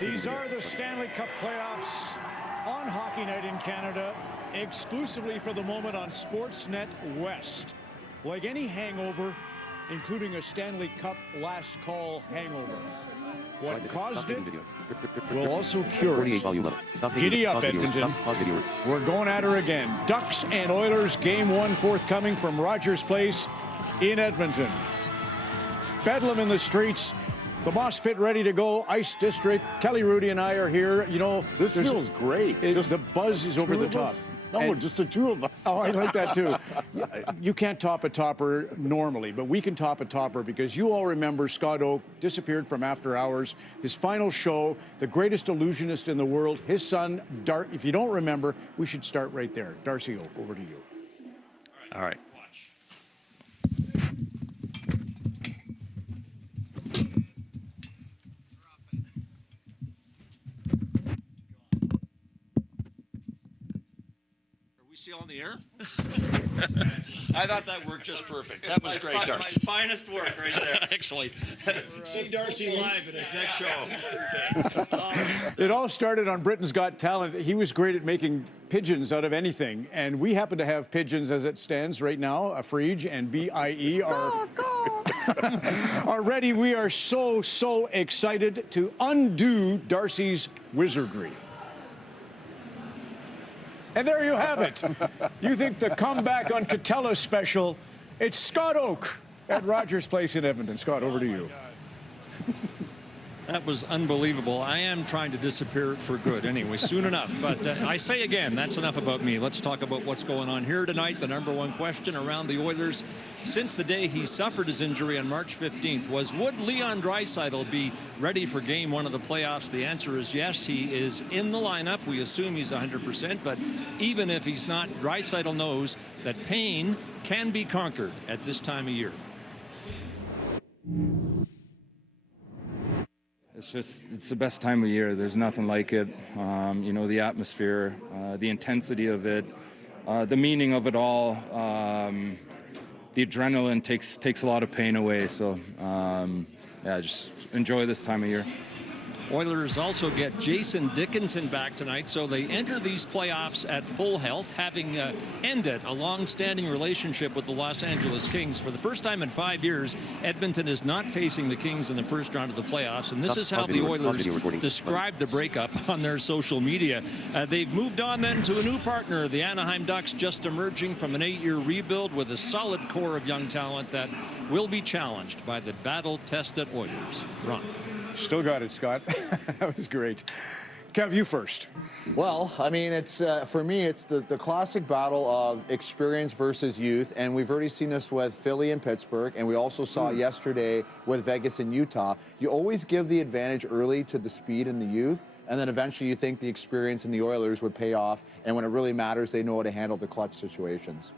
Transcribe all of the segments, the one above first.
These are the Stanley Cup playoffs on Hockey Night in Canada, exclusively for the moment on Sportsnet West. Like any hangover, including a Stanley Cup last call hangover. What caused it will also cure it. Giddy up, Edmonton. We're going at her again. Ducks and Oilers, Game 1 forthcoming from Rogers Place in Edmonton. Bedlam in the streets. The Moss Pit ready to go. Ice District. Kelly, Rudy, and I are here. You know, this feels great. The buzz is over the top. No, just the two of us. Oh, I like that too. You can't top a topper normally, but we can top a topper because you all remember Scott Oak disappeared from After Hours. His final show, the greatest illusionist in the world, his son, if you don't remember, we should start right there. Darcy Oak, over to you. All right. On the air? I thought that worked just perfect. That was great, Darcy. My finest work right there. Excellent. See Darcy live at his next show. It all started on Britain's Got Talent. He was great at making pigeons out of anything, and we happen to have pigeons as it stands right now. A Frege and BIE are ready. We are so excited to undo Darcy's wizardry. And there you have it. You think the comeback on Catella's special, it's Scott Oak at Rogers Place in Edmonton. Scott, over to you. That was unbelievable. I am trying to disappear for good anyway, soon enough. But I say again, that's enough about me. Let's talk about what's going on here tonight. The #1 question around the Oilers since the day he suffered his injury on March 15th was, would Leon Draisaitl be ready for Game 1 of the playoffs? The answer is yes. He is in the lineup. We assume he's 100%. But even if he's not, Draisaitl knows that pain can be conquered at this time of year. It's the best time of year. There's nothing like it. You know, the atmosphere, the intensity of it, the meaning of it all. The adrenaline takes a lot of pain away. So, yeah, just enjoy this time of year. Oilers also get Jason Dickinson back tonight, so they enter these playoffs at full health, having ended a long-standing relationship with the Los Angeles Kings. For the first time in 5 years, Edmonton is not facing the Kings in the first round of the playoffs, and this is how the Oilers describe the breakup on their social media. They've moved on then to a new partner, the Anaheim Ducks, just emerging from an 8-year rebuild with a solid core of young talent that will be challenged by the battle-tested Oilers. Ron. Still got it, Scott. That was great. Kev, you first. Well, I mean, it's for me, it's the classic battle of experience versus youth, and we've already seen this with Philly and Pittsburgh, and we also saw it yesterday with Vegas and Utah. You always give the advantage early to the speed and the youth, and then eventually you think the experience in the Oilers would pay off, and when it really matters, they know how to handle the clutch situations.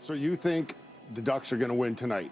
So you think the Ducks are going to win tonight?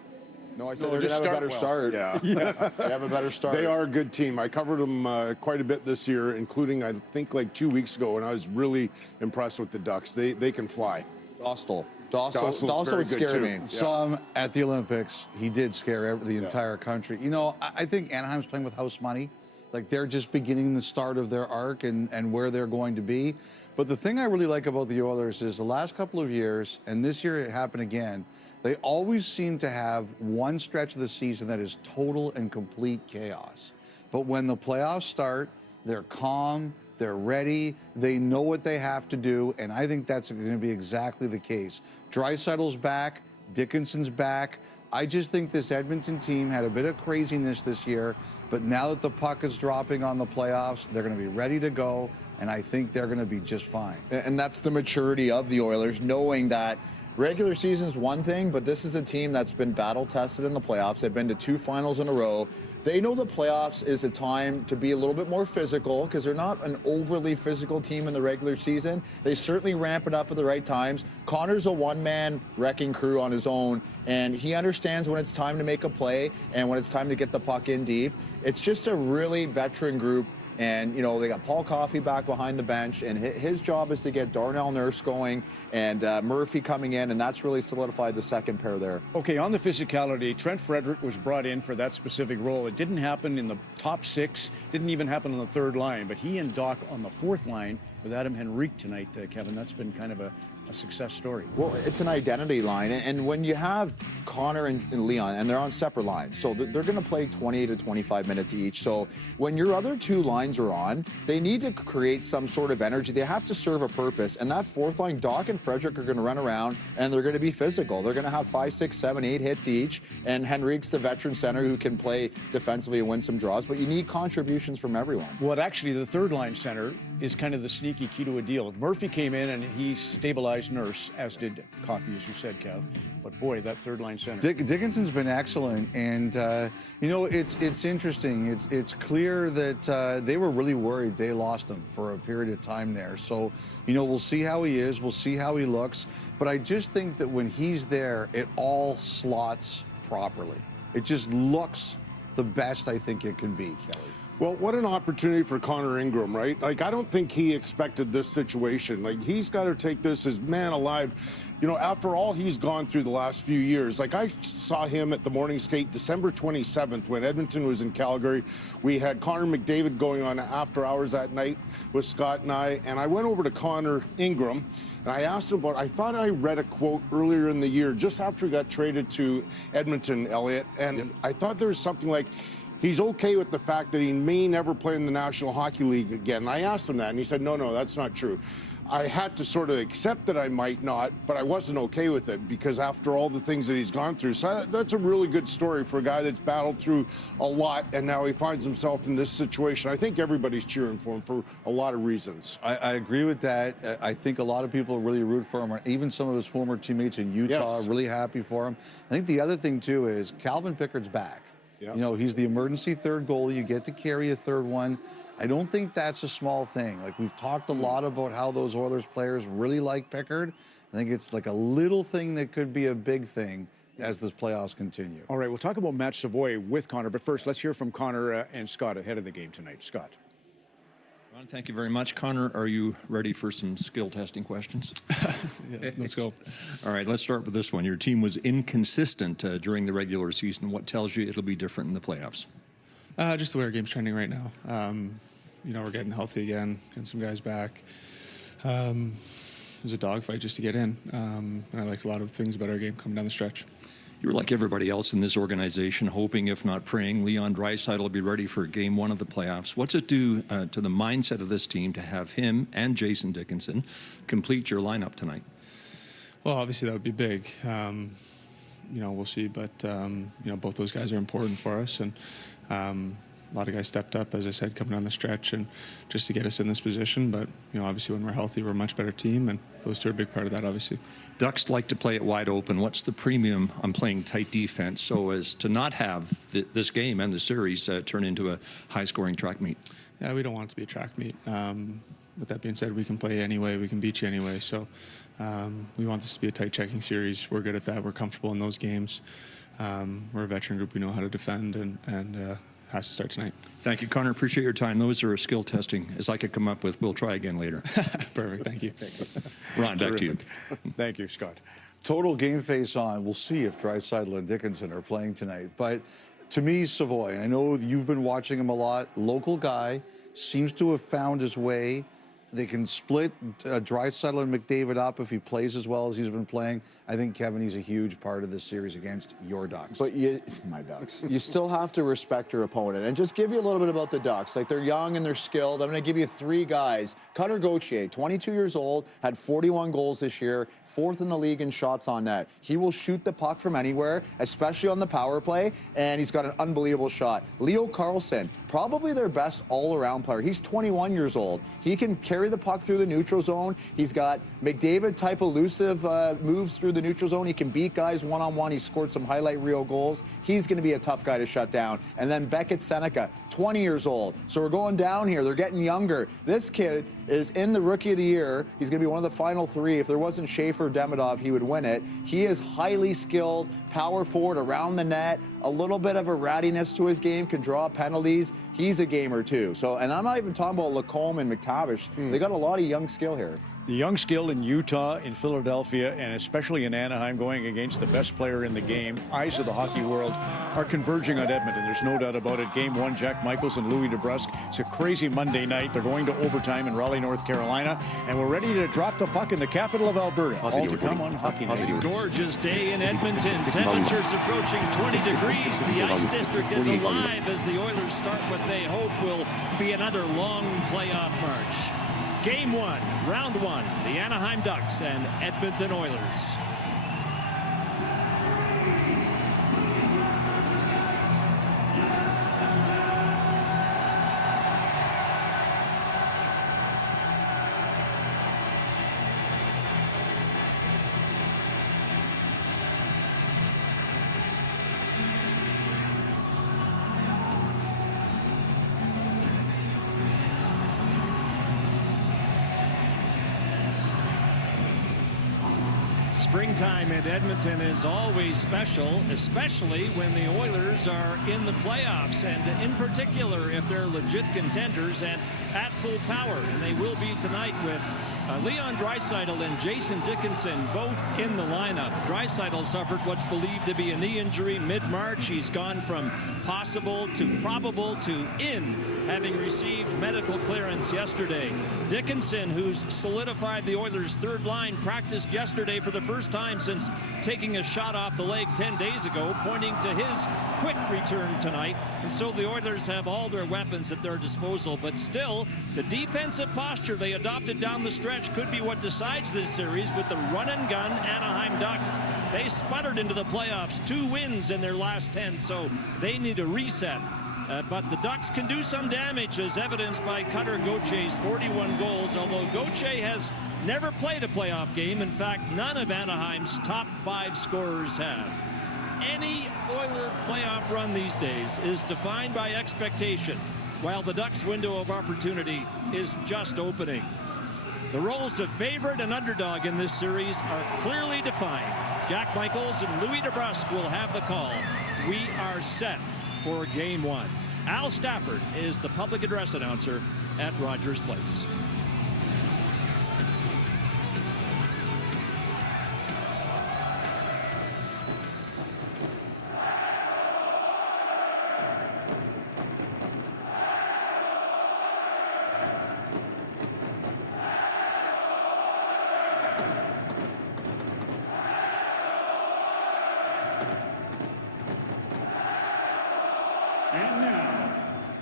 No, I said they're going to have a better start. Yeah. They have a better start. They are a good team. I covered them quite a bit this year, including, I think, like 2 weeks ago, and I was really impressed with the Ducks. They can fly. Dostal would scare me. Yeah. Saw him at the Olympics. He did scare the entire country. You know, I think Anaheim's playing with house money. Like, they're just beginning the start of their arc and where they're going to be. But the thing I really like about the Oilers is the last couple of years, and this year it happened again, they always seem to have one stretch of the season that is total and complete chaos. But when the playoffs start, they're calm, they're ready, they know what they have to do, and I think that's going to be exactly the case. Draisaitl's back, Dickinson's back. I just think this Edmonton team had a bit of craziness this year, but now that the puck is dropping on the playoffs, they're going to be ready to go, and I think they're going to be just fine. And that's the maturity of the Oilers, knowing that regular season's one thing, but this is a team that's been battle-tested in the playoffs. They've been to 2 finals in a row. They know the playoffs is a time to be a little bit more physical because they're not an overly physical team in the regular season. They certainly ramp it up at the right times. Connor's a one-man wrecking crew on his own, and he understands when it's time to make a play and when it's time to get the puck in deep. It's just a really veteran group And, they got Paul Coffey back behind the bench, and his job is to get Darnell Nurse going and Murphy coming in, and that's really solidified the second pair there. Okay, on the physicality, Trent Frederick was brought in for that specific role. It didn't happen in the top six, didn't even happen on the third line, but he and Doc on the fourth line with Adam Henrique tonight, Kevin, that's been kind of a success story. Well, it's an identity line, and when you have Connor and Leon, and they're on separate lines, so they're going to play 20 to 25 minutes each. So when your other two lines are on, they need to create some sort of energy. They have to serve a purpose, and that fourth line, Doc and Frederick are going to run around, and they're going to be physical. They're going to have 5, 6, 7, 8 hits each, and Henrique's the veteran center who can play defensively and win some draws, but you need contributions from everyone. Well, actually, the third line center is kind of the sneaky key to a deal. Murphy came in and he stabilized Nurse, as did Coffey, as you said, Kev. But boy, that third line center. Dickinson's been excellent, and it's interesting. It's clear that they were really worried they lost him for a period of time there. So we'll see how he is, we'll see how he looks. But I just think that when he's there, it all slots properly. It just looks the best I think it can be, Kelly. Well, what an opportunity for Connor Ingram, right? Like, I don't think he expected this situation. Like, he's got to take this as man alive. After all he's gone through the last few years, like I saw him at the morning skate December 27th when Edmonton was in Calgary. We had Connor McDavid going on after hours that night with Scott and I went over to Connor Ingram and I asked him about, I thought I read a quote earlier in the year, just after he got traded to Edmonton, Elliot, and yep. I thought there was something like, he's okay with the fact that he may never play in the National Hockey League again. And I asked him that, and he said, no, that's not true. I had to sort of accept that I might not, but I wasn't okay with it because after all the things that he's gone through. So that's a really good story for a guy that's battled through a lot, and now he finds himself in this situation. I think everybody's cheering for him for a lot of reasons. I agree with that. I think a lot of people really root for him. Even some of his former teammates in Utah are really happy for him. I think the other thing, too, is Calvin Pickard's back. Yep. He's the emergency third goalie. You get to carry a third one. I don't think that's a small thing. Like, we've talked a lot about how those Oilers players really like Pickard. I think it's like a little thing that could be a big thing as the playoffs continue. All right, we'll talk about Matt Savoy with Connor, but first, let's hear from Connor and Scott ahead of the game tonight. Scott. Ron, thank you very much. Connor, are you ready for some skill testing questions? Yeah, let's go. All right, let's start with this one. Your team was inconsistent during the regular season. What tells you it'll be different in the playoffs? Just the way our game's trending right now. We're getting healthy again, getting some guys back. It was a dogfight just to get in, and I liked a lot of things about our game coming down the stretch. You were like everybody else in this organization, hoping, if not praying, Leon Draisaitl will be ready for Game 1 of the playoffs. What's it do to the mindset of this team to have him and Jason Dickinson complete your lineup tonight? Well, obviously that would be big. We'll see, but both those guys are important for us, and a lot of guys stepped up, as I said, coming down the stretch and just to get us in this position. But, obviously when we're healthy, we're a much better team, and those two are a big part of that, obviously. Ducks like to play it wide open. What's the premium on playing tight defense so as to not have this game and the series turn into a high-scoring track meet? Yeah, we don't want it to be a track meet. With that being said, we can play anyway. We can beat you anyway. So we want this to be a tight checking series. We're good at that. We're comfortable in those games. We're a veteran group. We know how to defend, and has to start tonight. Thank you, Connor. Appreciate your time. Those are skill testing. As I could come up with, we'll try again later. Perfect. Thank you. Ron, back to you. Thank you, Scott. Total game face on. We'll see if Draisaitl and Dickinson are playing tonight. But to me, Savoy, I know you've been watching him a lot. Local guy, seems to have found his way. They can split Draisaitl and McDavid up if he plays as well as he's been playing. I think, Kevin, he's a huge part of this series against your Ducks. But my Ducks. You still have to respect your opponent. And just give you a little bit about the Ducks. Like, they're young and they're skilled. I'm going to give you 3 guys. Cutter Gauthier, 22 years old, had 41 goals this year, 4th in the league in shots on net. He will shoot the puck from anywhere, especially on the power play, and he's got an unbelievable shot. Leo Carlson, probably their best all-around player. He's 21 years old. He can carry the puck through the neutral zone. He's got McDavid-type elusive moves through the neutral zone. He can beat guys one-on-one. He scored some highlight reel goals. He's going to be a tough guy to shut down. And then Beckett Seneca, 20 years old. So we're going down here. They're getting younger. This kid is in the Rookie of the Year. He's going to be one of the final 3. If there wasn't Schaefer Demidov, he would win it. He is highly skilled, power forward around the net, a little bit of a rattiness to his game, can draw penalties. he's a gamer too. So, and I'm not even talking about Lacombe and McTavish. They got a lot of young skill here. The young skill in Utah, in Philadelphia, and especially in Anaheim, going against the best player in the game, eyes of the hockey world, are converging on Edmonton. There's no doubt about it. Game one, Jack Michaels and Louis DeBrusk. It's a crazy Monday night. They're going to overtime in Raleigh, North Carolina, and we're ready to drop the puck in the capital of Alberta. All to come on Hockey Night. Gorgeous day in Edmonton. Temperatures approaching 20 degrees. The Ice District is alive as the Oilers start what they hope will be another long playoff march. Game one, round one, the Anaheim Ducks and Edmonton Oilers. Springtime in Edmonton is always special, especially when the Oilers are in the playoffs, and in particular if they're legit contenders and at full power. And they will be tonight with Leon Draisaitl and Jason Dickinson both in the lineup. Draisaitl suffered what's believed to be a knee injury mid-March. He's gone from possible to probable to in, having received medical clearance yesterday. Dickinson, who's solidified the Oilers' third line, practiced yesterday for the first time since taking a shot off the leg 10 days ago, pointing to his quick return tonight. And so the Oilers have all their weapons at their disposal, but still, the defensive posture they adopted down the stretch could be what decides this series with the run-and-gun Anaheim Ducks. They sputtered into the playoffs, 2 wins in their last 10, so they need a reset. But the Ducks can do some damage, as evidenced by Cutter Gauthier's 41 goals, although Gauthier has never played a playoff game. In fact, none of Anaheim's top 5 scorers have. Any Oiler playoff run these days is defined by expectation, while the Ducks' window of opportunity is just opening. The roles of favorite and underdog in this series are clearly defined. Jack Michaels and Louis DeBrusk will have the call. We are set for game one. Al Stafford is the public address announcer at Rogers Place. And now,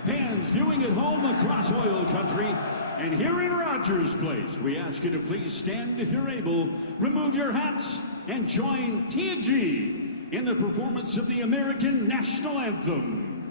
fans viewing at home across oil country and here in Rogers Place, we ask you to please stand if you're able, remove your hats, and join TNG in the performance of the American National Anthem.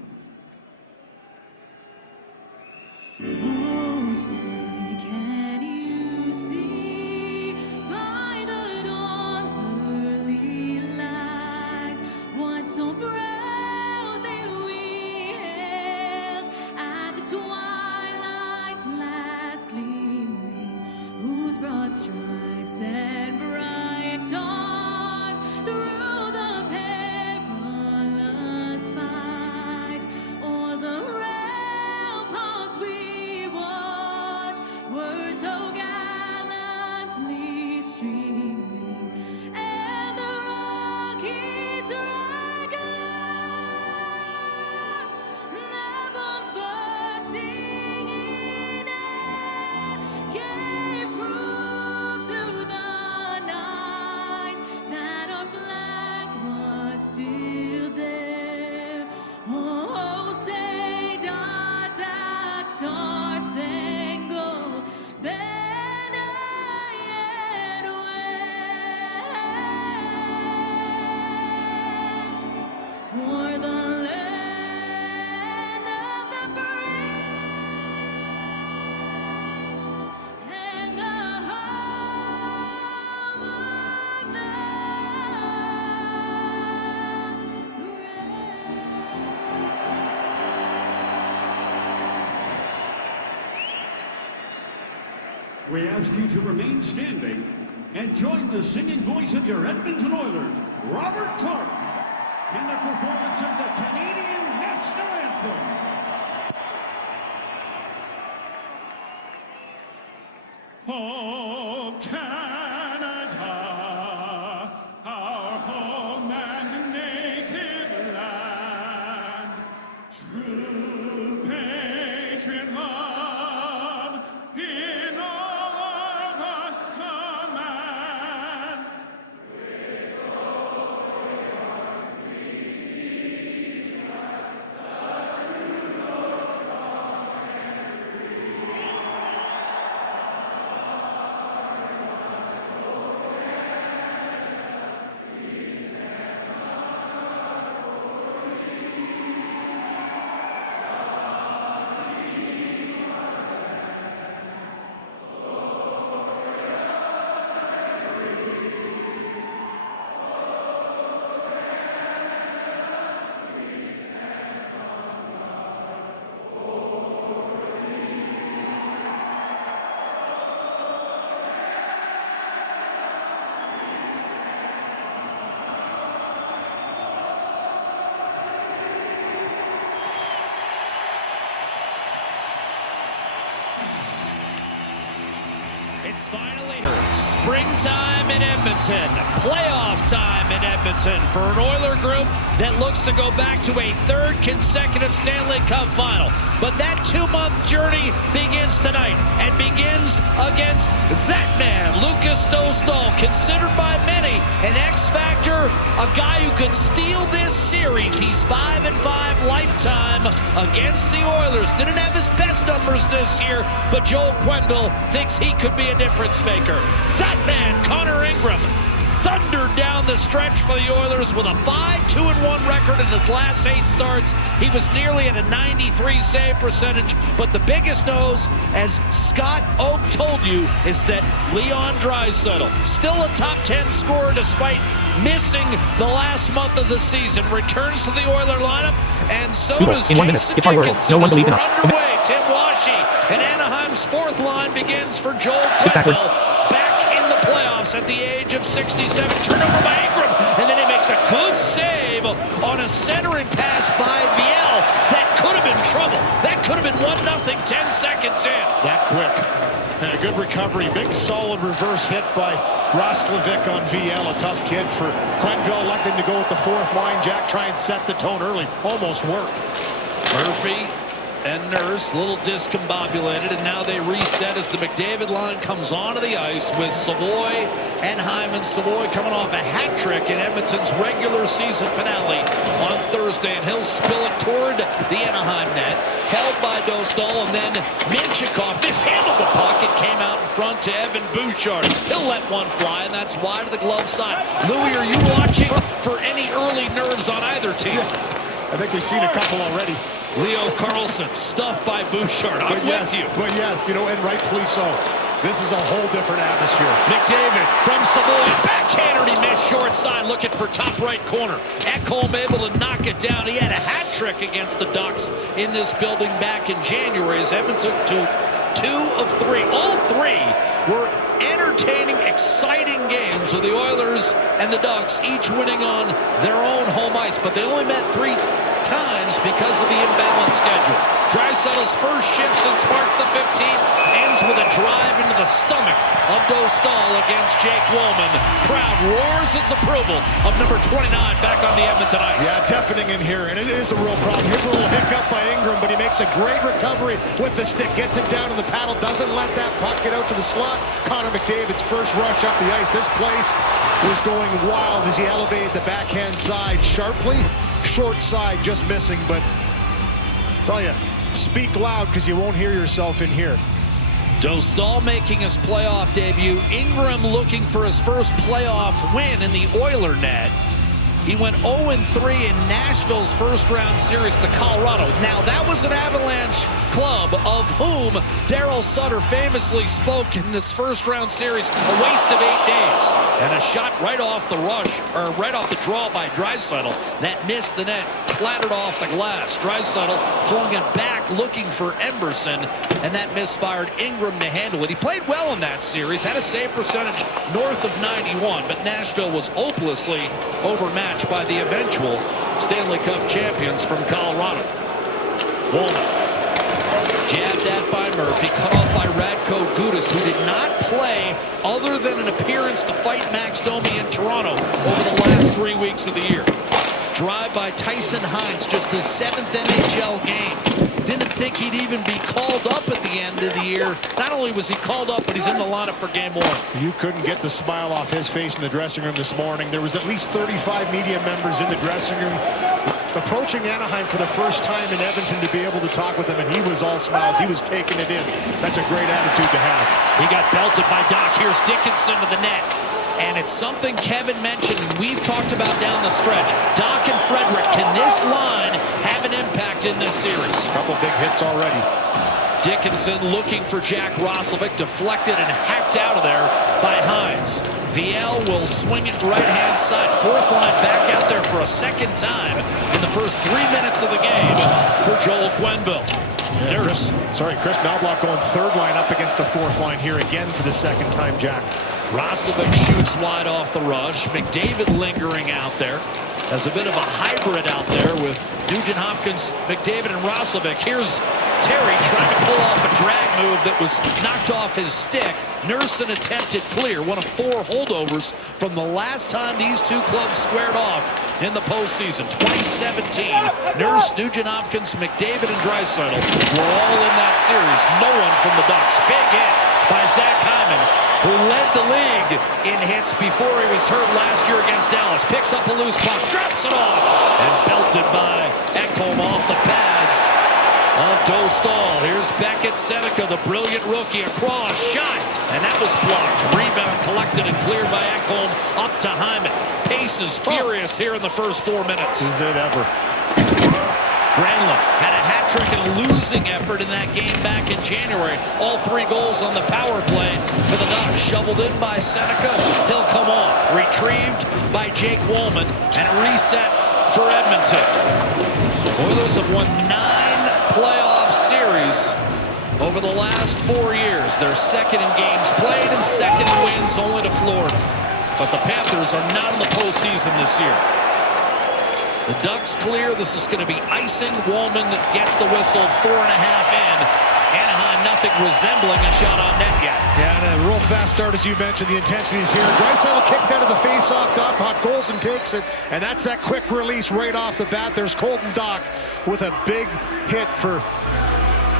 Oh, say, can you see by the dawn's early light what so proudly we hailed at the twilight's last gleaming, whose broad stripes and bright stars through the perilous fight o'er the ramparts we watched were so gallantly streaming, and the rockets regular, the bombs bursting in air gave proof through the night that our flag was still there. Oh, say does that star-spangled banner yet wave for the land of the free and the home of the brave. We ask you to remain standing and join the singing voice of your Edmonton Oilers, Robert Clark, in the performance of the Canadian National Anthem. Oh, Canada, our home and native land, true patriot love in all of us command. It's finally springtime in Edmonton, playoff time in Edmonton for an Oiler group that looks to go back to a third consecutive Stanley Cup final. But that 2-month journey begins tonight and begins against that man, Lucas Dostal, considered by many an X-Factor, a guy who could steal this series. He's 5-5 lifetime against the Oilers. Didn't have his best numbers this year, but Joel Quenneville thinks he could be a difference maker. That man, Connor Ingram, thundered down the stretch for the Oilers with a 5-2-1 record in his last 8 starts. He was nearly at a 93 save percentage, but the biggest nose, as Scott Oak told you, is that Leon Draisaitl, still a top 10 scorer despite missing the last month of the season, returns to the Oiler lineup, and so does Jason Dickinson. No one believed in us. Underway, Tim Washy, and Anaheim's fourth line begins for Joel Quenneville, back in the playoffs at the age of 67. Turnover by Ingram, and then he makes a good save on a centering pass by Viel. That could have been trouble. That could have been 1-0, 10 seconds in. That quick. And a good recovery. Big, solid reverse hit by Roslovic on Viel. A tough kid for Quenneville, electing to go with the fourth line. Jack try and set the tone early. Almost worked. Murphy and Nurse, a little discombobulated, and now they reset as the McDavid line comes onto the ice with Savoy and Hyman. Savoy coming off a hat trick in Edmonton's regular season finale on Thursday, and he'll spill it toward the Anaheim net, held by Dostal, and then Minchikov mishandled the puck. It came out in front to Evan Bouchard. He'll let one fly, and that's wide of the glove side. Louis, are you watching for any early nerves on either team? I think we've seen a couple already. Leo Carlson stuffed by Bouchard. I'm with you. But yes, you know, and rightfully so. This is a whole different atmosphere. McDavid from Savoy. Backhander, he missed short side, looking for top right corner. Ekholm able to knock it down. He had a hat trick against the Ducks in this building back in January as Edmonton took 2 of 3. All 3 were entertaining, exciting games with the Oilers and the Ducks each winning on their own home ice, but they only met 3 times because of the imbalanced schedule. Draisaitl's first shift since March the 15th ends with a drive into the stomach of Dostal against Jake Woolman. Crowd roars its approval of number 29 back on the Edmonton ice. Yeah, deafening in here, and it is a real problem. Here's a little hiccup by Ingram, but he makes a great recovery with the stick, gets it down to the paddle, doesn't let that puck get out to the slot. Connor McDavid's first rush up the ice. This place was going wild as he elevated the backhand side sharply. Short side just missing, but I tell you, speak loud because you won't hear yourself in here. Dostal making his playoff debut. Ingram looking for his first playoff win in the Oiler net. He went 0-3 in Nashville's first-round series to Colorado. Now, that was an Avalanche club of whom Daryl Sutter famously spoke in its first-round series, a waste of 8 days. And a shot right off the rush, or right off the draw by Draisaitl. That missed the net, clattered off the glass. Draisaitl flung it back looking for Emberson, and that misfired Ingram to handle it. He played well in that series, had a save percentage north of 91, but Nashville was hopelessly overmatched by the eventual Stanley Cup champions from Colorado. Woolman jabbed at by Murphy, cut off by Radko Gudas, who did not chance to fight Max Domi in Toronto over the last 3 weeks of the year. Drive by Tyson Hines, just his 7th NHL game. Didn't think he'd even be called up at the end of the year. Not only was he called up, but he's in the lineup for game 1. You couldn't get the smile off his face in the dressing room this morning. There was at least 35 media members in the dressing room approaching Anaheim for the first time in Edmonton to be able to talk with him, and he was all smiles. He was taking it in. That's a great attitude to have. He got belted by Doc. Here's Dickinson to the net. And it's something Kevin mentioned and we've talked about down the stretch. Doc and Frederick, can this line have an impact in this series? A couple big hits already. Dickinson looking for Jack Roslovic, deflected and hacked out of there by Hines. VL will swing it right-hand side. Fourth line back out there for a second time in the first 3 minutes of the game for Joel Quenneville. Yeah, Chris Knobloch going third line up against the fourth line here again for the second time, Jack. Roslovic shoots wide off the rush. McDavid lingering out there. As a bit of a hybrid out there with Nugent Hopkins, McDavid, and Roslovic. Here's Terry trying to pull off a drag move that was knocked off his stick. Nurse an attempted clear. One of 4 holdovers from the last time these two clubs squared off in the postseason. 2017. Nurse, Nugent Hopkins, McDavid, and Draisaitl were all in that series. No one from the Ducks. Big hit by Zach Hyman, who led the league in hits before he was hurt last year against Dallas. Picks up a loose puck, drops it off, and belted by Ekholm off the pads of Dostal. Here's Beckett Seneca, the brilliant rookie, across, shot, and that was blocked. Rebound collected and cleared by Ekholm up to Hyman. Pace is furious here in the first 4 minutes. Is it ever? Granlund had a hat trick and a losing effort in that game back in January. All 3 goals on the power play for the Ducks. Shoveled in by Seneca. He'll come off. Retrieved by Jake Woolman. And a reset for Edmonton. Oilers have won 9 playoff series over the last 4 years. They're second in games played and second in wins only to Florida. But the Panthers are not in the postseason this year. The Ducks clear. This is going to be icing. Woolman gets the whistle. 4.5 in. Anaheim nothing resembling a shot on net yet. Yeah, and a real fast start, as you mentioned. The intensity is here. Draisaitl kicked out of the face-off. Doc Podkolzin takes it, and that's that quick release right off the bat. There's Colton Doc with a big hit for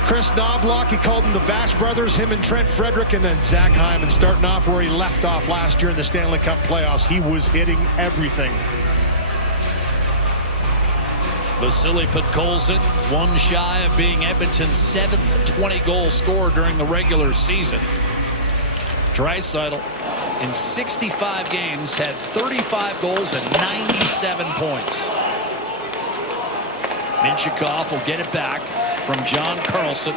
Chris Knobloch. He called them the Bash Brothers, him and Trent Frederick, and then Zach Hyman starting off where he left off last year in the Stanley Cup playoffs. He was hitting everything. Vasily Podkolzin, 1 shy of being Edmonton's 7th 20-goal scorer during the regular season. Draisaitl, in 65 games, had 35 goals and 97 points. Minchikov will get it back from John Carlson.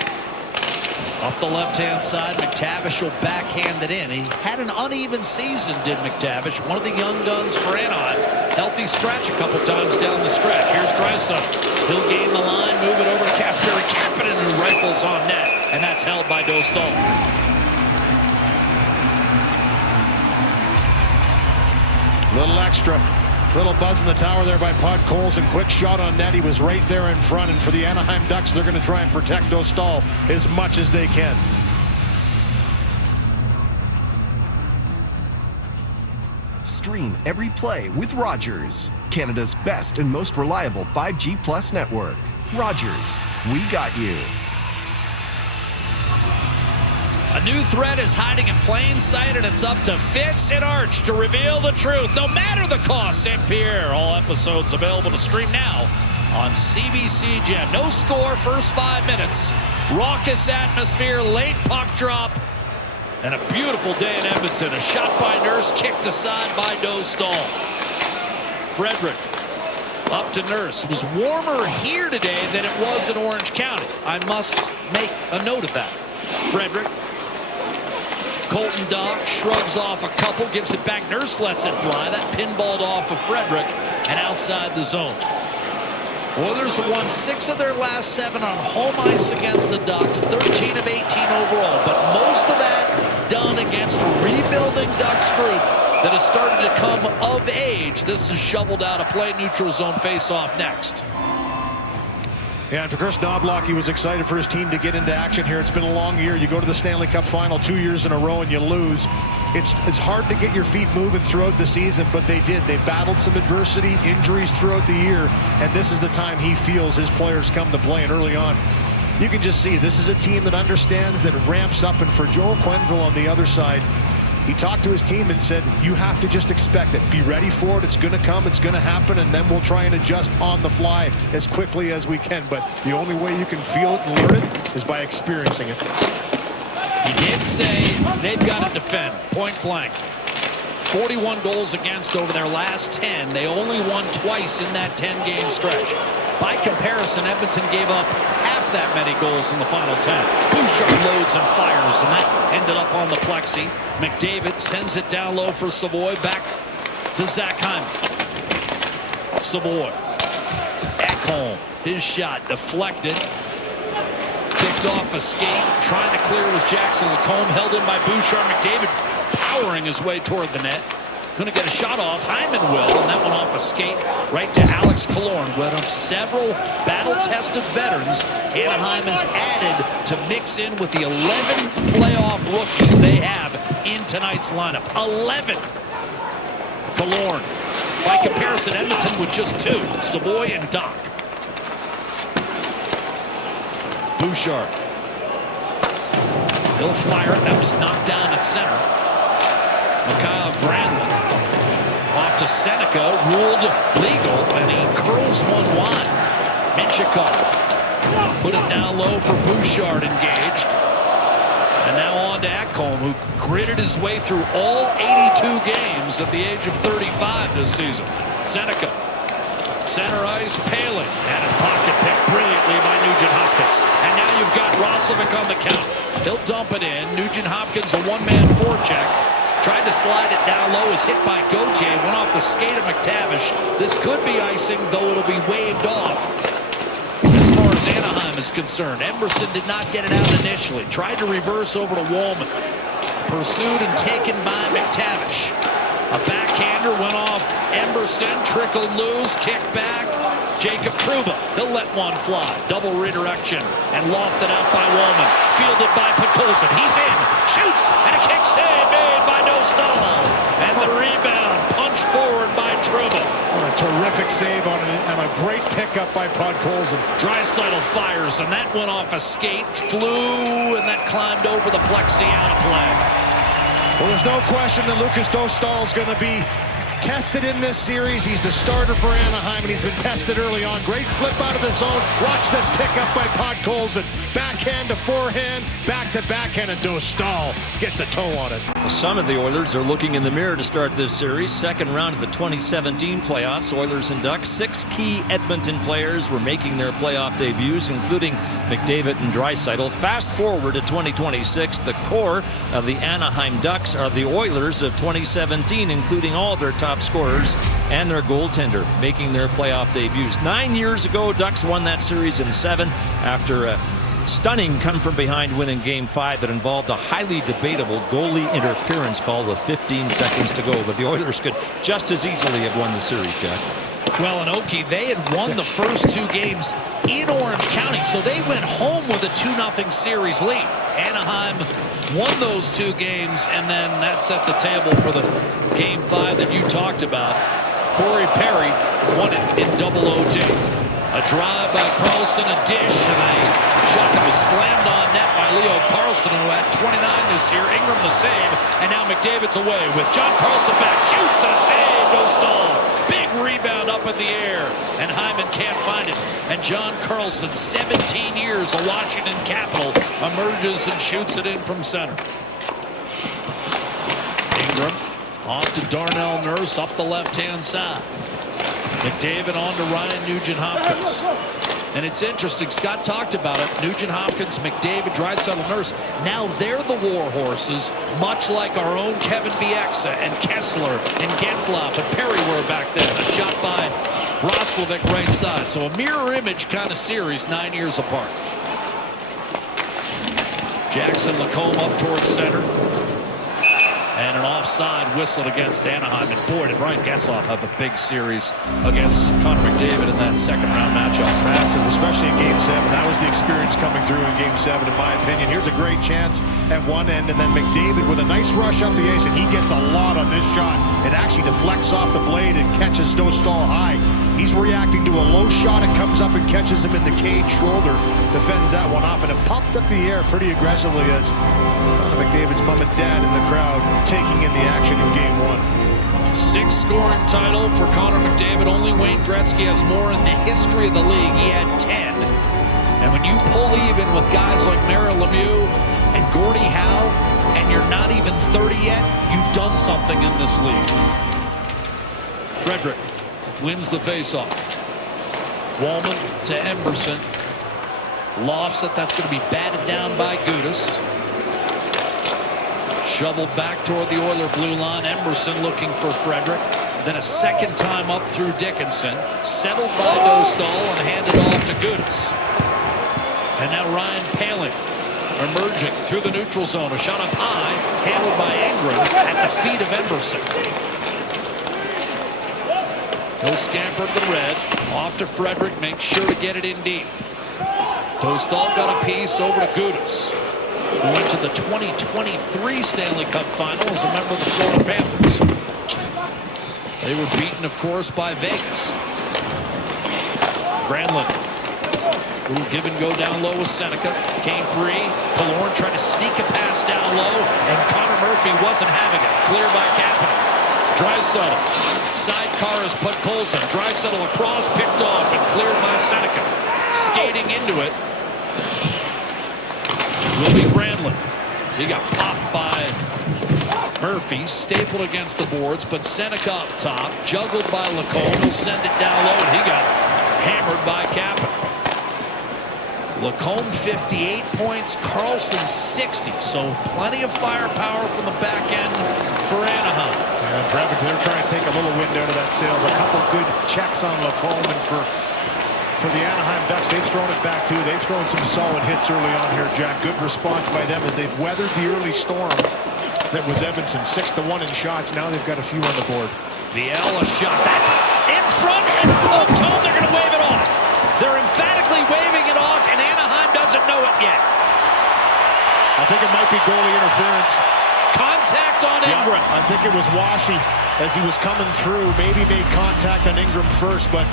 Up the left-hand side, McTavish will backhand it in. He had an uneven season, did McTavish. One of the young guns for Anaheim. Healthy scratch a couple times down the stretch. Here's Draisaitl. He'll gain the line, move it over to Kasperi Kapanen, who rifles on net, and that's held by Dostal. Little extra. Little buzz in the tower there by Podkolzin. Quick shot on net. He was right there in front. And for the Anaheim Ducks, they're going to try and protect Dostal as much as they can. Stream every play with Rogers, Canada's best and most reliable 5G Plus network. Rogers, we got you. A new threat is hiding in plain sight, and it's up to Fitz and Arch to reveal the truth, no matter the cost. St. Pierre, all episodes available to stream now on CBC Gem. No score, first 5 minutes. Raucous atmosphere, late puck drop, and a beautiful day in Edmonton. A shot by Nurse, kicked aside by Dostal. Frederick up to Nurse. It was warmer here today than it was in Orange County. I must make a note of that. Frederick. Colton Doc shrugs off a couple, gives it back. Nurse lets it fly. That pinballed off of Frederick and outside the zone. Oilers have won 6 of their last 7 on home ice against the Ducks, 13 of 18 overall, but most of that done against a rebuilding Ducks group that has started to come of age. This is shoveled out of play, neutral zone face-off next. Yeah, and for Chris Knobloch, he was excited for his team to get into action here. It's been a long year. You go to the Stanley Cup final 2 years in a row and you lose. It's hard to get your feet moving throughout the season, but they did. They battled some adversity, injuries throughout the year, and this is the time he feels his players come to play. And early on, you can just see this is a team that understands, that ramps up. And for Joel Quenneville on the other side, he talked to his team and said, you have to just expect it. Be ready for it. It's going to come. It's going to happen. And then we'll try and adjust on the fly as quickly as we can. But the only way you can feel it and learn it is by experiencing it. He did say they've got to defend, point blank. 41 goals against over their last 10. They only won twice in that 10-game stretch. By comparison, Edmonton gave up half that many goals in the final 10. Bouchard loads and fires, and that ended up on the plexi. McDavid sends it down low for Savoy. Back to Zach Hyman. Savoy. Ekholm. His shot deflected. Picked off a skate. Trying to clear was Jackson Lacombe. Held in by Bouchard. McDavid powering his way toward the net. Going to get a shot off. Hyman will, and that one off a skate right to Alex Killorn. One of several battle-tested veterans Anaheim has added to mix in with the 11 playoff rookies they have in tonight's lineup. 11. Killorn. By comparison, Edmonton with just 2. Savoy and Doc. Bouchard. He'll fire it. That was knocked down at center. Mikhail Granlund off to Seneca, ruled legal, and he curls one wide. Minchikov put it down low for Bouchard, engaged. And now on to Ekholm, who gritted his way through all 82 games at the age of 35 this season. Seneca, center ice, Palin, and his pocket picked brilliantly by Nugent Hopkins. And now you've got Roslovic on the count. He'll dump it in. Nugent Hopkins, a one-man forecheck. Tried to slide it down low, is hit by Gauthier, went off the skate of McTavish. This could be icing, though it'll be waved off as far as Anaheim is concerned. Emberson did not get it out initially. Tried to reverse over to Woolman. Pursued and taken by McTavish. A backhander went off Emberson, trickled loose, kicked back. Jacob Trouba, he'll let one fly. Double redirection and lofted out by Woolman. Fielded by Podkolzin. He's in, shoots, and a kick save made by Dostal. And the rebound punched forward by Trouba. What a terrific save on it, and a great pickup by Podkolzin. Draisaitl fires, and that went off a skate, flew, and that climbed over the plexi, out of play. Well, there's no question that Lucas Dostal is going to be tested in this series. He's the starter for Anaheim, and he's been tested early on. Great flip out of the zone. Watch this pickup by Podkolzin. Backhand to forehand, back to backhand, and Dostal gets a toe on it. Some of the Oilers are looking in the mirror to start this series. Second round of the 2017 playoffs. Oilers and Ducks. 6 key Edmonton players were making their playoff debuts, including McDavid and Draisaitl. Fast forward to 2026. The core of the Anaheim Ducks are the Oilers of 2017, including all their top scorers and their goaltender making their playoff debuts. 9 years ago, Ducks won that series in 7 after a stunning come-from-behind win in Game 5 that involved a highly debatable goalie interference call with 15 seconds to go. But the Oilers could just as easily have won the series, Jack. Well, in Okie, they had won the first 2 games in Orange County, so they went home with a 2-0 series lead. Anaheim won those 2 games, and then that set the table for the Game 5 that you talked about. Corey Perry won it in double OT. A drive by Carlson, a dish, and a shot that was slammed on net by Leo Carlson, who had 29 this year. Ingram the save, and now McDavid's away with John Carlson back. Shoots a save, Dostal. Big rebound up in the air, and Hyman can't find it. And John Carlson, 17 years, a Washington Capital, emerges and shoots it in from center. Ingram off to Darnell Nurse up the left-hand side. McDavid on to Ryan Nugent-Hopkins. And it's interesting, Scott talked about it. Nugent-Hopkins, McDavid, Draisaitl, Nurse. Now they're the war horses, much like our own Kevin Bieksa and Kessler and Getzlaff and Perry were back then. A shot by Roslovic right side. So a mirror image kind of series 9 years apart. Jackson Lacombe up towards center. And an offside whistled against Anaheim. And boy, did Ryan Getzlaf have a big series against Connor McDavid in that second-round matchup. Massive, especially in Game 7. That was the experience coming through in Game 7, in my opinion. Here's a great chance at one end, and then McDavid with a nice rush up the ice, and he gets a lot on this shot. It actually deflects off the blade and catches Dostal high. He's reacting to a low shot. It comes up and catches him in the cage shoulder. Defends that one off, and it popped up the air pretty aggressively as McDavid's mom and dad in the crowd taking in the action in Game 1. 6th scoring title for Connor McDavid. Only Wayne Gretzky has more in the history of the league. He had 10. And when you pull even with guys like Mario Lemieux and Gordie Howe, and you're not even 30 yet, you've done something in this league. Frederick wins the faceoff. Wallman to Emberson. Lofts it. That's going to be batted down by Gudas. Shoveled back toward the Oiler blue line. Emberson looking for Frederick. Then a second time up through Dickinson. Settled by Dostal and handed off to Gudas. And now Ryan Poehling emerging through the neutral zone. A shot up high, handled by Ingram at the feet of Emberson. He'll scamper to the red. Off to Frederick. Make sure to get it in deep. Dostal got a piece over to Gudas, who went to the 2023 Stanley Cup Final as a member of the Florida Panthers. They were beaten, of course, by Vegas. Granlund. Little give and go down low with Seneca. Came free. Killorn tried to sneak a pass down low, and Connor Murphy wasn't having it. Clear by Kapanen. Draisaitl. Sidecar has put Colson. Draisaitl across, picked off, and cleared by Seneca. Skating into it will be Granlund. He got popped by Murphy, stapled against the boards, but Seneca up top, juggled by Lacombe. He'll send it down low, and he got hammered by Kapanen. Lacombe 58 points, Carlson 60, so plenty of firepower from the back end for Anaheim. And for Edmonton, they're trying to take a little wind out of that sails. A couple good checks on Lacombe, and for the Anaheim Ducks, they've thrown it back too. They've thrown some solid hits early on here, Jack. Good response by them as they've weathered the early storm that was Edmonton. 6-1 in shots. Now they've got a few on the board. Viel, a shot. That's in front, and oh, Tom, they're going to wave it off. They're emphatically waving it off, and Anaheim doesn't know it yet. I think it might be goalie interference. Contact on Ingram. Yeah, I think it was Washy as he was coming through. Maybe made contact on Ingram first, but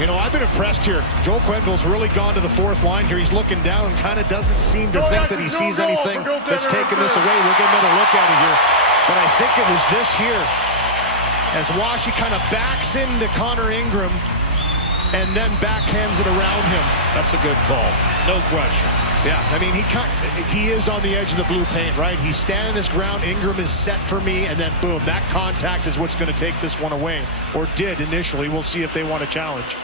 you know, I've been impressed here. Joel Quenneville's really gone to the fourth line here. He's looking down and kind of doesn't seem to think that he sees anything that's taking this away. We'll get another look at it here. But I think it was this here as Washy kind of backs into Connor Ingram and then backhands it around him. That's a good call. No question. Yeah, I mean, he is on the edge of the blue paint, right? He's standing his ground. Ingram is set for me, and then boom, that contact is what's going to take this one away, or did initially. We'll see if they want to challenge.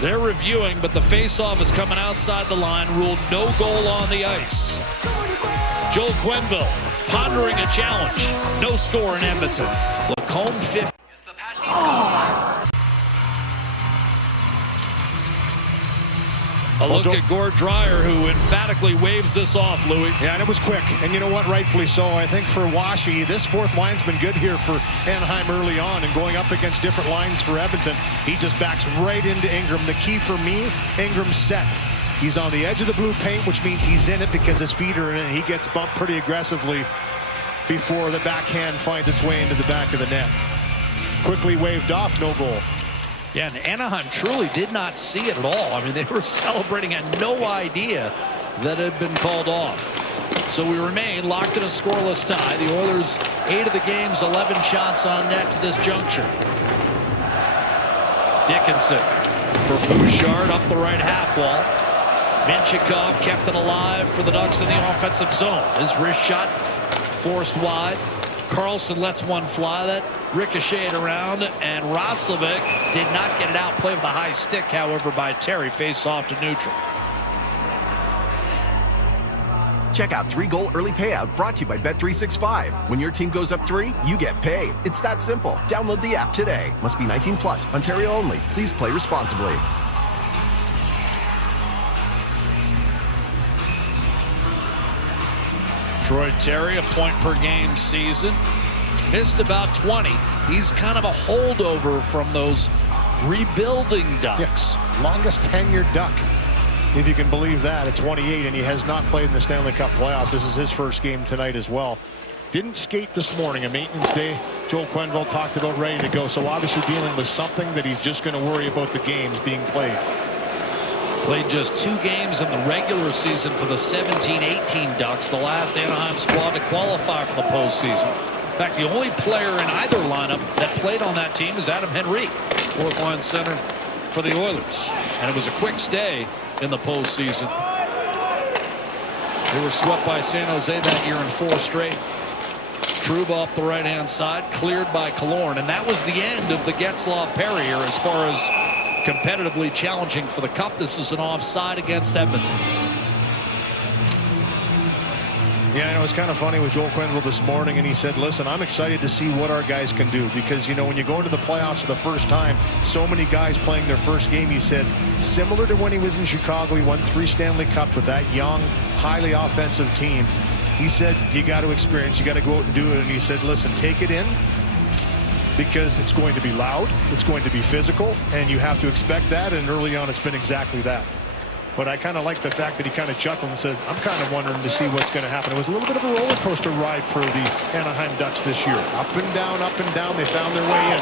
They're reviewing, but the faceoff is coming outside the line. Ruled no goal on the ice. Joel Quenneville pondering a challenge. No score in Edmonton. Lacombe 50. A look at Gord Dwyer, who emphatically waves this off, Louis. Yeah, and it was quick. And you know what? Rightfully so. I think for Washy, this fourth line's been good here for Anaheim early on, and going up against different lines for Edmonton, he just backs right into Ingram. The key for me, Ingram's set. He's on the edge of the blue paint, which means he's in it because his feet are in it. He gets bumped pretty aggressively before the backhand finds its way into the back of the net. Quickly waved off, no goal. Yeah, and Anaheim truly did not see it at all. I mean, they were celebrating, had no idea that it had been called off. So we remain locked in a scoreless tie. The Oilers, 8 of the game's 11 shots on net to this juncture. Dickinson for Bouchard up the right half wall. Minchikov kept it alive for the Ducks in the offensive zone. His wrist shot forced wide. Carlson lets one fly. That ricocheted around, and Roslovic did not get it out. Play with a high stick, however, by Terry. Face off to neutral. Check out 3-goal early payout brought to you by Bet365. When your team goes up 3, you get paid. It's that simple. Download the app today. Must be 18 plus. Ontario only. Please play responsibly. Troy Terry, a point per game season. Missed about 20. He's kind of a holdover from those rebuilding Ducks. Yes. Longest tenured Duck, if you can believe that, at 28, and he has not played in the Stanley Cup playoffs. This is his first game tonight as well. Didn't skate this morning, a maintenance day. Joel Quenneville talked about ready to go, so obviously dealing with something that he's just going to worry about the games being played. Played just 2 games in the regular season for the 17-18 Ducks, the last Anaheim squad to qualify for the postseason. In fact, the only player in either lineup that played on that team is Adam Henrique, fourth line center for the Oilers. And it was a quick stay in the postseason. They were swept by San Jose that year in 4 straight. Trouba up the right-hand side, cleared by Killorn, and that was the end of the Getzlaf-Perry era as far as competitively challenging for the Cup. This is an offside against Edmonton. Yeah, I know, it's kind of funny with Joel Quenneville this morning, and he said, listen, I'm excited to see what our guys can do, because, you know, when you go into the playoffs for the first time, so many guys playing their first game, he said, similar to when he was in Chicago, he won 3 Stanley Cups with that young, highly offensive team. He said, you got to experience, you got to go out and do it. And he said, listen, take it in, because it's going to be loud, it's going to be physical, and you have to expect that. And early on, it's been exactly that. But I kind of like the fact that he kind of chuckled and said, I'm kind of wondering to see what's going to happen. It was a little bit of a roller coaster ride for the Anaheim Ducks this year. Up and down, they found their way in.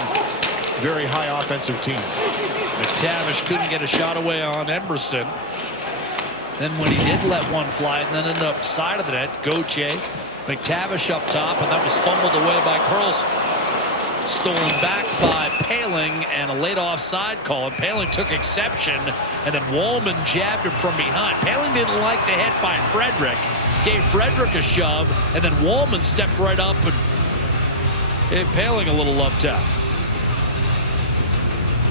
Very high offensive team. McTavish couldn't get a shot away on Emerson. Then when he did let one fly, and then ended up side of the net, Gauthier, McTavish up top, and that was fumbled away by Karlsson. Stolen back by Paling, and a late offside call, and Paling took exception, and then Wallman jabbed him from behind. Paling didn't like the hit by Frederick, gave Frederick a shove, and then Wallman stepped right up and gave Paling a little love tap.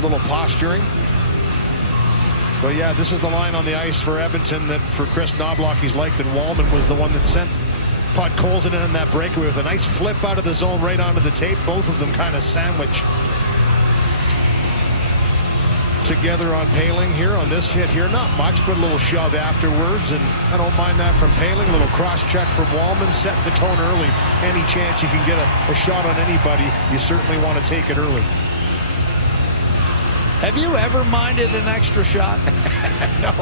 Little posturing. But yeah, this is the line on the ice for Edmonton that for Chris Knobloch he's liked, and Wallman was the one that sent Podkolzin in that breakaway with a nice flip out of the zone right onto the tape. Both of them kind of sandwich together on Paling here on this hit here. Not much, but a little shove afterwards, and I don't mind that from Paling. A little cross check from Wallman, setting the tone early. Any chance you can get a shot on anybody, you certainly want to take it early. Have you ever minded an extra shot? No.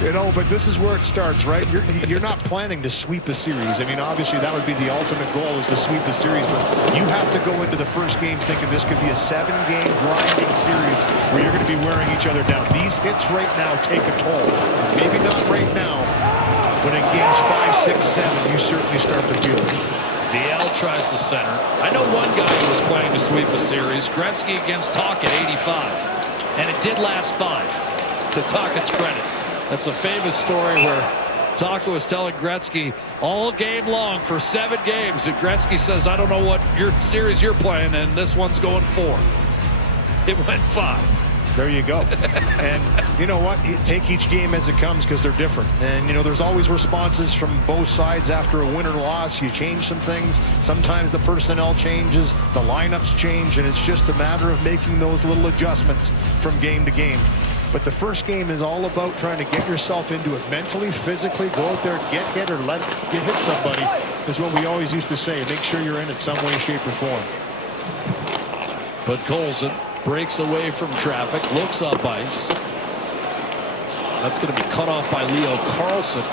You know, but this is where it starts, right? You're not planning to sweep a series. I mean, obviously that would be the ultimate goal, is to sweep a series, but you have to go into the first game thinking this could be a 7-game grinding series where you're going to be wearing each other down. These hits right now take a toll. Maybe not right now, but in games 5, 6, 7, you certainly start to feel it. VL tries to center. I know one guy who was playing to sweep a series, Gretzky against Tocchet, 85. And it did last 5, to Tocchet's credit. That's a famous story where Tocchet was telling Gretzky all game long for 7 games, and Gretzky says, I don't know what your series you're playing, and this one's going 4. It went 5. There you go. And you know what? You take each game as it comes, because they're different. And, you know, there's always responses from both sides after a win or loss. You change some things. Sometimes the personnel changes, the lineups change, and it's just a matter of making those little adjustments from game to game. But the first game is all about trying to get yourself into it mentally, physically, go out there, get hit or get hit somebody, is what we always used to say. Make sure you're in it some way, shape, or form. But Colson breaks away from traffic, looks up ice. That's going to be cut off by Leo Carlson.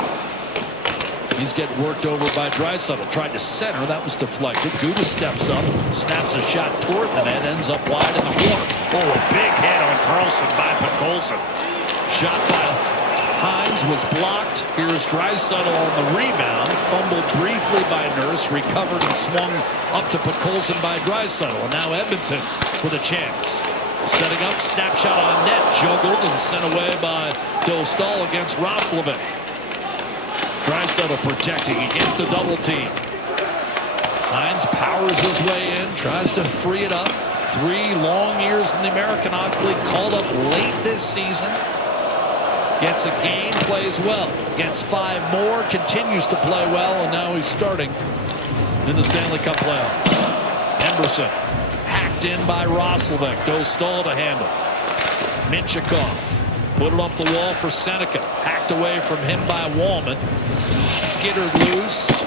He's getting worked over by Draisaitl. Tried to center, that was deflected. Gouda steps up, snaps a shot toward the net, ends up wide in the corner. Oh, a big hit on Carlson by Podkolzin. Shot by Hines was blocked. Here's Draisaitl on the rebound. Fumbled briefly by Nurse, recovered and swung up to Podkolzin by Draisaitl. And now Edmonton with a chance. Setting up, snapshot on net, juggled and sent away by Dostal against Roslovic. Draisaitl protecting against a double team. Hines powers his way in, tries to free it up. 3 long years in the American Hockey League, called up late this season. Gets a game, plays well. Gets 5 more, continues to play well, and now he's starting in the Stanley Cup playoffs. Emerson hacked in by Roslovic. Dostal to handle. Minchikov Put it up the wall for Seneca. Hacked away from him by Wallman. Skittered loose.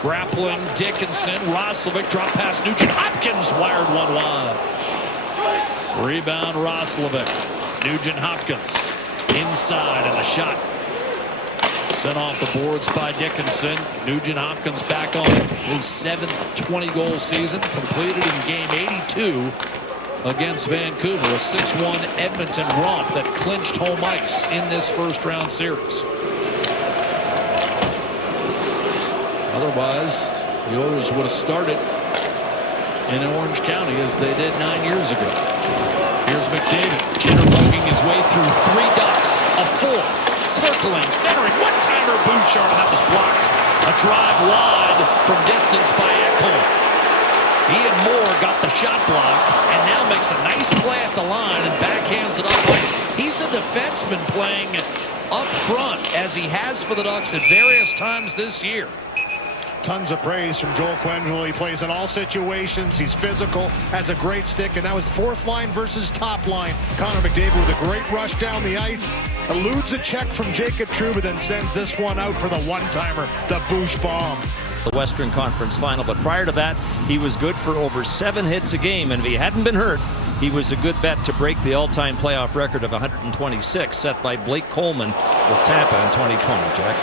Grappling Dickinson. Roslovic drop past Nugent Hopkins. Wired one wide. Rebound Roslovic. Nugent Hopkins. Inside and a shot. Sent off the boards by Dickinson. Nugent Hopkins back on his 7th 20-goal season. Completed in game 82 against Vancouver. A 6-1 Edmonton romp that clinched home ice in this first-round series. Otherwise, the Oilers would have started in Orange County as they did 9 years ago. Here's McDavid, interloking his way through 3 Ducks. A 4th, circling, centering, one-timer Bouchard, and that was blocked. A drive wide from distance by Ekholm. Ian Moore got the shot block and now makes a nice play at the line and backhands it up ice. He's a defenseman playing up front as he has for the Ducks at various times this year. Tons of praise from Joel Quenneville. He plays in all situations. He's physical, has a great stick, and that was 4th line versus top line. Connor McDavid with a great rush down the ice, eludes a check from Jacob Trouba, then sends this one out for the one-timer, the Bouche bomb. The Western Conference Final, but prior to that, he was good for over 7 hits a game, and if he hadn't been hurt, he was a good bet to break the all-time playoff record of 126 set by Blake Coleman with Tampa in 2020. Jack.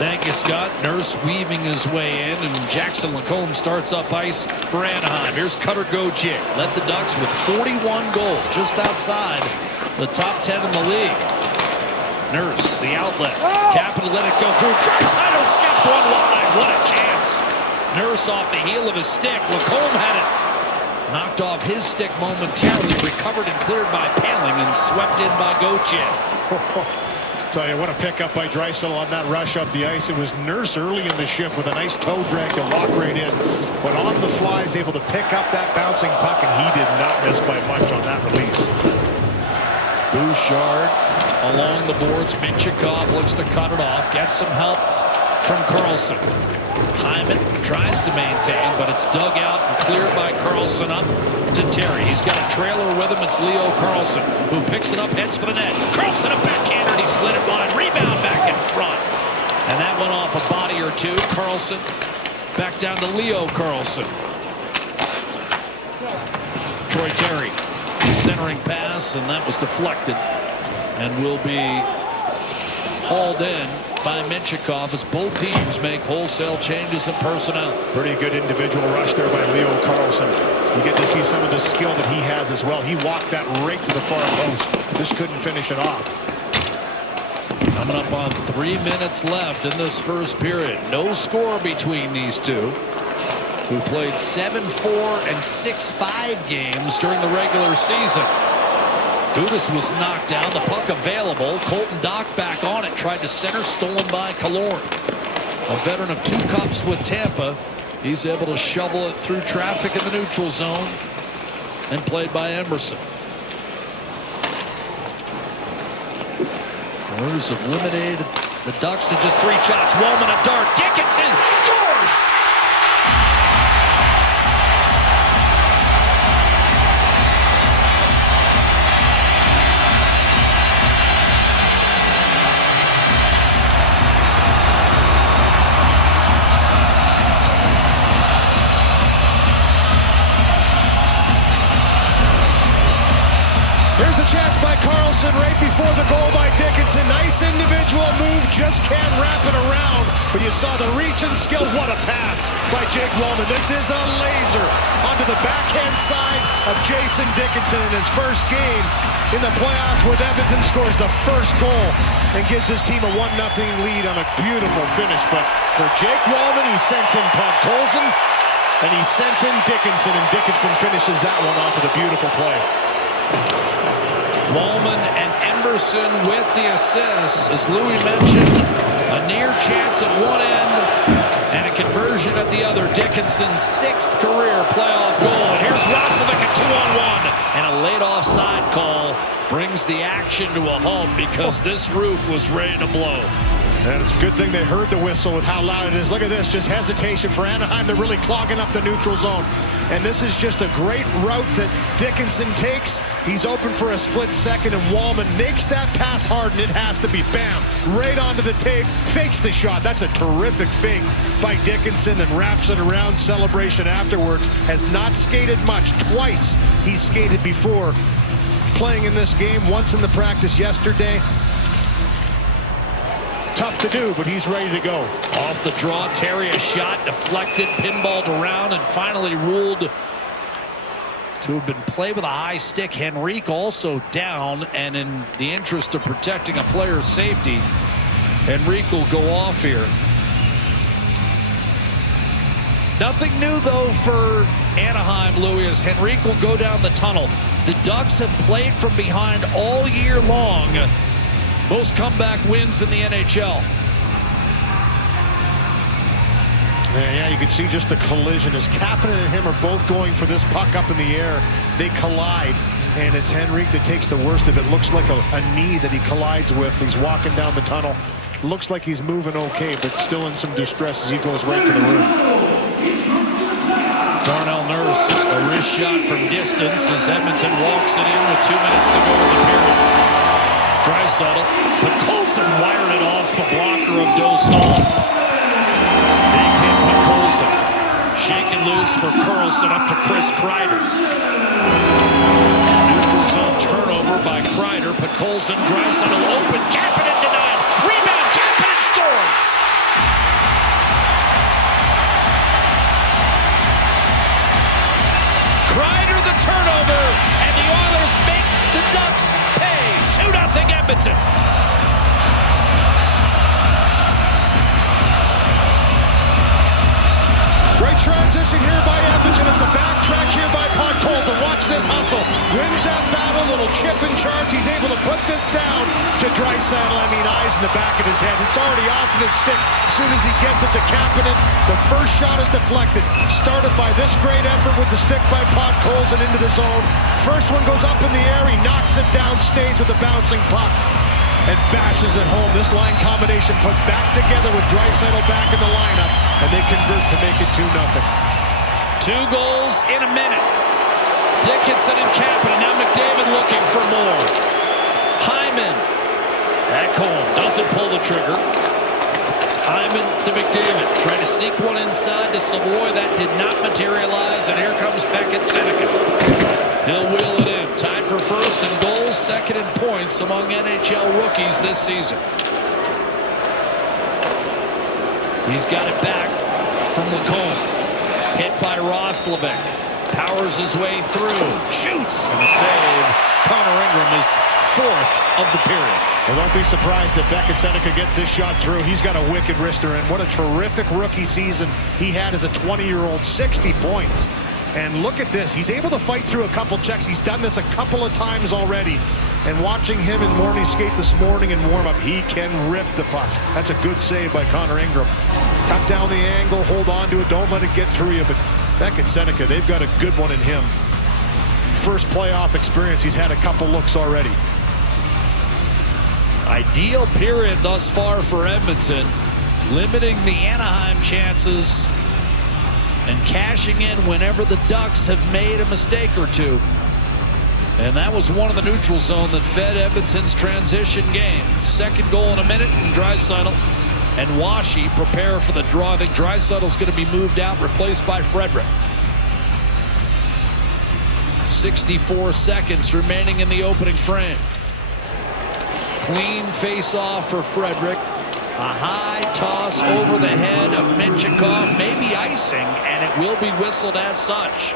Thank you, Scott. Nurse weaving his way in, and Jackson Lacombe starts up ice for Anaheim. Here's Cutter Gauthier. Led the Ducks with 41 goals, just outside the top 10 in the league. Nurse, the outlet. Capital let it go through. Draisaitl snapped one wide. What a chance. Nurse off the heel of his stick. Lacombe had it knocked off his stick momentarily, recovered and cleared by Paling, and swept in by Gauthier. Tell you what, a pickup by Draisaitl on that rush up the ice. It was Nurse early in the shift with a nice toe drag to walk right in, but on the fly is able to pick up that bouncing puck, and he did not miss by much on that release. Bouchard along the boards. Minchikov looks to cut it off. Gets some help from Karlsson. Hyman tries to maintain, but it's dug out and cleared by Karlsson up to Terry. He's got a trailer with him. It's Leo Karlsson, who picks it up, heads for the net. Karlsson, a backhander, and he slid it wide. Rebound back in front. And that went off a body or two. Karlsson back down to Leo Karlsson. Troy Terry, centering pass, and that was deflected and will be hauled in by Minchikov as both teams make wholesale changes in personnel. Pretty good individual rush there by Leo Karlsson. You get to see some of the skill that he has as well. He walked that right to the far post. Just couldn't finish it off. Coming up on 3 minutes left in this first period. No score between these two, who played 7-4 and 6-5 games during the regular season. Dudas was knocked down. The puck available. Colton Dock back on it. Tried to center. Stolen by Killorn. A veteran of 2 cups with Tampa. He's able to shovel it through traffic in the neutral zone. And played by Emerson. Oilers have eliminated the Ducks to just 3 shots. Wallman a dart. Dickinson scores! Here's the chance by Karlsson right before the goal by Dickinson. Nice individual move, just can't wrap it around. But you saw the reach and skill. What a pass by Jake Wallman. This is a laser onto the backhand side of Jason Dickinson in his first game in the playoffs, with Edmonton scores the first goal and gives his team a 1-0 lead on a beautiful finish. But for Jake Wallman, he sent in Podkolzin and he sent in Dickinson, and Dickinson finishes that one off with a beautiful play. Wallman and Emerson with the assists. As Louis mentioned, a near chance at one end and a conversion at the other. Dickinson's 6th career playoff goal. And here's Roslovic at 2-on-1. And a late offside call brings the action to a halt because this roof was ready to blow. And it's a good thing they heard the whistle with how loud it is. Look at this, just hesitation for Anaheim. They're really clogging up the neutral zone. And this is just a great route that Dickinson takes. He's open for a split second, and Wallman makes that pass hard, and it has to be bam, right onto the tape, fakes the shot. That's a terrific fake by Dickinson, then wraps it around. Celebration afterwards. Has not skated much. Twice he's skated before playing in this game, once in the practice yesterday. Tough to do, but he's ready to go. Off the draw, Terry, a shot deflected, pinballed around, and finally ruled to have been played with a high stick. Henrique also down, and in the interest of protecting a player's safety, Henrique will go off here. Nothing new, though, for Anaheim, Louis, as Henrique will go down the tunnel. The Ducks have played from behind all year long. Most comeback wins in the NHL. Yeah, you can see just the collision as Kapanen and him are both going for this puck up in the air. They collide, and it's Henrique that takes the worst of it. Looks like a knee that he collides with. He's walking down the tunnel. Looks like he's moving okay, but still in some distress as he goes right to the room. Darnell Nurse, a wrist shot from distance as Edmonton walks it in with 2 minutes to go in the period. Draisaitl, but Colson wired it off the blocker of Dostal. Big hit by Colson. Shaken loose for Karlsson up to Chris Kreider. Neutral zone turnover by Kreider, but Colson, Draisaitl open. Kapanen denied. Rebound, Kapanen scores. Kreider the turnover, and the Oilers make the Ducks pay. 2-0 Edmonton. Great transition here by Edmonton as the backtrack here by Podkolzin. Watch this hustle. Wins that battle, little chip and charge. He's able to put this down to Draisaitl. Eyes in the back of his head. It's already off of his stick. As soon as he gets it to Kapanen, the first shot is deflected. Started by this great effort with the stick by Podkolzin into the zone. First one goes up in the air. He knocks it down, stays with the bouncing puck, and bashes it home. This line combination put back together with Draisaitl back in the lineup, and they convert to make it 2-0. 2 goals in a minute. Dickinson and Kapanen. Now McDavid looking for more. Hyman. Ekholm doesn't pull the trigger. Hyman to McDavid. Trying to sneak one inside to Savoy. That did not materialize, and here comes Beckett Seneca. He'll wheel it in. Tied for first in goals, second in points among NHL rookies this season. He's got it back from Lacombe. Hit by Roslovic. Powers his way through. Shoots. And a save. Connor Ingram is 4th of the period. Well, don't be surprised if Beckett Seneca gets this shot through. He's got a wicked wrister, and what a terrific rookie season he had as a 20-year-old. 60 points. And look at this. He's able to fight through a couple checks. He's done this a couple of times already. And watching him in morning skate this morning in warm-up, he can rip the puck. That's a good save by Connor Ingram. Cut down the angle, hold on to it, don't let it get through you. But Beckett Seneca, they've got a good one in him. First playoff experience, he's had a couple looks already. Ideal period thus far for Edmonton, limiting the Anaheim chances and cashing in whenever the Ducks have made a mistake or two. And that was one in the neutral zone that fed Edmonton's transition game. Second goal in a minute, and Draisaitl and Washi prepare for the draw. I think Draisaitl's going to be moved out, replaced by Frederick. 64 seconds remaining in the opening frame. Clean face-off for Frederick. A high toss over the head of Menchikov, maybe icing, and it will be whistled as such.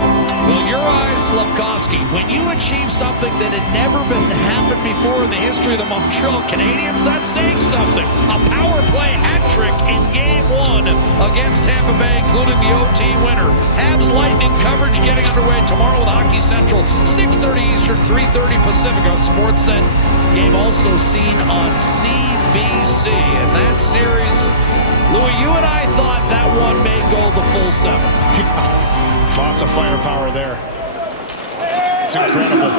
Well, your eyes, Slavkovsky, when you achieve something that had never been happened before in the history of the Montreal Canadiens, that's saying something. A power play hat trick in Game 1 against Tampa Bay, including the OT winner. Habs Lightning coverage getting underway tomorrow with Hockey Central, 6:30 Eastern, 3:30 Pacific on Sportsnet. Game also seen on CBC. And that series, Louis, you and I thought that one may go the full 7. Lots of firepower there. It's incredible.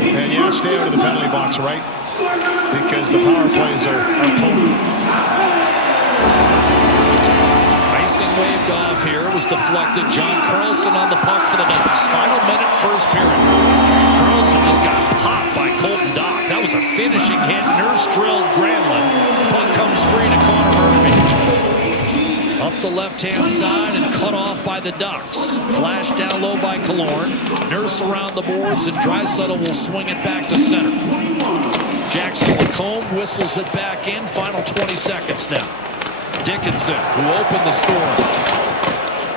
And yeah, stay out of the penalty box, right? Because the power plays are potent. icing waved off here. It was deflected. John Carlson on the puck for the Ducks. Final minute, first period. Carlson just got popped by Colton Dock. That was a finishing hit. Nurse drilled Granlund. Puck comes free to Connor Murphy. Up the left-hand side and cut off by the Ducks. Flash down low by Killorn. Nurse around the boards, and Draisaitl will swing it back to center. Jackson Lacombe whistles it back in. Final 20 seconds now. Dickinson, who opened the score,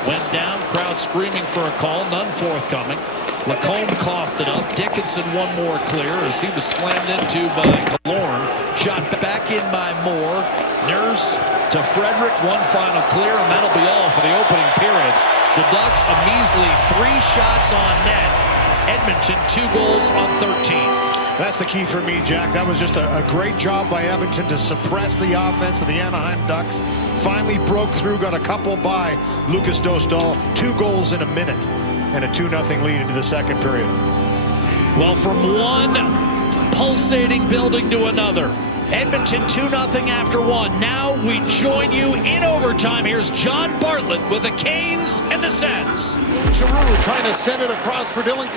went down. Crowd screaming for a call. None forthcoming. Lacombe coughed it up. Dickinson one more clear as he was slammed into by Killorn. Shot back in by Moore. Nurse to Frederick. One final clear, and that'll be all for the opening period. The Ducks a measly 3 shots on net. Edmonton 2 goals on 13. That's the key for me, Jack. That was just a great job by Edmonton to suppress the offense of the Anaheim Ducks. Finally broke through, got a couple by Lucas Dostal. 2 goals in a minute and a 2-0 lead into the second period. Well, from one pulsating building to another. Edmonton 2-0 after 1. Now we join you in overtime. Here's John Bartlett with the Canes and the Sens. Giroux trying to send it across for Dylan.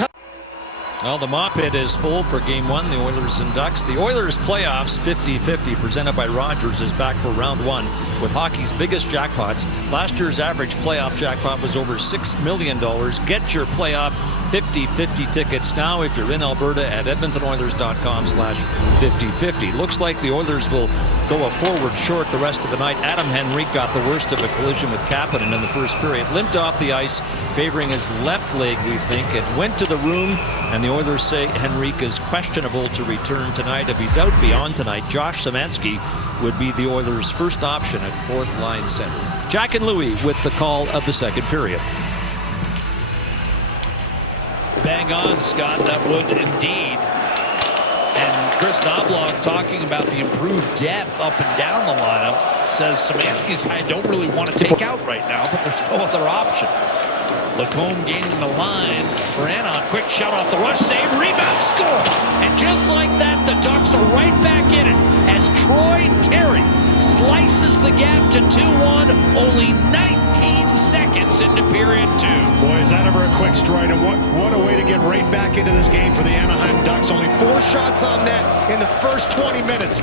Well, the mop pit is full for Game 1, the Oilers and Ducks. The Oilers playoffs 50-50 presented by Rogers is back for round 1 with hockey's biggest jackpots. Last year's average playoff jackpot was over $6 million. Get your playoff 50-50 tickets now if you're in Alberta at EdmontonOilers.com/50-50. Looks like the Oilers will go a forward short the rest of the night. Adam Henrique got the worst of a collision with Kapanen in the first period. Limped off the ice, favoring his left leg, we think. It went to the room, and the Oilers say Henrique is questionable to return tonight. If he's out beyond tonight, Josh Szymanski would be the Oilers' first option at fourth line center. Jack and Louie with the call of the second period. Bang on, Scott. That would indeed. And Chris Knobloch talking about the improved depth up and down the lineup. Says Szymanski's I don't really want to take out right now, but there's no other option. Lacombe gaining the line for Anaheim. Quick shot off the rush, save, rebound, score. And just like that, the Ducks are right back in it as Troy Terry slices the gap to 2-1, only 19 seconds into period 2. Boy, is that ever a quick stride, and what a way to get right back into this game for the Anaheim Ducks. Only 4 shots on net in the first 20 minutes.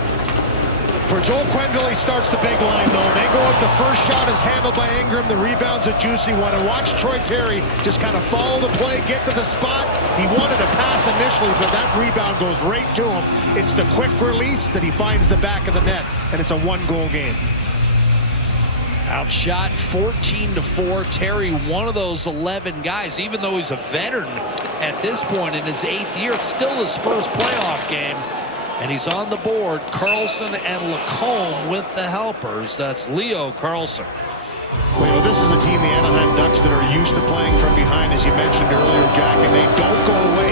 For Joel Quenneville, he starts the big line, though. They go up, the first shot is handled by Ingram. The rebound's a juicy one. And watch Troy Terry just kind of follow the play, get to the spot. He wanted a pass initially, but that rebound goes right to him. It's the quick release that he finds the back of the net, and it's a 1-goal game. Outshot 14-4. Terry, one of those 11 guys, even though he's a veteran at this point in his 8th year, it's still his first playoff game. And he's on the board. Carlson and Lacombe with the helpers. That's Leo Carlson. Well, this is the team, the Anaheim Ducks, that are used to playing from behind, as you mentioned earlier, Jack, and they don't go away.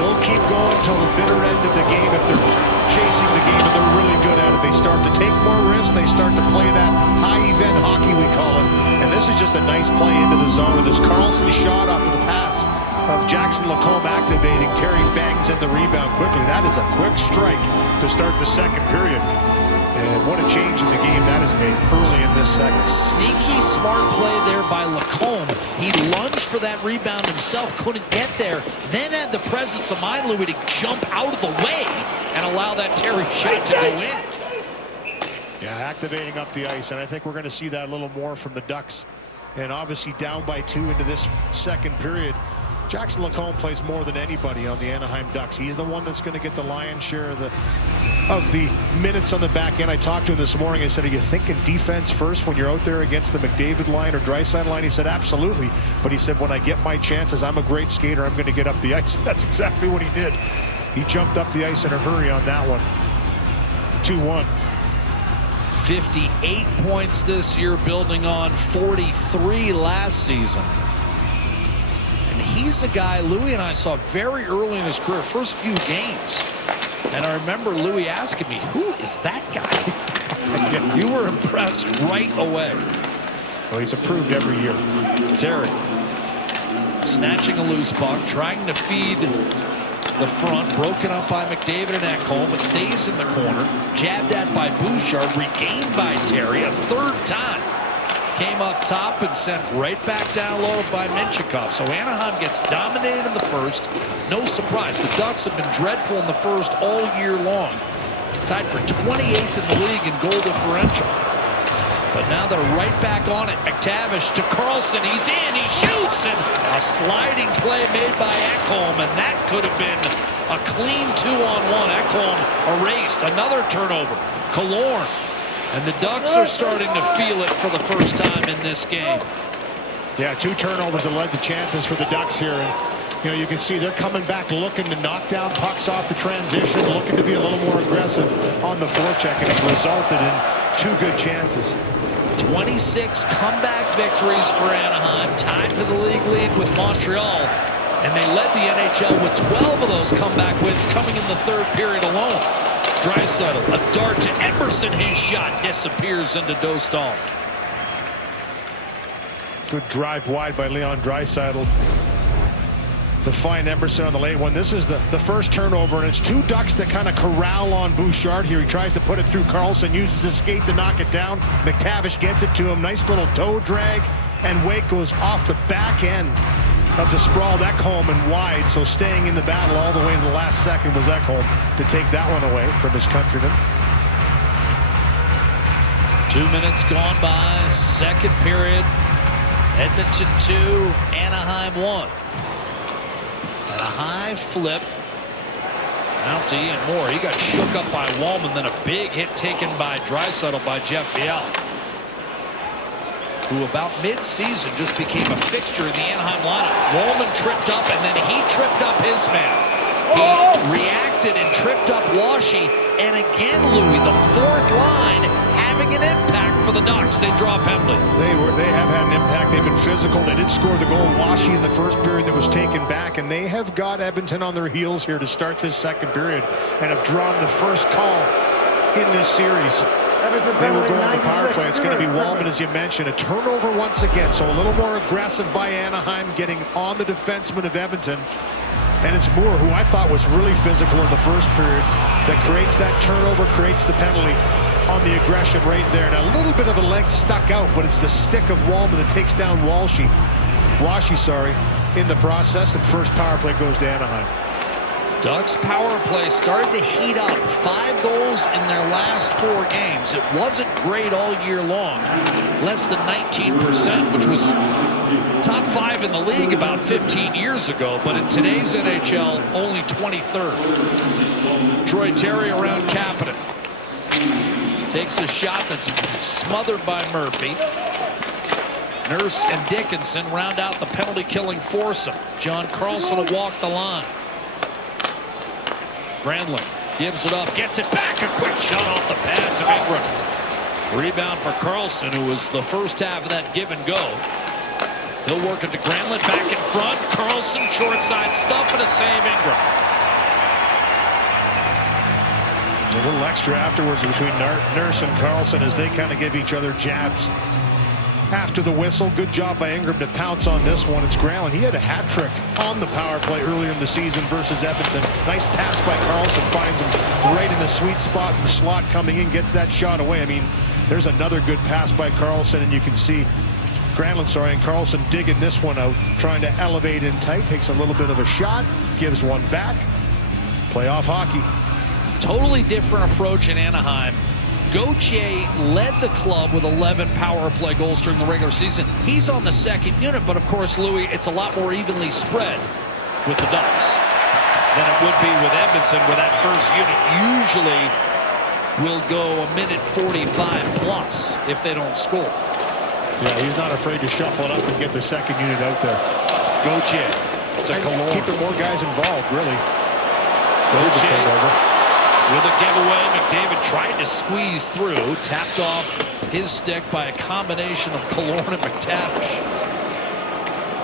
They'll keep going till the bitter end of the game if they're chasing the game, and they're really good at it. They start to take more risks. They start to play that high-event hockey, we call it. And this is just a nice play into the zone. And this Carlson shot off of the pass of Jackson Lacombe activating. Terry bangs in the rebound quickly. That is a quick strike to start the second period. And what a change in the game that has made early in this second. Sneaky, smart play there by Lacombe. He lunged for that rebound himself, couldn't get there. Then had the presence of mind, Louis, to jump out of the way and allow that Terry shot to go in. Yeah, activating up the ice, and I think we're going to see that a little more from the Ducks. And obviously down by 2 into this second period. Jackson Lacombe plays more than anybody on the Anaheim Ducks. He's the one that's going to get the lion's share of the minutes on the back end. I talked to him this morning. I said, are you thinking defense first when you're out there against the McDavid line or Draisaitl line? He said, absolutely. But he said, when I get my chances, I'm a great skater. I'm going to get up the ice. That's exactly what he did. He jumped up the ice in a hurry on that one. 2-1. 58 points this year, building on 43 last season. And he's a guy Louis and I saw very early in his career, first few games. And I remember Louis asking me, who is that guy? You were impressed right away. Well, he's improved every year. Terry snatching a loose puck, trying to feed the front, broken up by McDavid and Ekholm. It stays in the corner, jabbed at by Bouchard, regained by Terry a third time. came up top and sent right back down low by Minchikov. So Anaheim gets dominated in the first. No surprise. The Ducks have been dreadful in the first all year long. Tied for 28th in the league in goal differential. But now they're right back on it. McTavish to Carlson. He's in. He shoots. And a sliding play made by Ekholm. And that could have been a clean 2-on-1. Ekholm erased. Another turnover. Killorn. And the Ducks are starting to feel it for the first time in this game. Yeah, 2 turnovers that led to chances for the Ducks here. And, you know, you can see they're coming back looking to knock down pucks off the transition, looking to be a little more aggressive on the forecheck, and it resulted in 2 good chances. 26 comeback victories for Anaheim, tied for the league lead with Montreal. And they led the NHL with 12 of those comeback wins coming in the third period alone. Draisaitl, a dart to Emerson. His shot disappears into Dostal. Good drive wide by Leon Draisaitl to find Emerson on the late one. This is the first turnover, and it's 2 Ducks that kind of corral on Bouchard here. He tries to put it through Carlson, uses his skate to knock it down. McTavish gets it to him. Nice little toe drag, and Wake goes off the back end of the sprawled Ekholm and wide. So staying in the battle all the way to the last second was Ekholm to take that one away from his countryman. 2 minutes gone by, second period. Edmonton 2, Anaheim 1. And a high flip out to Ian Moore. He got shook up by Wallman, then a big hit taken by Draisaitl by Jeff Viel, who about mid-season just became a fixture in the Anaheim lineup. Wallman tripped up, and then he tripped up his man. He reacted and tripped up Washy, and again, Louis, the 4th line having an impact for the Ducks. They draw a penalty. They have had an impact. They've been physical. They did score the goal, Washy, in the first period that was taken back, and they have got Edmonton on their heels here to start this second period and have drawn the first call in this series. They will go on the power play. It's going to be Wallman, as you mentioned. A turnover once again, so a little more aggressive by Anaheim, getting on the defenseman of Edmonton. And it's Moore, who I thought was really physical in the first period, that creates that turnover, creates the penalty on the aggression right there. And a little bit of a leg stuck out, but it's the stick of Wallman that takes down Washy, in the process, and first power play goes to Anaheim. Ducks power play started to heat up. 5 goals in their last 4 games. It wasn't great all year long. Less than 19%, which was top 5 in the league about 15 years ago. But in today's NHL, only 23rd. Troy Terry around Kapanen. Takes a shot that's smothered by Murphy. Nurse and Dickinson round out the penalty-killing foursome. John Carlson will walk the line. Granlund gives it up, gets it back. A quick shot off the pads of Ingram. Rebound for Carlson, who was the first half of that give and go. He'll work it to Granlund, back in front. Carlson, short side stuff, and a save, Ingram. A little extra afterwards between Nurse and Carlson as they kind of give each other jabs after the whistle. Good job by Ingram to pounce on this one. It's Granlund. He had a hat trick on the power play earlier in the season versus Edmonton. Nice pass by Carlson, finds him right in the sweet spot in the slot, coming in, gets that shot away. I mean, there's another good pass by Carlson, and you can see Granlund, and Carlson digging this one out, trying to elevate in tight, takes a little bit of a shot, gives one back. Playoff hockey. Totally different approach in Anaheim. Gauthier led the club with 11 power play goals during the regular season. He's on the second unit, but of course, Louis, it's a lot more evenly spread with the Ducks than it would be with Edmonton, where that first unit usually will go a minute 45 plus if they don't score. Yeah, he's not afraid to shuffle it up and get the second unit out there. Gauthier to Killorn. Keeping more guys involved, really. Gauthier with a giveaway. McDavid tried to squeeze through, tapped off his stick by a combination of Killorn and McTavish.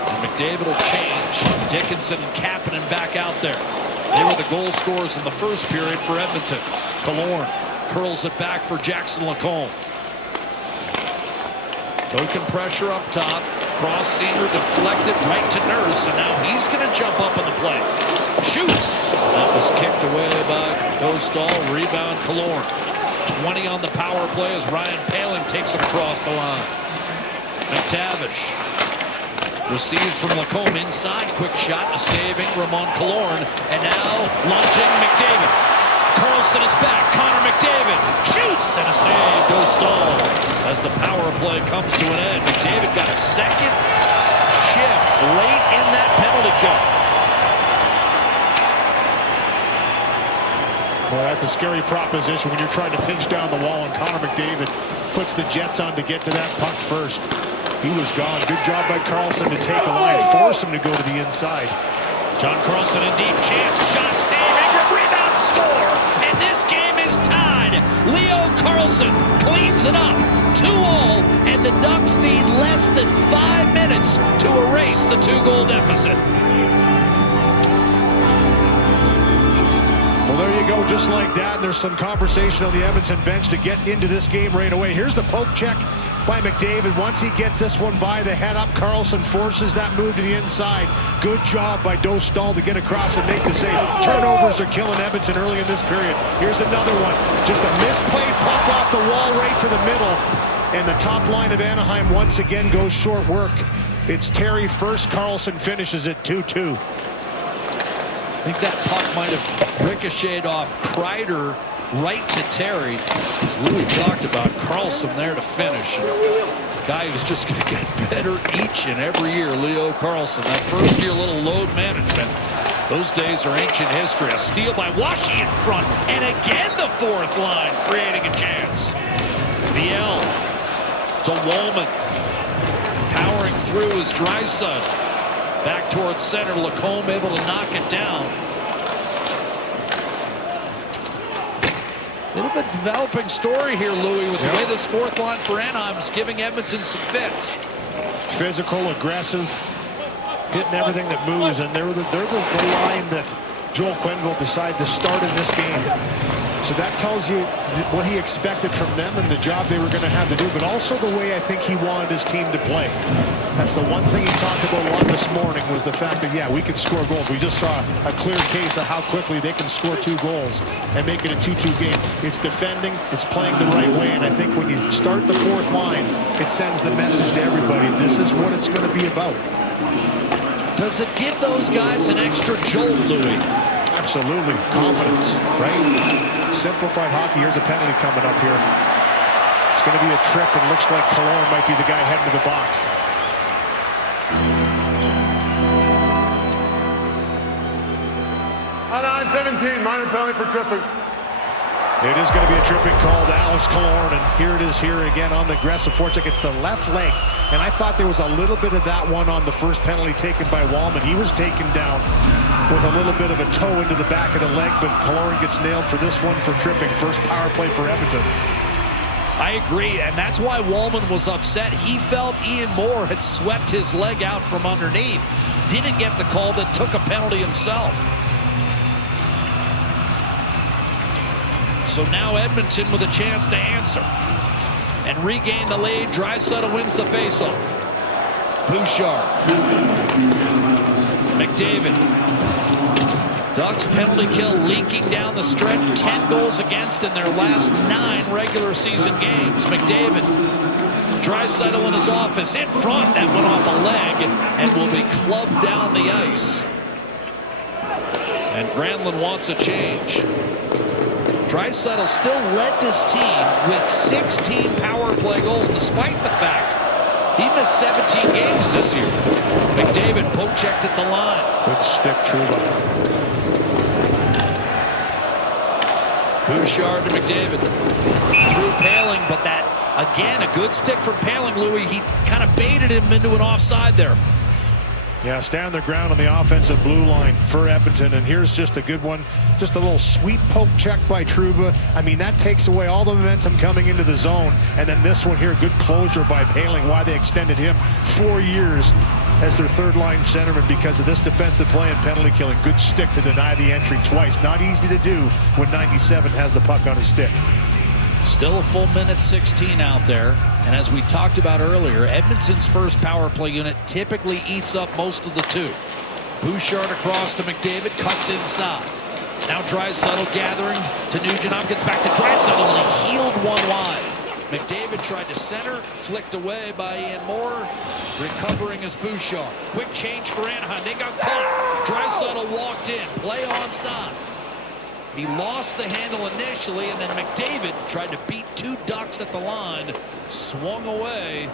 And McDavid will change. Dickinson and Kapanen back out there. They were the goal scorers in the first period for Edmonton. Killorn curls it back for Jackson Lacombe. Token pressure up top. Cross seamer deflected right to Nurse, and now he's going to jump up on the play. Shoots. That was kicked away by Dostal. Rebound Killorn. 20 on the power play as Ryan Palin takes it across the line. McTavish receives from Lacombe inside. Quick shot, a save. Ingram on Killorn. And now launching McDavid. Karlsson is back. Connor McDavid shoots, and a save. Dostal as the power play comes to an end. McDavid got a second shift late in that penalty kill. Well, that's a scary proposition when you're trying to pinch down the wall, and Connor McDavid puts the Jets on to get to that puck first. He was gone. Good job by Karlsson to take a line, force him to go to the inside. John Karlsson in deep, chance, shot, save, Ingram, rebound, score, and this game is tied. Leo Karlsson cleans it up, 2-2, and the Ducks need less than 5 minutes to erase the 2-goal deficit. Well, there you go, just like that. There's some conversation on the Edmonton bench to get into this game right away. Here's the poke check by McDavid. Once he gets this one by the head up, Karlsson forces that move to the inside. Good job by Dostal to get across and make the save. Turnovers are killing Edmonton early in this period. Here's another one. Just a misplayed puck off the wall right to the middle. And the top line of Anaheim once again goes short work. It's Terry first. Karlsson finishes it 2-2. I think that puck might have ricocheted off Kreider right to Terry. As Louis talked about, Karlsson there to finish. And the guy who's just going to get better each and every year, Leo Karlsson. That first year, little load management. Those days are ancient history. A steal by Washy in front. And again, the fourth line creating a chance. VL to Wallman. Powering through is Draisaitl. Back towards center. Lacombe able to knock it down. Bit of a developing story here, Louis, with the way this fourth line for Anaheim is giving Edmonton some fits. Physical, aggressive, hitting everything that moves, and they're the line that Joel Quenneville decided to start in this game. So that tells you what he expected from them and the job they were going to have to do, but also the way I think he wanted his team to play. That's the one thing he talked about a lot this morning, was the fact that, yeah, we can score goals. We just saw a clear case of how quickly they can score 2 goals and make it a 2-2 game. It's defending, it's playing the right way, and I think when you start the fourth line, it sends the message to everybody. This is what it's going to be about. Does it give those guys an extra jolt, Louis? Absolutely. Confidence, right? Simplified hockey. Here's a penalty coming up here. It's going to be a trip, and looks like Killorn might be the guy heading to the box. Anaheim 17, minor penalty for tripping. It is going to be a tripping call to Alex Killorn, and here it is here again on the aggressive forecheck. It's the left leg, and I thought there was a little bit of that one on the first penalty taken by Wallman. He was taken down with a little bit of a toe into the back of the leg, but Killorn gets nailed for this one for tripping. First power play for Edmonton. I agree, and that's why Wallman was upset. He felt Ian Moore had swept his leg out from underneath. Didn't get the call, that took a penalty himself. So now Edmonton with a chance to answer and regain the lead. Draisaitl wins the faceoff. Bouchard. McDavid. Ducks penalty kill leaking down the stretch. 10 goals against in their last 9 regular season games. McDavid. Draisaitl in his office. In front. That went off a leg and will be clubbed down the ice. And Granlund wants a change. Draisaitl still led this team with 16 power play goals, despite the fact he missed 17 games this year. McDavid poke checked at the line. Good stick, Trouba. Bouchard to McDavid. Through Paling, but that, again, a good stick from Paling, Louis. He kind of baited him into an offside there. Yeah, stand their ground on the offensive blue line for Edmonton, and here's just a good one. Just a little sweet poke check by Trouba. I mean, that takes away all the momentum coming into the zone, and then this one here, good closure by Paling. Why they extended him 4 years as their third-line centerman, because of this defensive play and penalty killing. Good stick to deny the entry twice. Not easy to do when 97 has the puck on his stick. Still a full minute 16 out there. And as we talked about earlier, Edmonton's first power play unit typically eats up most of the 2. Bouchard across to McDavid, cuts inside. Now Draisaitl gathering to Nugent Hopkins, back to Draisaitl, and he healed one wide. McDavid tried to center, flicked away by Ian Moore. Recovering is Bouchard. Quick change for Anaheim. They got caught. Draisaitl walked in. Play onside. He lost the handle initially, and then McDavid tried to beat 2 Ducks at the line. Swung away.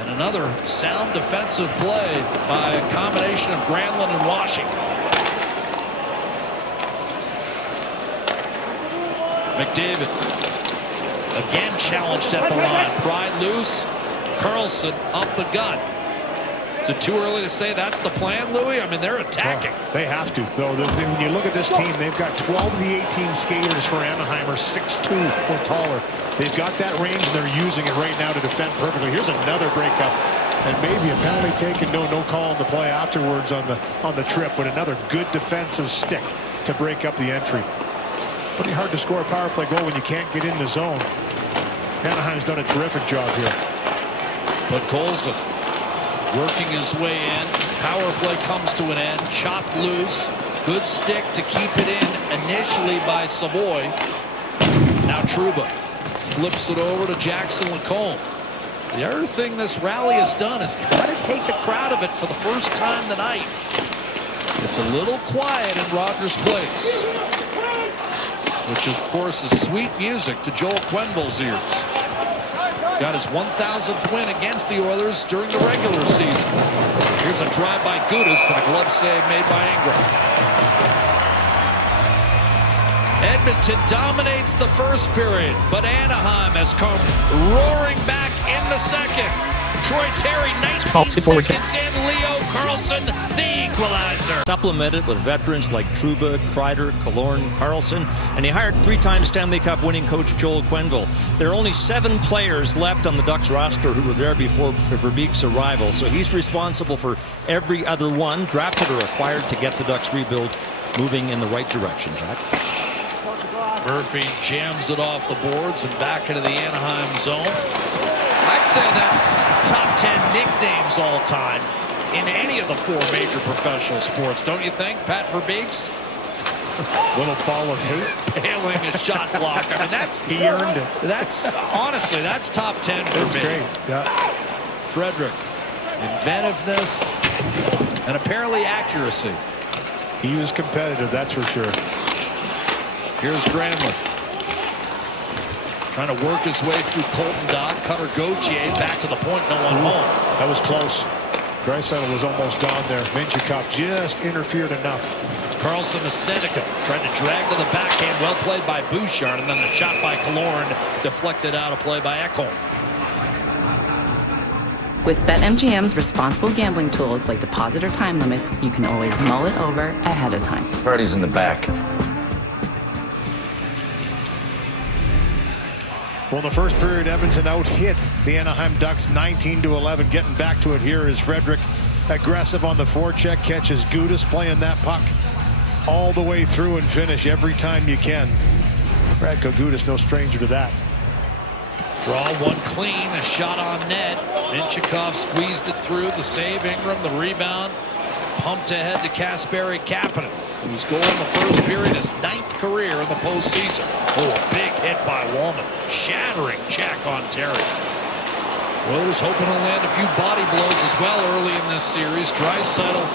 And another sound defensive play by a combination of Granlund and Washington. McDavid again challenged at the line. Pried loose. Carlson up the gut. Is it too early to say that's the plan, Louis? I mean, they're attacking. Oh, they have to, though. When you look at this team, they've got 12 of the 18 skaters for Anaheim are 6'2" or taller. They've got that range, and they're using it right now to defend perfectly. Here's another breakup, and maybe a penalty taken. No call on the play afterwards on the trip, but another good defensive stick to break up the entry. Pretty hard to score a power play goal when you can't get in the zone. Anaheim's done a terrific job here. But Colson working his way in. Power play comes to an end. Chopped loose. Good stick to keep it in initially by Savoy. Now Trouba flips it over to Jackson Lacombe. The other thing this rally has done is kind of take the crowd of it for the first time tonight. It's a little quiet in Rogers Place, which of course is sweet music to Joel Quenneville's ears. Got his 1,000th win against the Oilers during the regular season. Here's a drive by Gudas and a glove save made by Ingram. Edmonton dominates the first period, but Anaheim has come roaring back in the second. Troy Terry, 19 seconds in. Leo Carlson, the equalizer. Supplemented with veterans like Trouba, Kreider, Killorn, Carlson, and he hired 3-time Stanley Cup winning coach Joel Quenneville. There are only 7 players left on the Ducks roster who were there before Verbeek's arrival, so he's responsible for every other one, drafted or acquired, to get the Ducks rebuild moving in the right direction, Jack. Murphy jams it off the boards and back into the Anaheim zone. I'd say that's top 10 nicknames all time in any of the 4 major professional sports, don't you think, Pat Verbeek's? Little ball of hate. Hailing a shot block. I mean, that's he earned it. That's honestly, that's top 10 for That's me. great. Yeah. Frederick, inventiveness and apparently accuracy. He was competitive, that's for sure. Here's Granlund. Trying to work his way through Colton Dock. Cutter Gauthier back to the point. No one home. That was close. Draisaitl was almost gone there. Minchikov just interfered enough. Carlson to Seneca. Tried to drag to the backhand. Well played by Bouchard. And then the shot by Killorn deflected out of play by Ekholm. With BetMGM's responsible gambling tools like deposit or time limits, you can always mull it over ahead of time. Party's in the back. Well, in the first period, Edmonton out-hit the Anaheim Ducks 19-11. Getting back to it here is Frederick. Aggressive on the forecheck, catches Gudas playing that puck all the way through and finish every time you can. Radko Gudas, no stranger to that. Draw one clean, a shot on net. Minchikov squeezed it through. The save, Ingram, the rebound. Pumped ahead to Kasperi Kapanen, whose goal in the first period is 9th career in the postseason. Oh, a big hit by Wallman. Shattering check on Terry. Oilers hoping to land a few body blows as well early in this series. Draisaitl,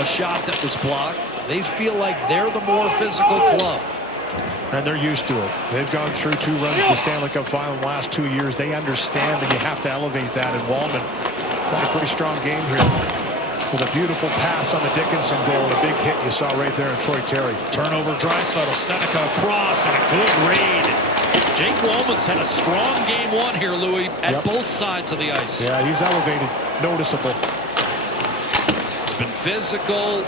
a shot that was blocked. They feel like they're the more physical club. And they're used to it. They've gone through 2 runs to the Stanley Cup final in the last 2 years. They understand that you have to elevate that. And Wallman got a pretty strong game here, with a beautiful pass on the Dickinson goal and a big hit you saw right there in Troy Terry. Turnover, Draisaitl, Seneca across, and a good read. Jake Wallman's had a strong game 1 here, Louis, at both sides of the ice. Yeah, he's elevated, noticeable. It's been physical.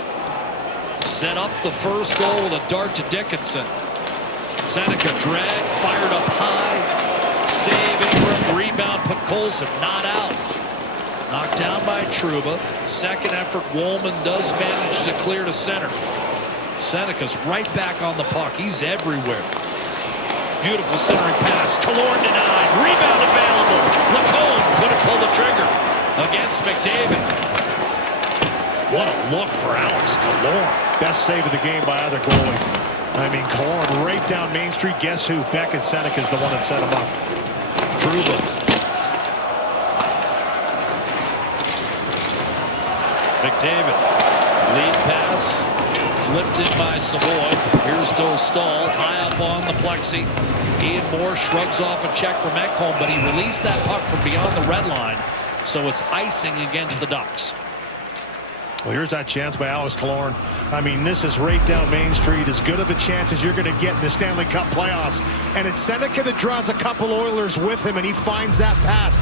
Set up the first goal with a dart to Dickinson. Seneca drag, fired up high. Save, Ingram, rebound, put Colson not out. Knocked down by Trouba. Second effort, Wallman does manage to clear to center. Seneca's right back on the puck. He's everywhere. Beautiful centering pass. Killorn denied. Rebound available. Lacombe couldn't pull the trigger against McDavid. What a look for Alex Killorn. Best save of the game by either goalie. I mean, Killorn right down Main Street. Guess who? Beck and Seneca's the one that set him up. Trouba. McDavid. Lead pass. Flipped in by Savoy. Here's Dostal high up on the plexi. Ian Moore shrugs off a check from Ekholm, but he released that puck from beyond the red line, so it's icing against the Ducks. Well, here's that chance by Alice Killorn. I mean, this is right down Main Street, as good of a chance as you're going to get in the Stanley Cup playoffs. And it's Seneca that draws a couple Oilers with him, and he finds that pass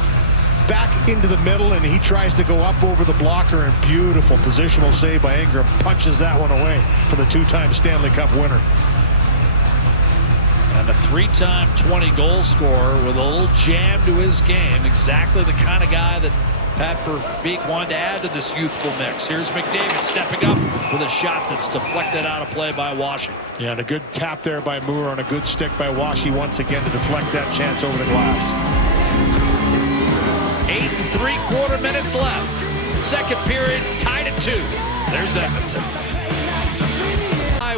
back into the middle, and he tries to go up over the blocker, and beautiful positional save by Ingram. Punches that one away for the two-time Stanley Cup winner. And a three-time 20-goal scorer with a little jam to his game. Exactly the kind of guy that Pat Verbeek wanted to add to this youthful mix. Here's McDavid stepping up with a shot that's deflected out of play by Washington. Yeah, and a good tap there by Moore on a good stick by Washi once again to deflect that chance over the glass. 8 3/4 minutes left. Second period, tied at 2. There's Edmonton.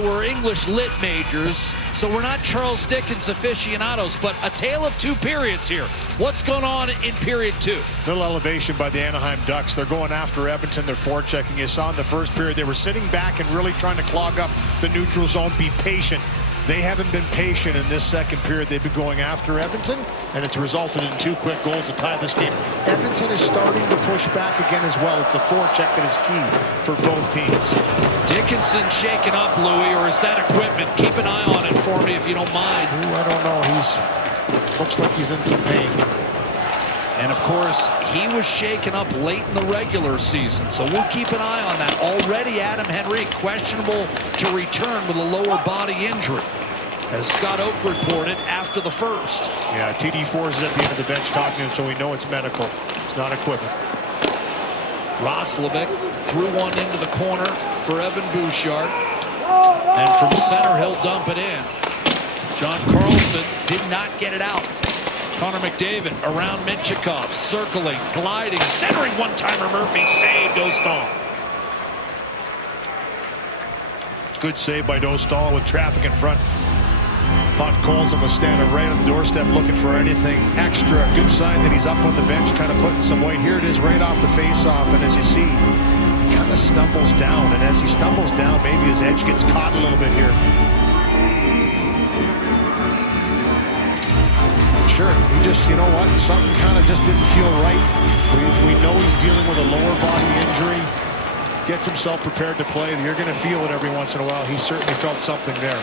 We're English lit majors, so we're not Charles Dickens aficionados, but a tale of two periods here. What's going on in period 2? Little elevation by the Anaheim Ducks. They're going after Edmonton. They're forechecking. You saw in the first period they were sitting back and really trying to clog up the neutral zone, be patient. They haven't been patient in this second period. They've been going after Edmonton, and it's resulted in 2 quick goals to tie this game. Edmonton is starting to push back again as well. It's the forecheck that is key for both teams. Dickinson shaken up, Louis, or is that equipment? Keep an eye on it for me if you don't mind. Ooh, I don't know. Looks like he's in some pain. And of course, he was shaken up late in the regular season, so we'll keep an eye on that. Already Adam Henry questionable to return with a lower body injury, as Scott Oak reported after the first. Yeah, TD4 is at the end of the bench talking to him, so we know it's medical. It's not equipment. Roslovic threw one into the corner for Evan Bouchard. And from center, he'll dump it in. John Carlson did not get it out. Connor McDavid around Minchikov, circling, gliding, centering one-timer. Murphy saved Dostal. Good save by Dostal with traffic in front. Puck Colson was standing right on the doorstep looking for anything extra. Good sign that he's up on the bench, kind of putting some weight. Here it is right off the face-off, and as you see, he kind of stumbles down. And as he stumbles down, maybe his edge gets caught a little bit here. Sure, he just, you know what, something kind of just didn't feel right. We know he's dealing with a lower body injury. Gets himself prepared to play, and you're going to feel it every once in a while. He certainly felt something there.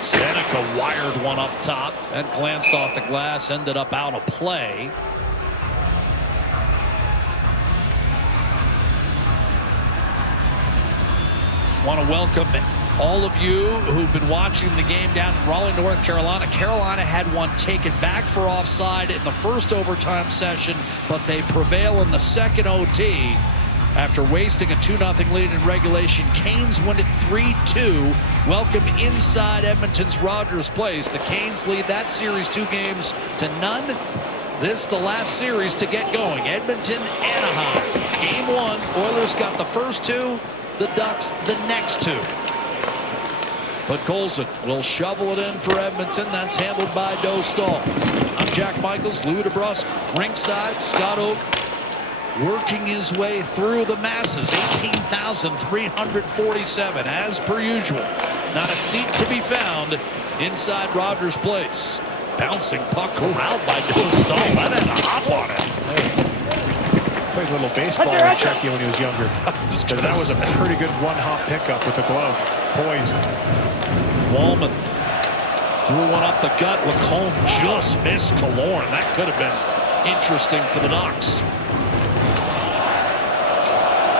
Seneca wired one up top. That glanced off the glass, ended up out of play. Want to welcome all of you who've been watching the game down in Raleigh, North Carolina. Carolina had one taken back for offside in the first overtime session, but they prevail in the second OT. After wasting a 2-0 lead in regulation, Canes win it 3-2. Welcome inside Edmonton's Rogers Place. The Canes lead that series 2-0. This the last series to get going. Edmonton, Anaheim. Game 1, Oilers got the first 2, the Ducks the next 2. But Colson will shovel it in for Edmonton. That's handled by Dostal. I'm Jack Michaels, Louis DeBrusque, ringside. Scott Oak working his way through the masses. 18,347 as per usual. Not a seat to be found inside Rogers Place. Bouncing puck corralled by Dostal. That had a hop on it. Played a little baseball with Chucky when he was younger. Because that was a pretty good one-hop pickup with the glove. Poised. Wallman threw one up the gut. Lacombe just missed Killorn. That could have been interesting for the Ducks.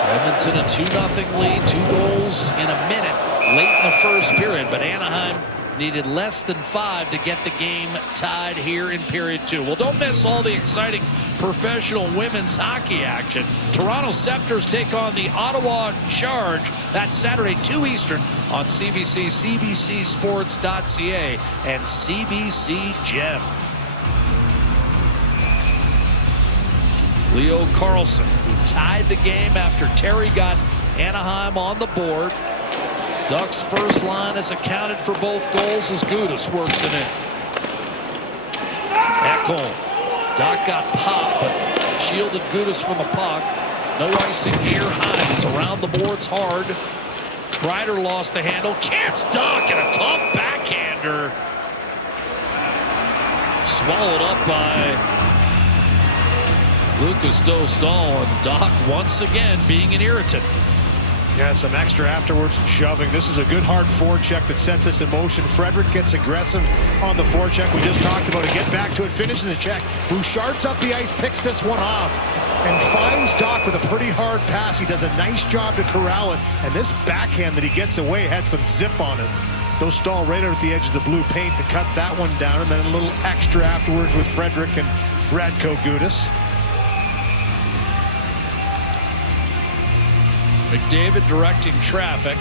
Edmonton a 2-0 lead, 2 goals in a minute late in the first period, but Anaheim needed less than 5 to get the game tied here in period 2. Well, don't miss all the exciting professional women's hockey action. Toronto Scepters take on the Ottawa Charge. That's Saturday, 2 Eastern on CBC, CBCSports.ca, and CBC Gem. Leo Carlson, who tied the game after Terry got Anaheim on the board. Ducks' first line is accounted for both goals as Gudis works it in. Ekholm Doc got popped, but shielded Gudas from the puck. No icing here. Hines around the boards hard. Kreider lost the handle. Chance Doc and a tough backhander. Swallowed up by Lucas Dostal, and Doc once again being an irritant. Yeah, some extra afterwards and shoving. This is a good hard forecheck that sets this in motion. Frederick gets aggressive on the forecheck. We just talked about it. Get back to it, finishes the check. Bouchard's up the ice, picks this one off, and finds Doc with a pretty hard pass. He does a nice job to corral it, and this backhand that he gets away had some zip on it. Dostal right out at the edge of the blue paint to cut that one down, and then a little extra afterwards with Frederick and Radko Gudas. McDavid directing traffic,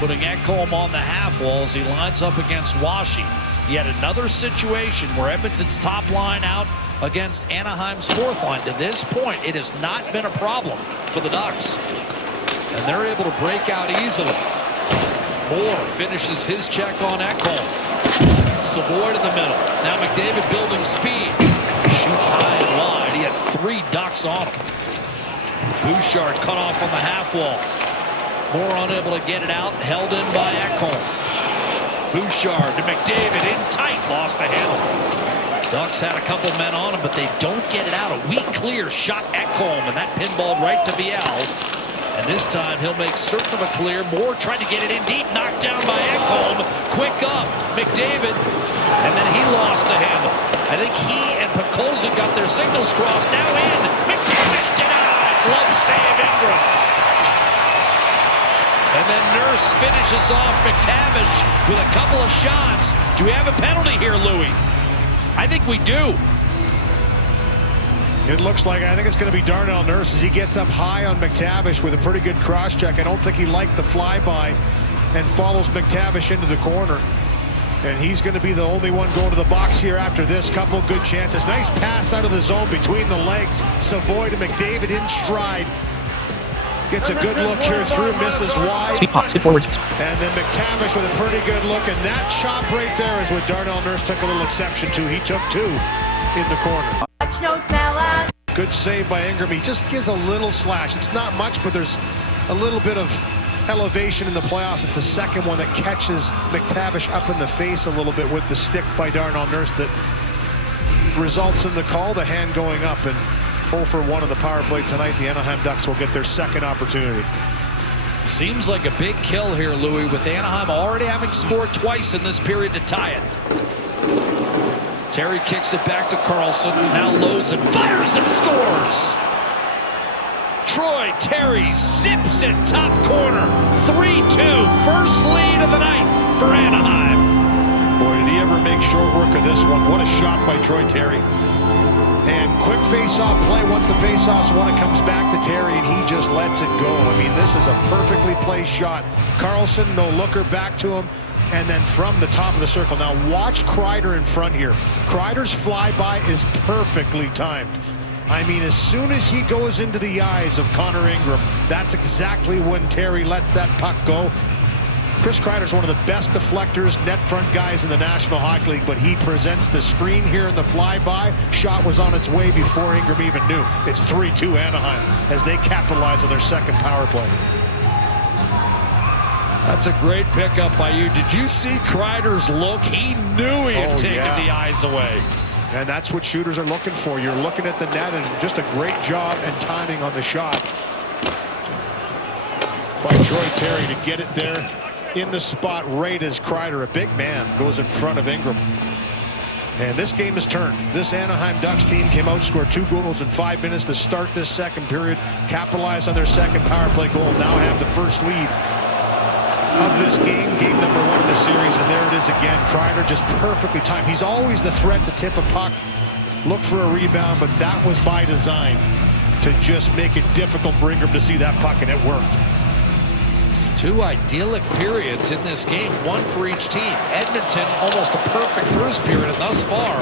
putting Ekholm on the half wall as he lines up against Washi. Yet another situation where Edmonton's top line out against Anaheim's fourth line. To this point, it has not been a problem for the Ducks. And they're able to break out easily. Moore finishes his check on Ekholm. Savoy to the middle. Now McDavid building speed. Shoots high and wide. He had 3 Ducks on him. Bouchard cut off on the half wall. Moore unable to get it out. Held in by Ekholm. Bouchard to McDavid in tight. Lost the handle. Ducks had a couple men on him, but they don't get it out. A weak clear shot Ekholm, and that pinballed right to Viel. And this time he'll make certain of a clear. Moore trying to get it in deep. Knocked down by Ekholm. Quick up. McDavid. And then he lost the handle. I think he and Pekolzin got their signals crossed. Now in. McDavid denied. Glove save Ingram. And then Nurse finishes off McTavish with a couple of shots. Do we have a penalty here, Louis? I think we do. It looks like, I think it's going to be Darnell Nurse as he gets up high on McTavish with a pretty good cross check. I don't think he liked the flyby and follows McTavish into the corner. And he's going to be the only one going to the box here after this. Couple good chances. Nice pass out of the zone between the legs. Savoy to McDavid in stride. Gets a good look here through, misses wide. Speed pop, speed forwards. And then McTavish with a pretty good look. And that chop right there is what Darnell Nurse took a little exception to. He took 2 in the corner. Good save by Ingram. He just gives a little slash. It's not much, but there's a little bit of elevation in the playoffs. It's the second one that catches McTavish up in the face a little bit with the stick by Darnell Nurse that results in the call, the hand going up. And 0 for 1 on the power play tonight. The Anaheim Ducks will get their second opportunity. Seems like a big kill here, Louis, with Anaheim already having scored twice in this period to tie it. Terry kicks it back to Carlson, now loads and fires and scores. Troy Terry zips it top corner. 3-2, first lead of the night for Anaheim. Boy, did he ever make short work of this one. What a shot by Troy Terry. And quick face-off play. Once the face-off's won, it comes back to Terry, and he just lets it go. I mean, this is a perfectly placed shot. Carlson, no looker, back to him, and then from the top of the circle. Now watch Kreider in front here. Kreider's flyby is perfectly timed. I mean, as soon as he goes into the eyes of Connor Ingram, that's exactly when Terry lets that puck go. Chris Kreider's one of the best deflectors, net front guys in the National Hockey League, but he presents the screen here in the flyby. Shot was on its way before Ingram even knew. It's 3-2 Anaheim as they capitalize on their second power play. That's a great pickup by you. Did you see Kreider's look? He knew he had taken the eyes away. And that's what shooters are looking for. You're looking at the net, and just a great job and timing on the shot by Troy Terry to get it there in the spot right as Kreider, a big man, goes in front of Ingram. And this game is turned. This Anaheim Ducks team came out, scored 2 goals in 5 minutes to start this second period, capitalized on their second power play goal, now have the first lead of this game, game number 1 of the series, and there it is again. Kreider just perfectly timed. He's always the threat to tip a puck, look for a rebound, but that was by design to just make it difficult for Ingram to see that puck, and it worked. 2 idyllic periods in this game, 1 for each team. Edmonton, almost a perfect first period, and thus far,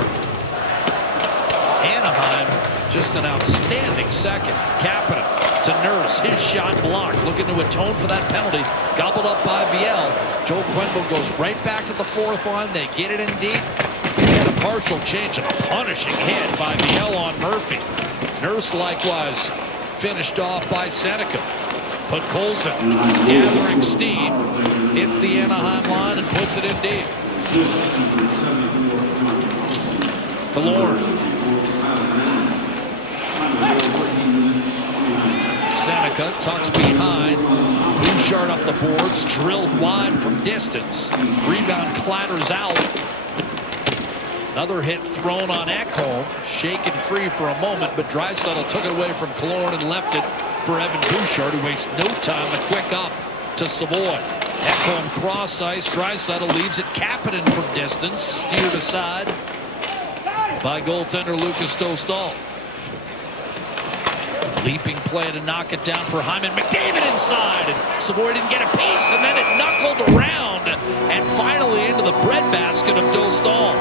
Anaheim, just an outstanding second. Kapanen to Nurse, his shot blocked, looking to atone for that penalty. Gobbled up by Viel. Joe Quenneville goes right back to the fourth line. They get it in deep. partial change and a punishing hit by Viel on Murphy. Nurse likewise finished off by Seneca. But Colson gathering steam, hits the Anaheim line and puts it in deep. Killorn. Seneca tucks behind. Bouchard up the boards, drilled wide from distance. Rebound clatters out. Another hit thrown on Ekholm, shaken free for a moment, but Draisaitl took it away from Killorn and left it for Evan Bouchard, who wastes no time. A quick up to Savoy. Ekholm cross ice. Draisaitl leaves it. Kapanen from distance, steered aside by goaltender Lucas Dostal. Leaping play to knock it down for Hyman. McDavid inside, and Savoy didn't get a piece, and then it knuckled around and finally into the breadbasket of Dostal.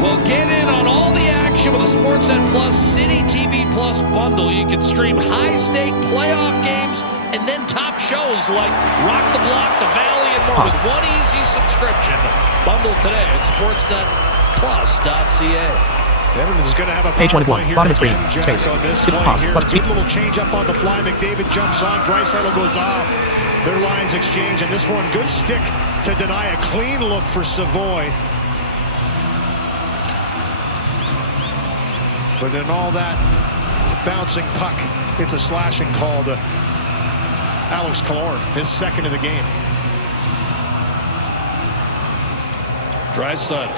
Well, get in on all the action with the Sportsnet Plus City TV Plus bundle. You can stream high-stake playoff games and then top shows like Rock the Block, The Valley, and more with one easy subscription. Bundle today at sportsnetplus.ca. Edmonton's going to have a page 1 of 1, bottom of screen, space, skip pause, button speed. Good little change up on the fly. McDavid jumps on. Draisaitl goes off. Their lines exchange, and this one, good stick to deny a clean look for Savoy. But in all that bouncing puck, it's a slashing call to Alex Killorn, his second of the game. Draisaitl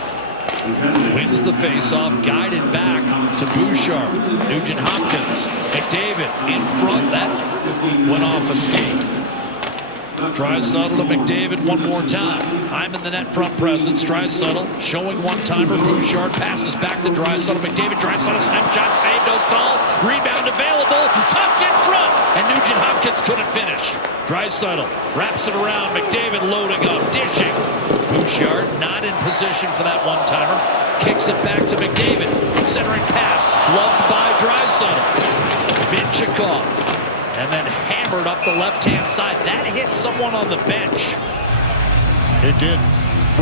wins the faceoff, guided back to Bouchard. Nugent Hopkins. McDavid in front. That went off a skate. Draisaitl to McDavid one more time. I'm in the net front presence. Draisaitl showing one-timer. Bouchard passes back to Draisaitl. McDavid. Draisaitl snapshot saved. Dostal. Rebound available. Tucked in front. And Nugent Hopkins couldn't finish. Draisaitl wraps it around. McDavid loading up. Dishing. Bouchard not in position for that one-timer. Kicks it back to McDavid. Centering pass. Flubbed by Draisaitl. Minchikov. And then hammered up the left-hand side. That hit someone on the bench. It did.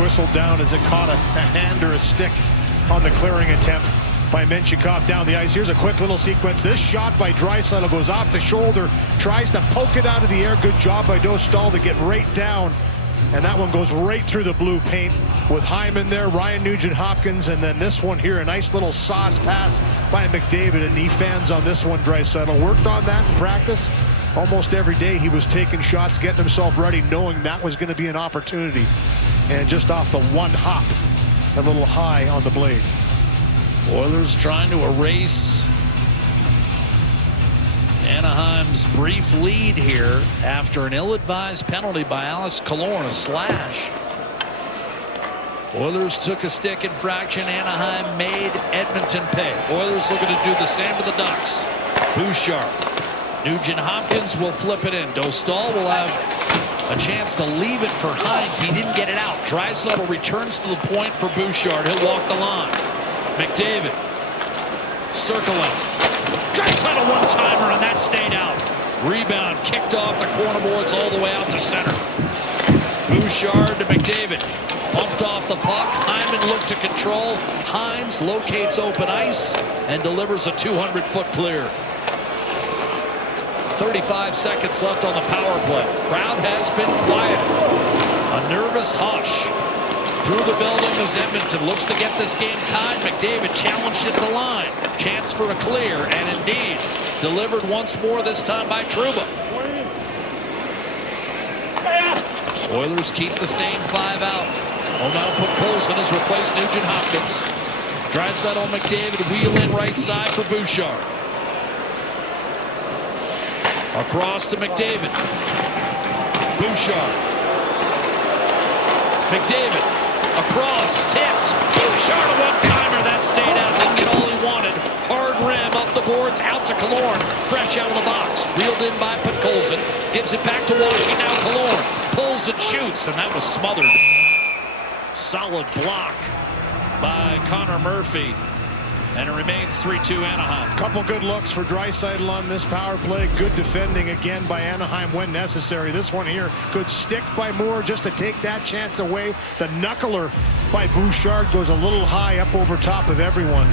Whistled down as it caught a hand or a stick on the clearing attempt by Minchikov down the ice. Here's a quick little sequence. This shot by Draisaitl goes off the shoulder, tries to poke it out of the air. Good job by Dostal to get right down. And that one goes right through the blue paint with Hyman there, Ryan Nugent-Hopkins, and then this one here, a nice little sauce pass by McDavid, and he fans on this one. Draisaitl worked on that in practice. Almost every day he was taking shots, getting himself ready, knowing that was going to be an opportunity. And just off the one hop, a little high on the blade. Oilers trying to erase Anaheim's brief lead here after an ill-advised penalty by Alex Killorn, a slash. Oilers took a stick infraction. Anaheim made Edmonton pay. Oilers looking to do the same to the Ducks. Bouchard. Nugent Hopkins will flip it in. Dostal will have a chance to leave it for Hines. He didn't get it out. Draisaitl returns to the point for Bouchard. He'll walk the line. McDavid circling. Draisaitl one-timer, and that stayed out. Rebound kicked off the corner boards all the way out to center. Bouchard to McDavid. Bumped off the puck. Hyman looked to control. Hines locates open ice and delivers a 200-foot clear. 35 seconds left on the power play. Crowd has been quiet. A nervous hush through the building as Edmonton looks to get this game tied. McDavid challenged at the line. Chance for a clear, and indeed delivered once more, this time by Trouba. Oilers keep the same five out. O'Neill put Colson has replaced Nugent Hopkins. Draisaitl, McDavid wheel in right side for Bouchard. Across to McDavid. Bouchard. McDavid. Across. Tipped. Bouchard a one-timer. That stayed out. Didn't get all he wanted. Hard rim up the boards. Out to Killorn. Fresh out of the box. Reeled in by Podkolzin. Gives it back to Washington. Now Killorn. Pulls and shoots. And that was smothered. Solid block by Connor Murphy. And it remains 3-2 Anaheim. Couple good looks for Draisaitl on this power play. Good defending again by Anaheim when necessary. This one here, good stick by Moore just to take that chance away. The knuckler by Bouchard goes a little high up over top of everyone.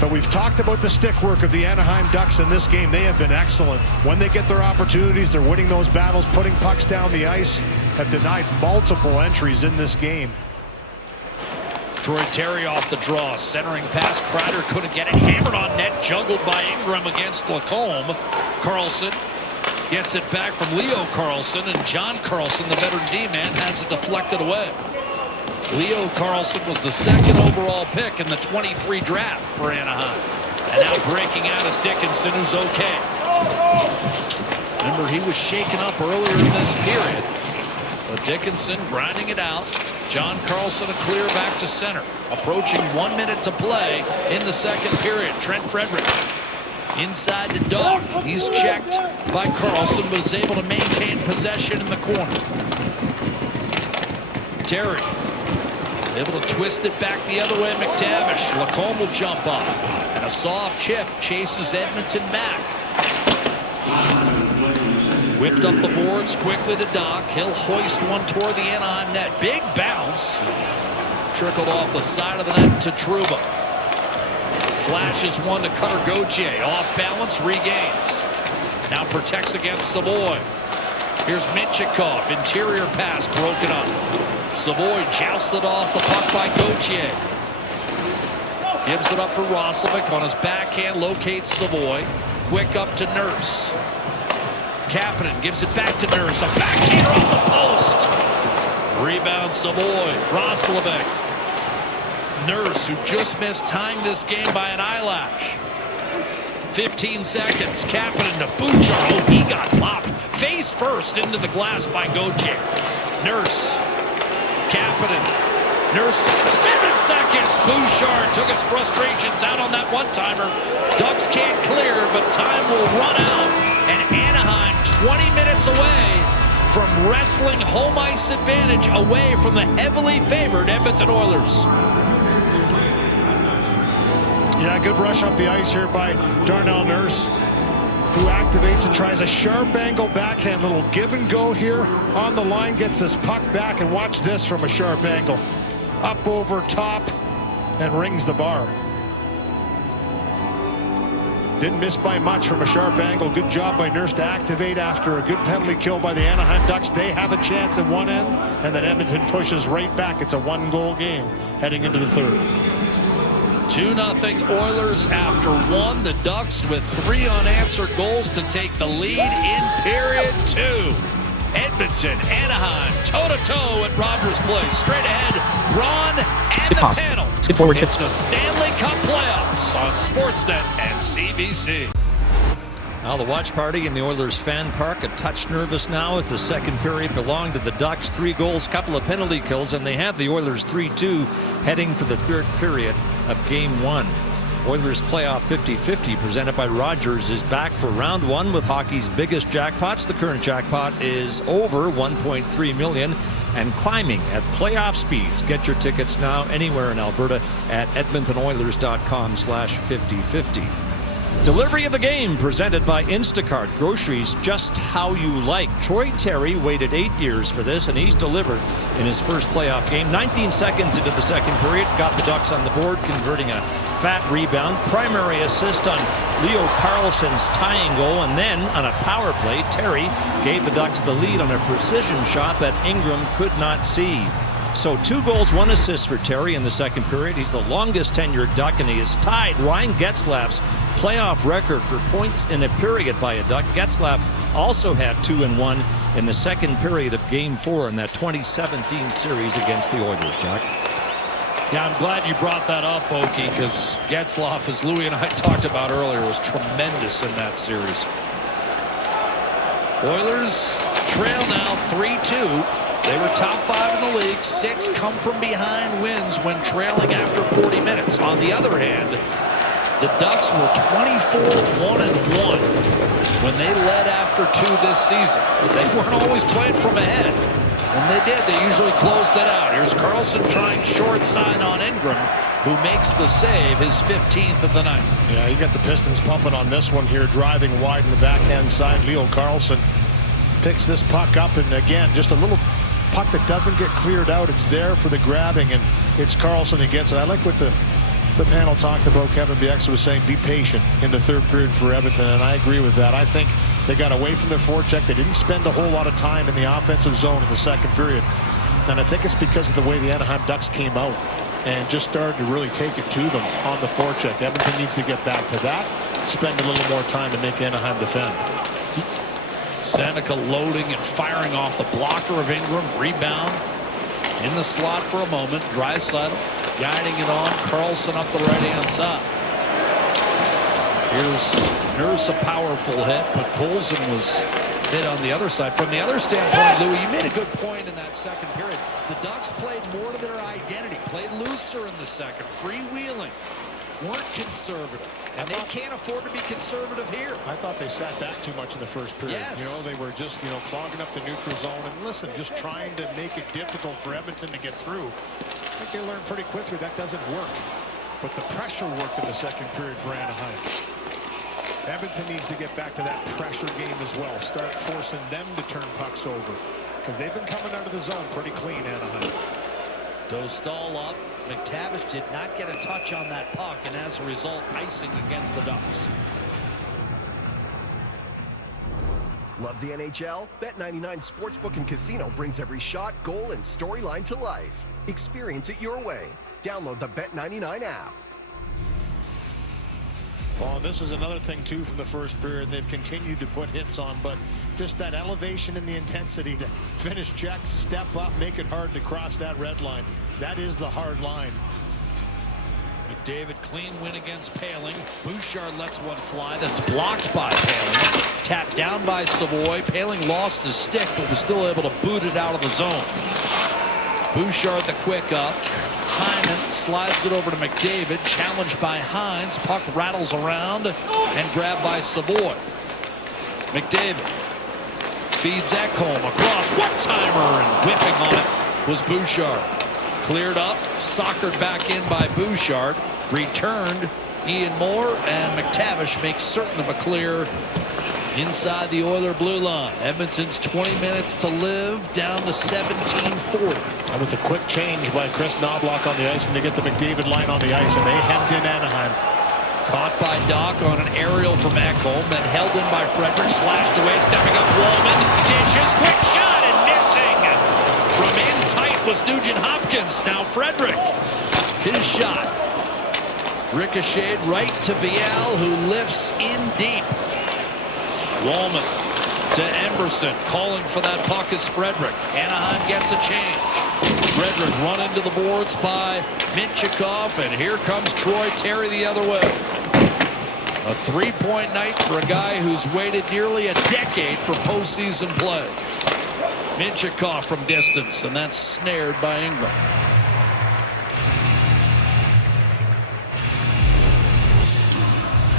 But we've talked about the stick work of the Anaheim Ducks in this game. They have been excellent. When they get their opportunities, they're winning those battles, putting pucks down the ice, have denied multiple entries in this game. Troy Terry off the draw, centering pass. Kreider couldn't get it. Hammered on net, juggled by Ingram against Lacombe. Carlson gets it back from Leo Carlson, and John Carlson, the veteran D-man, has it deflected away. Leo Carlson was the second overall pick in the 23 draft for Anaheim. And now breaking out is Dickinson, who's okay. Remember, he was shaken up earlier in this period. But Dickinson grinding it out. John Carlson a clear back to center. Approaching 1 minute to play in the second period. Trent Frederick inside the dog. He's checked by Carlson, but is able to maintain possession in the corner. Terry able to twist it back the other way. McTavish. Lacombe will jump up. And a soft chip chases Edmonton back. Whipped up the boards quickly to Doc. He'll hoist one toward the Anaheim net. Big bounce. Trickled off the side of the net to Trouba. Flashes one to Cutter Gauthier. Off balance, regains. Now protects against Savoy. Here's Minchikov. Interior pass broken up. Savoy jousted off the puck by Gauthier. Gives it up for Roslovic on his backhand. Locates Savoy. Quick up to Nurse. Kapanen gives it back to Nurse. A backhander off the post. Rebound Savoy. Roslovic. Nurse, who just missed tying this game by an eyelash. 15 seconds. Kapanen to Bouchard. Oh, he got popped. Face first into the glass by Gauthier. Nurse. Kapanen. Nurse, 7 seconds. Bouchard took his frustrations out on that one-timer. Ducks can't clear, but time will run out. And Anaheim 20 minutes away from wrestling home ice advantage away from the heavily favored Edmonton Oilers. Yeah, good rush up the ice here by Darnell Nurse, who activates and tries a sharp angle backhand. Little give and go here on the line. Gets this puck back, and watch this from a sharp angle. Up over top and rings the bar. Didn't miss by much from a sharp angle. Good job by Nurse to activate after a good penalty kill by the Anaheim Ducks. They have a chance at one end, and then Edmonton pushes right back. It's a one-goal game heading into the third. 2-0 Oilers after one. The Ducks with 3 unanswered goals to take the lead in period 2. Edmonton, Anaheim, toe-to-toe at Rogers Place. Straight ahead, Ron and the panel. It's the Stanley Cup playoffs on Sportsnet and CBC. Now the watch party in the Oilers fan park a touch nervous now as the second period belonged to the Ducks. 3 goals, couple of penalty kills, and they have the Oilers 3-2 heading for the third period of game 1. Oilers playoff 50-50 presented by Rogers is back for round 1 with hockey's biggest jackpots. The current jackpot is over $1.3 million and climbing at playoff speeds. Get your tickets now anywhere in Alberta at edmontonoilers.com/5050. Delivery of the game presented by Instacart. Groceries just how you like. Troy Terry waited 8 years for this, and he's delivered in his first playoff game. 19 seconds into the second period, got the Ducks on the board, converting a fat rebound. Primary assist on Leo Carlson's tying goal, and then on a power play, Terry gave the Ducks the lead on a precision shot that Ingram could not see. So 2 goals, 1 assist for Terry in the second period. He's the longest tenured Duck, and he has tied Ryan Getzlaf's playoff record for points in a period by a Duck. Getzlaf also had 2 and 1 in the second period of Game 4 in that 2017 series against the Oilers, Jack. Yeah, I'm glad you brought that up, Okie, because Getzlaf, as Louie and I talked about earlier, was tremendous in that series. Oilers trail now 3-2. They were top 5 in the league. 6 come from behind wins when trailing after 40 minutes. On the other hand, the Ducks were 24-1-1 when they led after 2 this season. They weren't always playing from ahead. When they did, they usually closed that out. Here's Carlson trying short side on Ingram. who makes the save, his 15th of the night. Yeah, you got the Pistons pumping on this one here, driving wide in the backhand side. Leo Carlsson picks this puck up, and again, just a little puck that doesn't get cleared out. It's there for the grabbing, and it's Carlsson that gets it. I like what the panel talked about. Kevin Bieksa was saying, be patient in the third period for Edmonton, and I agree with that. I think they got away from their forecheck. They didn't spend a whole lot of time in the offensive zone in the second period, and I think it's because of the way the Anaheim Ducks came out and just started to really take it to them on the forecheck. Edmonton needs to get back to that, spend a little more time to make Anaheim defend. Seneca loading and firing off the blocker of Ingram. Rebound in the slot for a moment. Draisaitl guiding it on. Carlsson up the right-hand side. Here's a powerful hit, but Poulsen was hit on the other side. From the other standpoint, Louis, you made a good point in that second period. The Ducks played more to their identity, played looser in the second, freewheeling, weren't conservative, and they can't afford to be conservative here. I thought they sat back too much in the first period. Yes. You know, they were just, clogging up the neutral zone, and listen, just trying to make it difficult for Edmonton to get through. I think they learned pretty quickly that doesn't work. But the pressure worked in the second period for Anaheim. Edmonton needs to get back to that pressure game as well. Start forcing them to turn pucks over, because they've been coming out of the zone pretty clean, Anaheim. Dostal up. McTavish did not get a touch on that puck, and as a result, icing against the Ducks. Love the NHL? Bet99 Sportsbook and Casino brings every shot, goal, and storyline to life. Experience it your way. Download the Bet99 app. Well, this is another thing, too, from the first period. They've continued to put hits on, but just that elevation in the intensity to finish checks, step up, make it hard to cross that red line. That is the hard line. McDavid, clean win against Paling. Bouchard lets one fly. That's blocked by Paling. Tapped down by Savoy. Paling lost his stick, but was still able to boot it out of the zone. Bouchard the quick up. Hyman slides it over to McDavid, challenged by Hines. Puck rattles around and grabbed by Savoy. McDavid feeds Ekholm across, one-timer, and whiffing on it was Bouchard. Cleared up, soccered back in by Bouchard, returned Ian Moore, and McTavish makes certain of a clear inside the Oiler blue line. Edmonton's 20 minutes to live, down to 17:40. That was a quick change by Chris Knobloch on the ice, and they get the McDavid line on the ice, and they hemmed in Anaheim. Caught by Doc on an aerial from Ekholm, then held in by Frederick, slashed away, stepping up Wallman, dishes, quick shot, and missing. From in tight was Nugent Hopkins. Now Frederick, his shot ricocheted right to Viel, who lifts in deep. Wallman to Emberson, calling for that puck is Frederick. Anaheim gets a change. Frederick run into the boards by Minchikov, and here comes Troy Terry the other way. A three-point night for a guy who's waited nearly a decade for postseason play. Minchikov from distance, and that's snared by Ingram.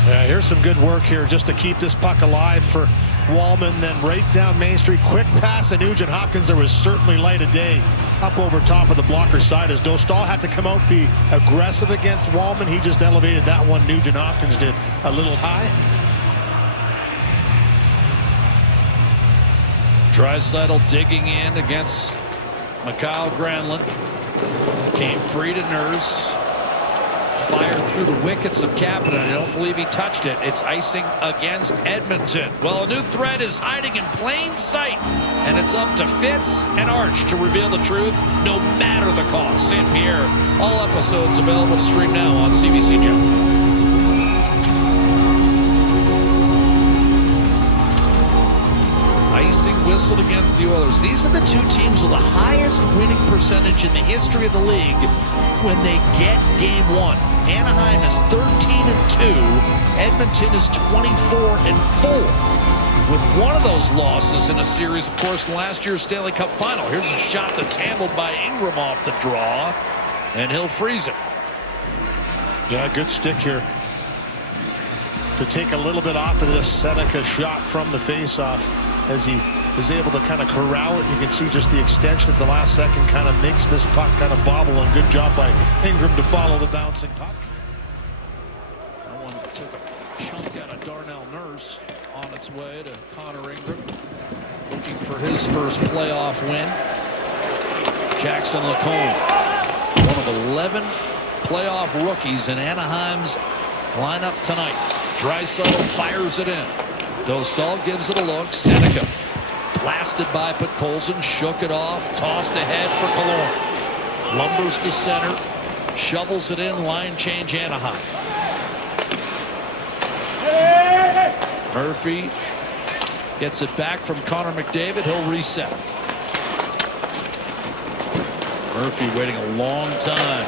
Yeah, here's some good work here just to keep this puck alive for Wallman, then right down Main Street. Quick pass to Nugent Hopkins. There was certainly light of day up over top of the blocker side as Dostal had to come out, be aggressive against Wallman. He just elevated that one. Nugent Hopkins did a little high. Draisaitl digging in against Mikhail Granlund. Came free to Nurse. Fired through the wickets of Kapanen. I don't believe he touched it. It's icing against Edmonton. Well, a new threat is hiding in plain sight, and it's up to Fitz and Arch to reveal the truth, no matter the cost. St. Pierre, all episodes available to stream now on CBC Gem. Icing whistled against the Oilers. These are the two teams with the highest winning percentage in the history of the league when they get game one. Anaheim is 13-2. Edmonton is 24-4. With one of those losses in a series, of course, in last year's Stanley Cup final. Here's a shot that's handled by Ingram off the draw, and he'll freeze it. Yeah, good stick here to take a little bit off of this Seneca shot from the faceoff as he is able to kind of corral it. You can see just the extension at the last second kind of makes this puck kind of bobble, and good job by Ingram to follow the bouncing puck. That one took a chunk out of Darnell Nurse on its way to Connor Ingram, looking for his first playoff win. Jackson Lacombe, one of 11 playoff rookies in Anaheim's lineup tonight. Draisaitl fires it in. Dostal gives it a look. Seneca blasted by Podkolzin, shook it off, tossed ahead for Killorn. Lumbers to center, shovels it in, line change Anaheim. Murphy gets it back from Connor McDavid. He'll reset. Murphy waiting a long time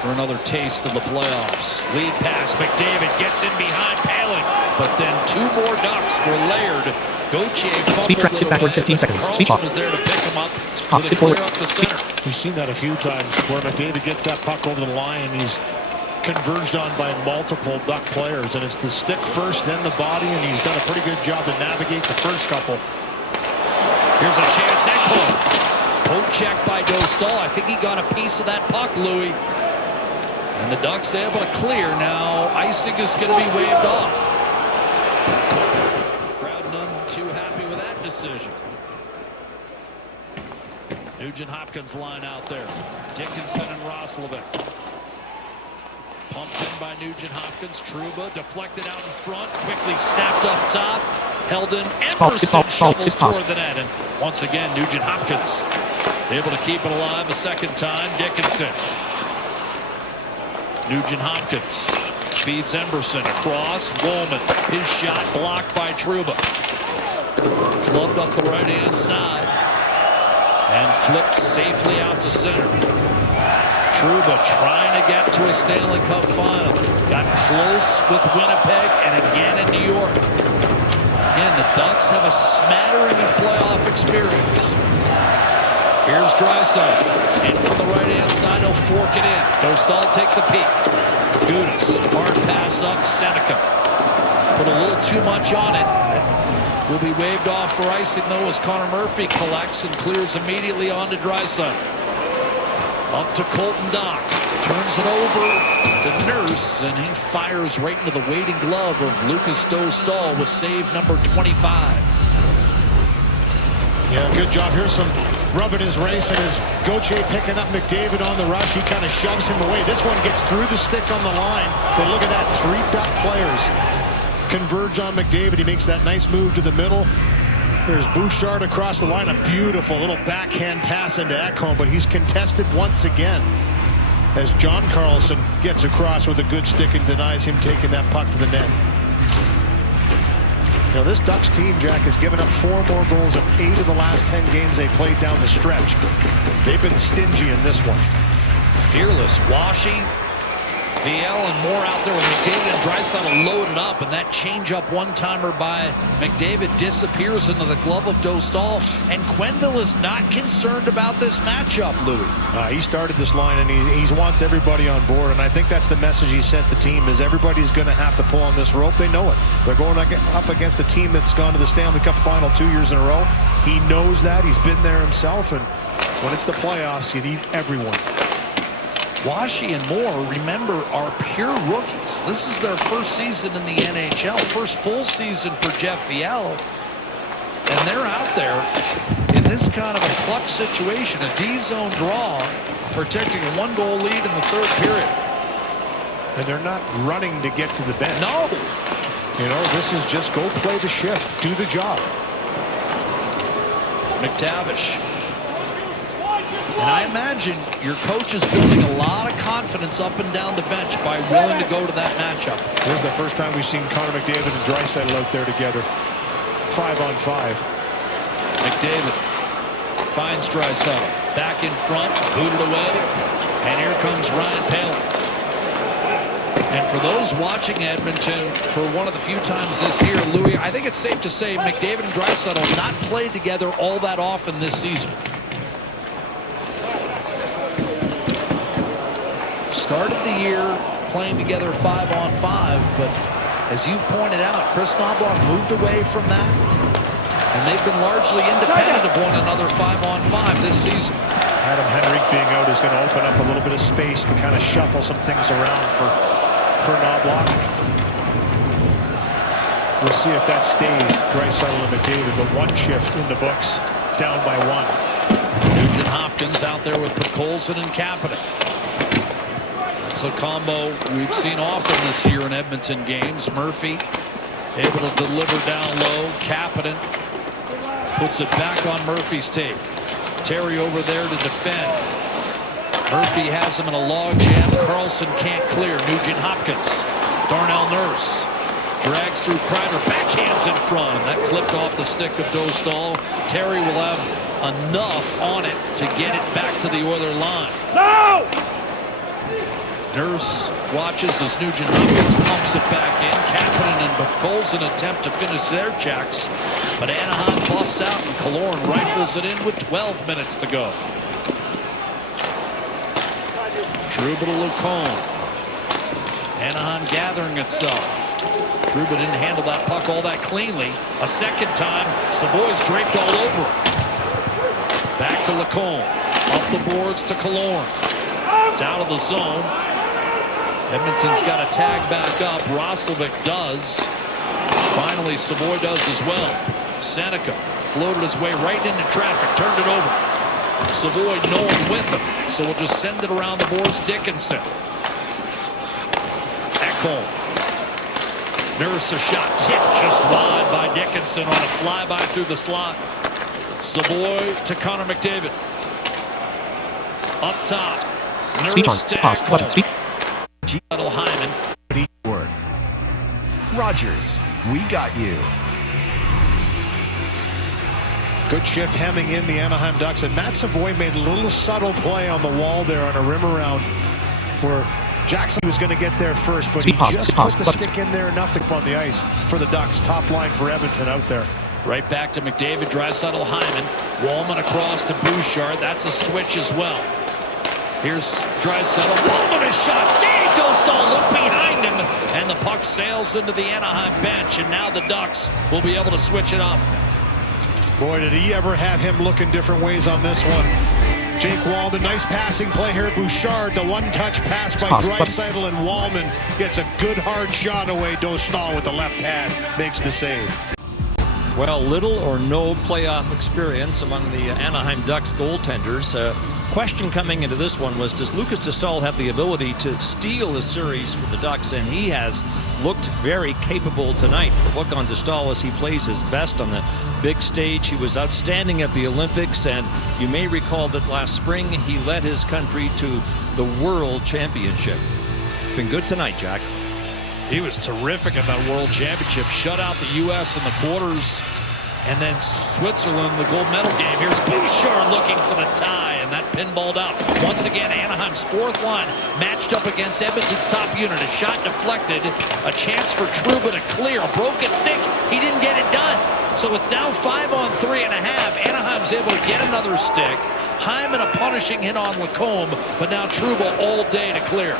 for another taste of the playoffs. Lead pass, McDavid gets in behind Paling, but then two more Ducks were layered. Gauthier Speed track, fumbled skip it backwards away, 15 but seconds. Carlson Speed off. was there to pick him up Off, with a skip clear forward. up the center. We've seen that a few times where McDavid gets that puck over the line and he's converged on by multiple Duck players, and it's the stick first, then the body, and he's done a pretty good job to navigate the first couple. Here's a chance at goal. Poke check by Dostal. I think he got a piece of that puck, Louis. And the Ducks able to clear. Now icing is going to be waved off. Crowd none too happy with that decision. Nugent Hopkins line out there. Dickinson and Roslovic. Pumped in by Nugent Hopkins. Trouba deflected out in front. Quickly snapped up top. Held in. Emerson shovels toward the net. And once again, Nugent Hopkins able to keep it alive a second time. Dickinson. Nugent Hopkins feeds Emberson across. Woolman. His shot blocked by Trouba. Clubbed up the right-hand side. And flipped safely out to center. Trouba trying to get to a Stanley Cup final. Got close with Winnipeg and again in New York. Again, the Ducks have a smattering of playoff experience. Here's Draisaitl. In from the right-hand side, he'll fork it in. Dostal takes a peek. Gudas, hard pass up, Seneca. Put a little too much on it. Will be waved off for icing, though, as Connor Murphy collects and clears immediately onto Draisaitl. Up to Colton Dock. Turns it over to Nurse, and he fires right into the waiting glove of Lucas Dostal with save number 25. Yeah, good job. Here's some rubbing his race, and as Gauthier picking up McDavid on the rush, he kind of shoves him away. This one gets through the stick on the line, but look at that. 3 Duck players converge on McDavid. He makes that nice move to the middle. There's Bouchard across the line. A beautiful little backhand pass into Ekholm, but he's contested once again as John Carlson gets across with a good stick and denies him taking that puck to the net. Now, this Ducks team, Jack, has given up 4 more goals in 8 of the last 10 games they played down the stretch. They've been stingy in this one. Fearless, Washy, VL, and more out there with McDavid and Draisaitl loaded up, and that change-up one-timer by McDavid disappears into the glove of Dostal, and Quenneville is not concerned about this matchup, Louis. He started this line, and he wants everybody on board, and I think that's the message he sent the team, is everybody's going to have to pull on this rope. They know it. They're going up against a team that's gone to the Stanley Cup final 2 years in a row. He knows that. He's been there himself, and when it's the playoffs, you need everyone. Washy and Moore, remember, are pure rookies. This is their first season in the NHL, first full season for Jeff Viel. And they're out there in this kind of a clutch situation, a D-zone draw, protecting a 1-goal lead in the 3rd period. And they're not running to get to the bench. No. You know, this is just go play the shift, do the job. McTavish. And I imagine your coach is building a lot of confidence up and down the bench by willing to go to that matchup. This is the first time we've seen Connor McDavid and Draisaitl out there together. 5-on-5. McDavid finds Draisaitl. Back in front, booted away. And here comes Ryan Paling. And for those watching Edmonton for one of the few times this year, Louis, I think it's safe to say McDavid and Draisaitl not played together all that often this season. Started the year playing together 5-on-5, but as you've pointed out, Chris Knobloch moved away from that. and they've been largely independent of one another 5-on-5 this season. Adam Henrique being out is going to open up a little bit of space to kind of shuffle some things around for Knoblauch. We'll see if that stays. Draisaitl and McDavid, but one shift in the books, down by one. Nugent Hopkins out there with Colson and Kapanen. It's a combo we've seen often this year in Edmonton games. Murphy able to deliver down low. Kapanen puts it back on Murphy's tape. Terry over there to defend. Murphy has him in a log jam. Carlson can't clear. Nugent Hopkins. Darnell Nurse drags through Kreider. Backhands in front. And that clipped off the stick of Dostal. Terry will have enough on it to get it back to the Oiler line. No! Nurse watches as Nugent Hopkins pumps it back in. Kapanen and Colson attempt to finish their checks, but Anaheim busts out and Killorn rifles it in with 12 minutes to go. Trouba to Lacombe. Anaheim gathering itself. Trouba didn't handle that puck all that cleanly. A second time, Savoy's draped all over him. Back to Lacombe. Up the boards to Killorn. It's out of the zone. Edmonton's got to tag back up. Roslovic does. Finally, Savoy does as well. Seneca floated his way right into traffic, turned it over. Savoy no one with him, so we'll just send it around the boards. Dickinson. Ekholm. Nurse a shot tipped just wide by Dickinson on a flyby through the slot. Savoy to Connor McDavid. Up top. Nurse to Ekholm. Hyman. Rogers, we got you. Good shift hemming in the Anaheim Ducks, and Matt Savoy made a little subtle play on the wall there on a rim around where Jackson was going to get there first, but he just put the stick in there enough to come on the ice for the Ducks. Top line for Edmonton out there. Right back to McDavid, Draisaitl, Hyman. Wallman across to Bouchard. That's a switch as well. Here's Draisaitl. Wallman a shot. Save! Dostal look behind him, and the puck sails into the Anaheim bench, and now the Ducks will be able to switch it up. Boy, did he ever have him looking different ways on this one. Jake Wallman, nice passing play here. Bouchard, the one-touch pass by Draisaitl, and Wallman gets a good hard shot away. Dostal with the left pad makes the save. Well, little or no playoff experience among the Anaheim Ducks goaltenders. Question coming into this one was, does Lucas Dostal have the ability to steal a series for the Ducks? And he has looked very capable tonight. The look on Dostal as he plays his best on the big stage. He was outstanding at the Olympics, and you may recall that last spring he led his country to the World Championship. It's been good tonight, Jack. He was terrific at that World Championship. Shut out the U.S. in the quarters, and then Switzerland in the gold medal game. Here's Bouchard looking for the tie, and that pinballed out. Once again, Anaheim's fourth line matched up against Edmonton's top unit. A shot deflected, a chance for Trouba to clear. A broken stick, he didn't get it done. So it's now 5-on-3.5. Anaheim's able to get another stick. Hyman a punishing hit on Lacombe, but now Trouba all day to clear.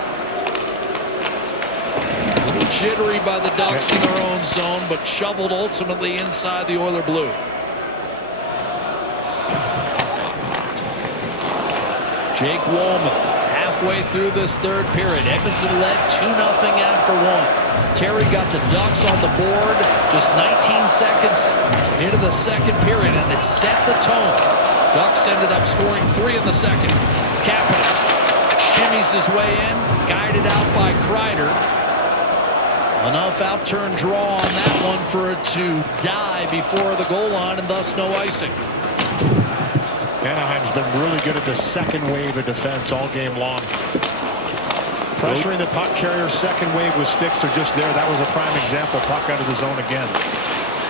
Jittery by the Ducks in their own zone, but shoveled ultimately inside the Oiler blue. Jake Wallman halfway through this third period. Edmonton led 2-0 after one. Terry got the Ducks on the board just 19 seconds into the second period, and it set the tone. Ducks ended up scoring 3 in the second. Kapanen shimmies his way in, guided out by Kreider. Enough out-turn draw on that one for it to die before the goal line, and thus no icing. Anaheim's been really good at the second wave of defense all game long. Pressuring the puck carrier, second wave with sticks are just there. That was a prime example. Puck out of the zone again.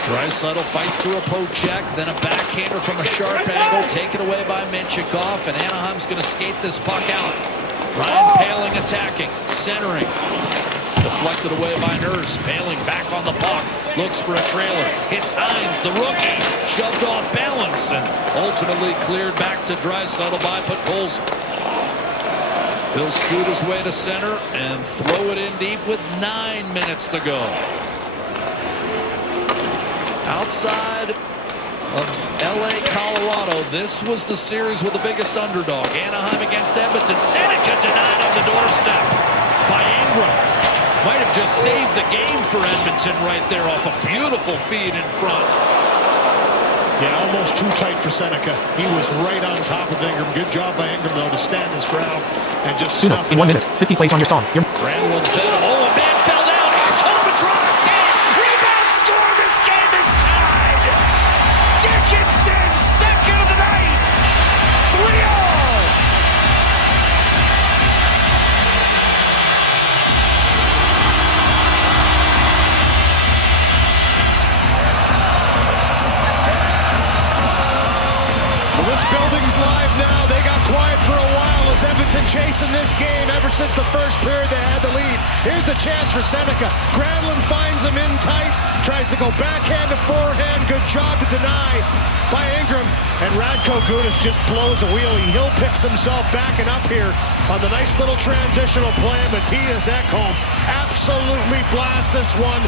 Draisaitl fights through a poke check, then a backhander from a sharp angle, taken away by Menchikov, and Anaheim's going to skate this puck out. Ryan Poehling attacking, centering. Deflected away by Nurse. Poehling back on the puck. Looks for a trailer. Hits Hines, the rookie. Shoved off balance and ultimately cleared back to Draisaitl by Podkolzin. He'll scoot his way to center and throw it in deep with 9 minutes to go. Outside of LA, Colorado. This was the series with the biggest underdog. Anaheim against Edmonton. Seneca denied on the doorstep by Ingram. Might have just saved the game for Edmonton right there off a beautiful feed in front. Yeah, almost too tight for Seneca. He was right on top of Ingram. Good job by Ingram, though, to stand his ground and just snuff in 1 minute. 50 plays on your song. Granlund fed. Oh, a man fell down. Tomadron save. Rebound score. This game is tied. Dickinson, second of the night. 3-0. This building's live now. They got quiet for a while as Edmonton chasing this game ever since the first period they had the lead. Here's the chance for Seneca. Granlund finds him in tight. Tries to go backhand to forehand. Good job to deny by Ingram. And Radko Gudas just blows a wheelie. Hill picks himself backing up here on the nice little transitional play. Matthias Ekholm absolutely blasts this one.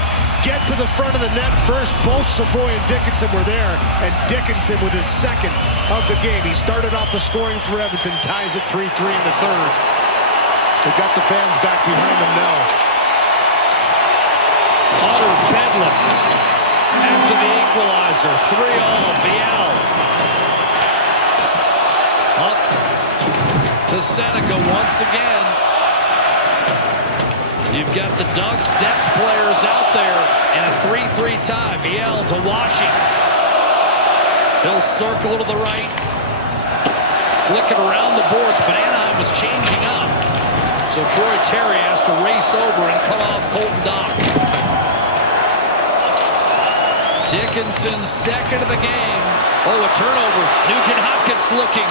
Get to the front of the net first. Both Savoy and Dickinson were there. And Dickinson with his second of the game. He started off the scoring for Edmonton, ties it 3-3 in the third. They've got the fans back behind them now. Utter bedlam after the equalizer. 3-0, Viel. Up to Seneca once again. You've got the Ducks depth players out there in a 3-3 tie. Viel to Washington. He'll circle to the right. Flick it around the boards, but Anaheim was changing up. So Troy Terry has to race over and cut off Colton Dock. Dickinson second of the game. Oh, a turnover. Nugent Hopkins looking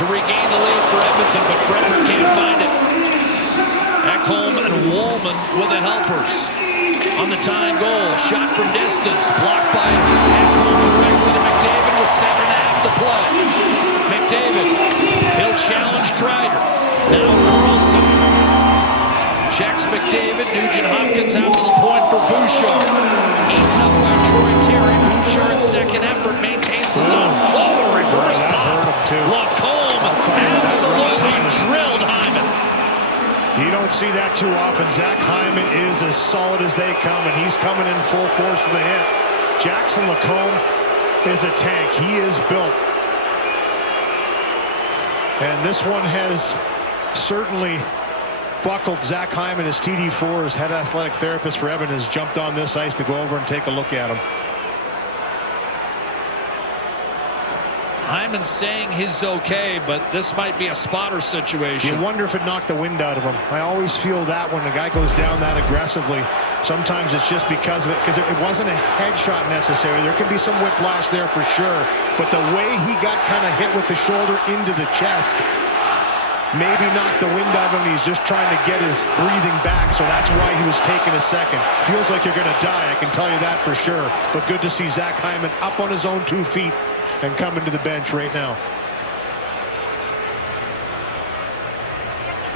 to regain the lead for Edmonton, but Frederick can't find it. Ekholm and Woolman with the helpers. On the tying goal, shot from distance, blocked by Ekholm directly to McDavid with 7.5 to play. McDavid, he'll challenge Kreider. Now Carlson checks McDavid. Nugent Hopkins out to the point for Bouchard. Eaten up by Troy Terry. Bouchard's second effort maintains the zone. Oh, reverse pop. Lacombe absolutely drilled Hyman. You don't see that too often. Zach Hyman is as solid as they come, and he's coming in full force with a hit. Jackson Lacombe is a tank. He is built. And this one has certainly buckled Zach Hyman. As TD4, his head athletic therapist for Evan, has jumped on this ice to go over and take a look at him. Hyman's saying he's okay, but this might be a spotter situation. You wonder if it knocked the wind out of him. I always feel that when a guy goes down that aggressively, sometimes it's just because of it, because it wasn't a headshot necessary. There could be some whiplash there for sure, but the way he got kind of hit with the shoulder into the chest maybe knocked the wind out of him. He's just trying to get his breathing back, so that's why he was taking a second. Feels like you're going to die, I can tell you that for sure, but good to see Zach Hyman up on his own 2 feet and coming to the bench right now.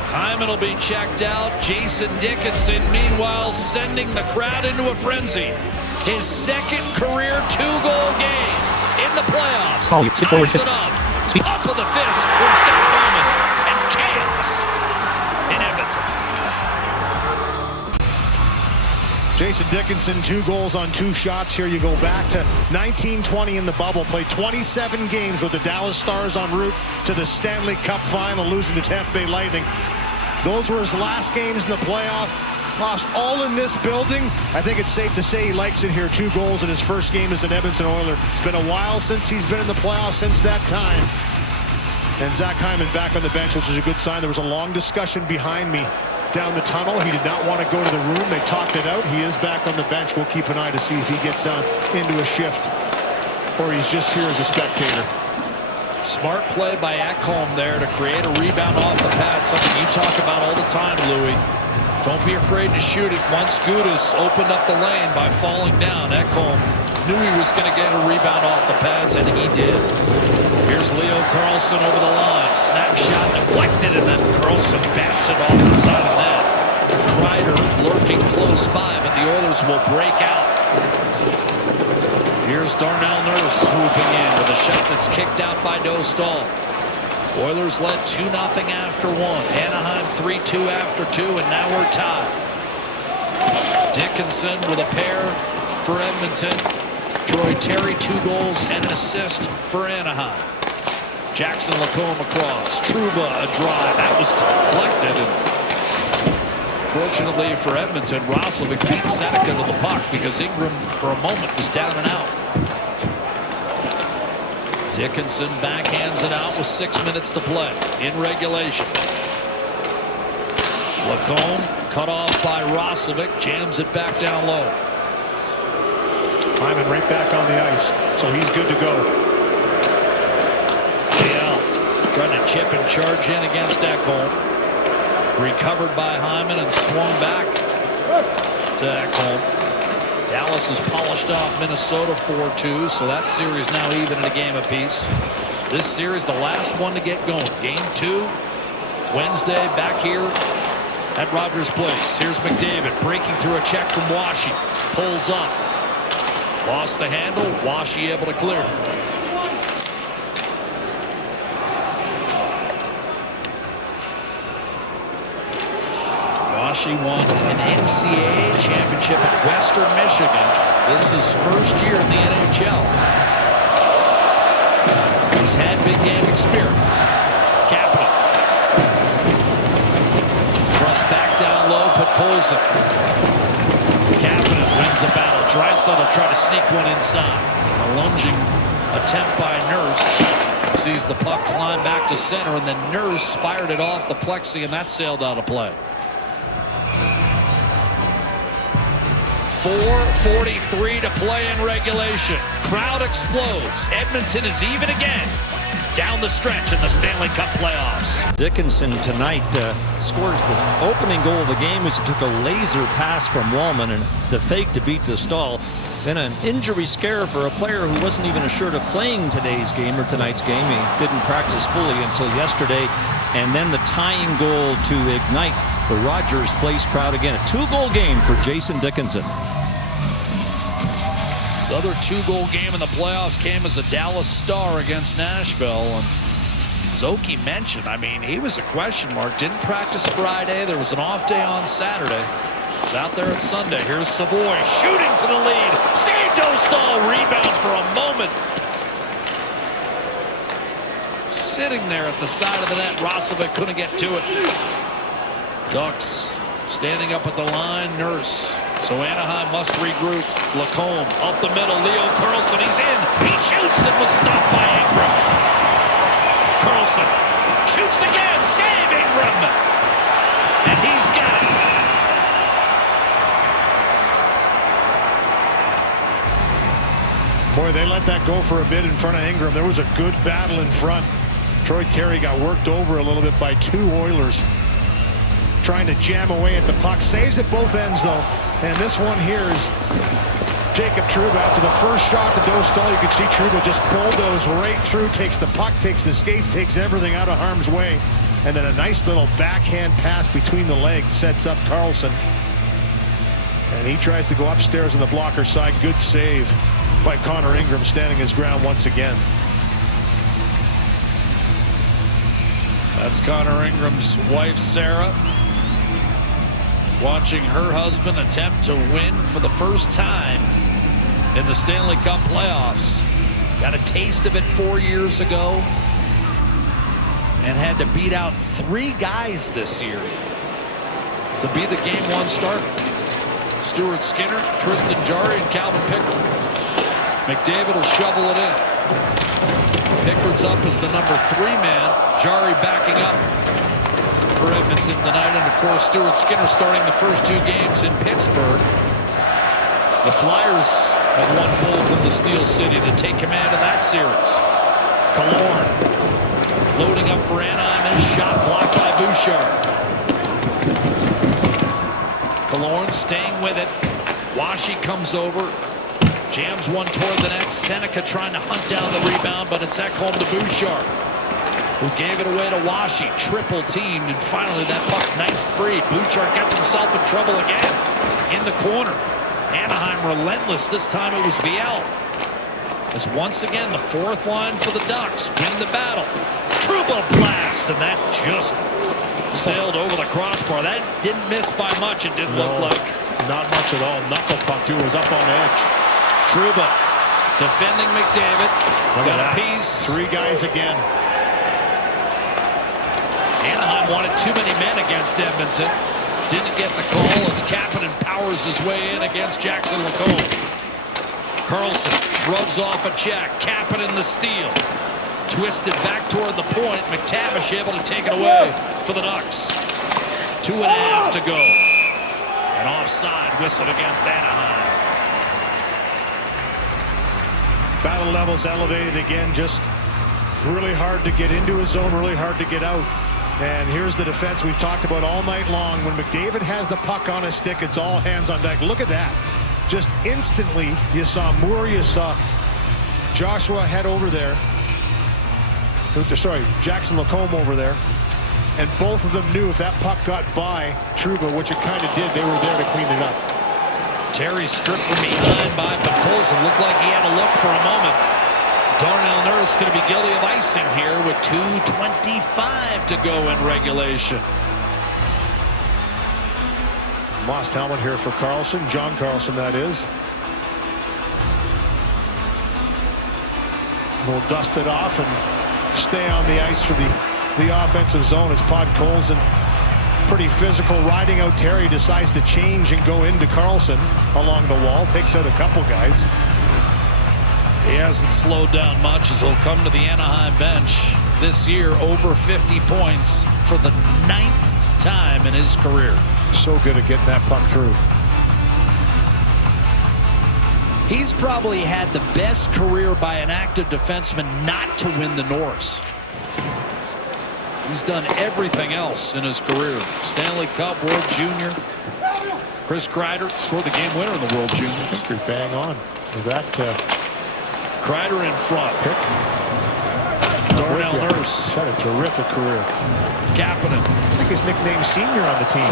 Hyman will be checked out. Jason Dickinson, meanwhile, sending the crowd into a frenzy. His second career 2-goal game in the playoffs. Sit forward, ties it up. Up of the fist from Stockholm and chaos in Edmonton. Jason Dickinson, 2 goals on 2 shots here. You go back to 1920 in the bubble. Played 27 games with the Dallas Stars en route to the Stanley Cup final, losing to Tampa Bay Lightning. Those were his last games in the playoff. Lost all in this building. I think it's safe to say he likes it here. 2 goals in his first game as an Edmonton Oiler. It's been a while since he's been in the playoffs since that time. And Zach Hyman back on the bench, which is a good sign. There was a long discussion behind me down the tunnel. He did not want to go to the room. They talked it out. He is back on the bench. We'll keep an eye to see if he gets into a shift or he's just here as a spectator. Smart play by Ekholm there to create a rebound off the pad, something you talk about all the time, Louis. Don't be afraid to shoot it. Once Gudas opened up the lane by falling down, Ekholm knew he was going to get a rebound off the pads, and he did. Here's Leo Carlson over the line. Snap shot deflected, and then Carlson bashed it off the side of that. Kreider lurking close by, but the Oilers will break out. Here's Darnell Nurse swooping in with a shot that's kicked out by Dostal. Oilers led 2-0 after 1. Anaheim 3-2 after 2, and now we're tied. Dickinson with a pair for Edmonton. Troy Terry 2 goals and an assist for Anaheim. Jackson Lacombe across. Trouba a drive. That was deflected. And fortunately for Edmonton, Roslovic beat Seneca to the puck because Ingram for a moment was down and out. Dickinson backhands it out with 6 minutes to play in regulation. Lacombe cut off by Roslovic, jams it back down low. Hyman right back on the ice, so he's good to go. DL trying to chip and charge in against Ekholm. Recovered by Hyman and swung back to Ekholm. Dallas has polished off Minnesota 4-2, so that series now even in a game apiece. This series the last one to get going. Game 2 Wednesday back here at Rogers Place. Here's McDavid breaking through a check from Washi. Pulls up. Lost the handle. Washi able to clear. Washi won an NCAA championship at Western Michigan. This is first year in the NHL. He's had big game experience. Capital. Thrust back down low, put Colson. Kapanen wins the battle. Draisaitl try to sneak one inside. A lunging attempt by Nurse. Sees the puck climb back to center, and then Nurse fired it off the plexi, and that sailed out of play. 4:43 to play in regulation. Crowd explodes. Edmonton is even again down the stretch in the Stanley Cup playoffs. Dickinson tonight scores the opening goal of the game as he took a laser pass from Wallman and the fake to beat Dostal. Then an injury scare for a player who wasn't even assured of playing today's game or tonight's game. He didn't practice fully until yesterday. And then the tying goal to ignite the Rogers Place crowd again. A 2-goal game for Jason Dickinson. This other 2-goal game in the playoffs came as a Dallas Star against Nashville. And as Oki mentioned, I mean, he was a question mark. Didn't practice Friday. There was an off day on Saturday. He's out there at Sunday. Here's Savoy shooting for the lead. Saved Dostal. Rebound for a moment. Sitting there at the side of the net. Roslovic couldn't get to it. Ducks standing up at the line. Nurse. So Anaheim must regroup. Lacombe up the middle. Leo Carlson. He's in. He shoots and was stopped by Ingram. Carlson shoots again. Save Ingram. And he's got it. Boy, they let that go for a bit in front of Ingram. There was a good battle in front. Troy Terry got worked over a little bit by 2 Oilers. Trying to jam away at the puck. Saves at both ends, though. And this one here is Jacob Trouba. After the first shot to Dostal, you can see Trouba just bulldoze right through, takes the puck, takes the skates, takes everything out of harm's way. And then a nice little backhand pass between the legs sets up Carlson. And he tries to go upstairs on the blocker side. Good save by Connor Ingram, standing his ground once again. That's Connor Ingram's wife, Sarah, watching her husband attempt to win for the first time in the Stanley Cup playoffs. Got a taste of it 4 years ago and had to beat out 3 guys this year to be the Game 1 starter. Stuart Skinner, Tristan Jarry, and Calvin Pickard. McDavid will shovel it in. Pickard's up as the number 3 man. Jarry backing up for Edmonton tonight. And, of course, Stuart Skinner starting the first 2 games in Pittsburgh. So the Flyers have won both in the Steel City to take command of that series. Killorn loading up for Anaheim. His shot blocked by Bouchard. Killorn staying with it. Washi comes over. Jams one toward the net. Seneca trying to hunt down the rebound, but it's Ekholm to Bouchard, who gave it away to Washi. Triple teamed, and finally that puck knife free. Bouchard gets himself in trouble again in the corner. Anaheim relentless. This time it was Viel. As once again, the fourth line for the Ducks win the battle. Trouba blast, and that just sailed over the crossbar. That didn't miss by much, it didn't look like. Not much at all. Knuckle puck, too, was up on edge. Trouba defending McDavid. Got a piece. 3 guys again. Anaheim wanted too many men against Edmonton. Didn't get the call as Kapanen powers his way in against Jackson Lacombe. Karlsson shrugs off a check. Kapanen the steal. Twisted back toward the point. McTavish able to take it away for the Ducks. 2.5 to go. An offside whistled against Anaheim. Battle levels elevated again. Just really hard to get into his zone, really hard to get out. And here's the defense we've talked about all night long. When McDavid has the puck on his stick, it's all hands on deck. Look at that. Just instantly, you saw Moore, you saw Joshua head over there. Sorry, Jackson Lacombe over there. And both of them knew if that puck got by Trouba, which it kind of did, they were there to clean it up. Terry stripped from behind by Podkolzin. Looked like he had a look for a moment. Darnell Nurse going to be guilty of icing here with 2:25 to go in regulation. Lost helmet here for Karlsson. John Karlsson, that is. We'll dust it off and stay on the ice for the offensive zone as Podkolzin, pretty physical, riding out Terry, decides to change and go into Karlsson along the wall. Takes out a couple guys. He hasn't slowed down much as he'll come to the Anaheim bench this year. Over 50 points for the 9th time in his career. So good at getting that puck through. He's probably had the best career by an active defenseman not to win the Norris. He's done everything else in his career. Stanley Cup, World Junior. Chris Kreider scored the game winner in the World Juniors. You're bang on. Is that Kreider in front. Pick. Darnell Nurse. He's had a terrific career. Kapanen. I think his nickname's Senior on the team.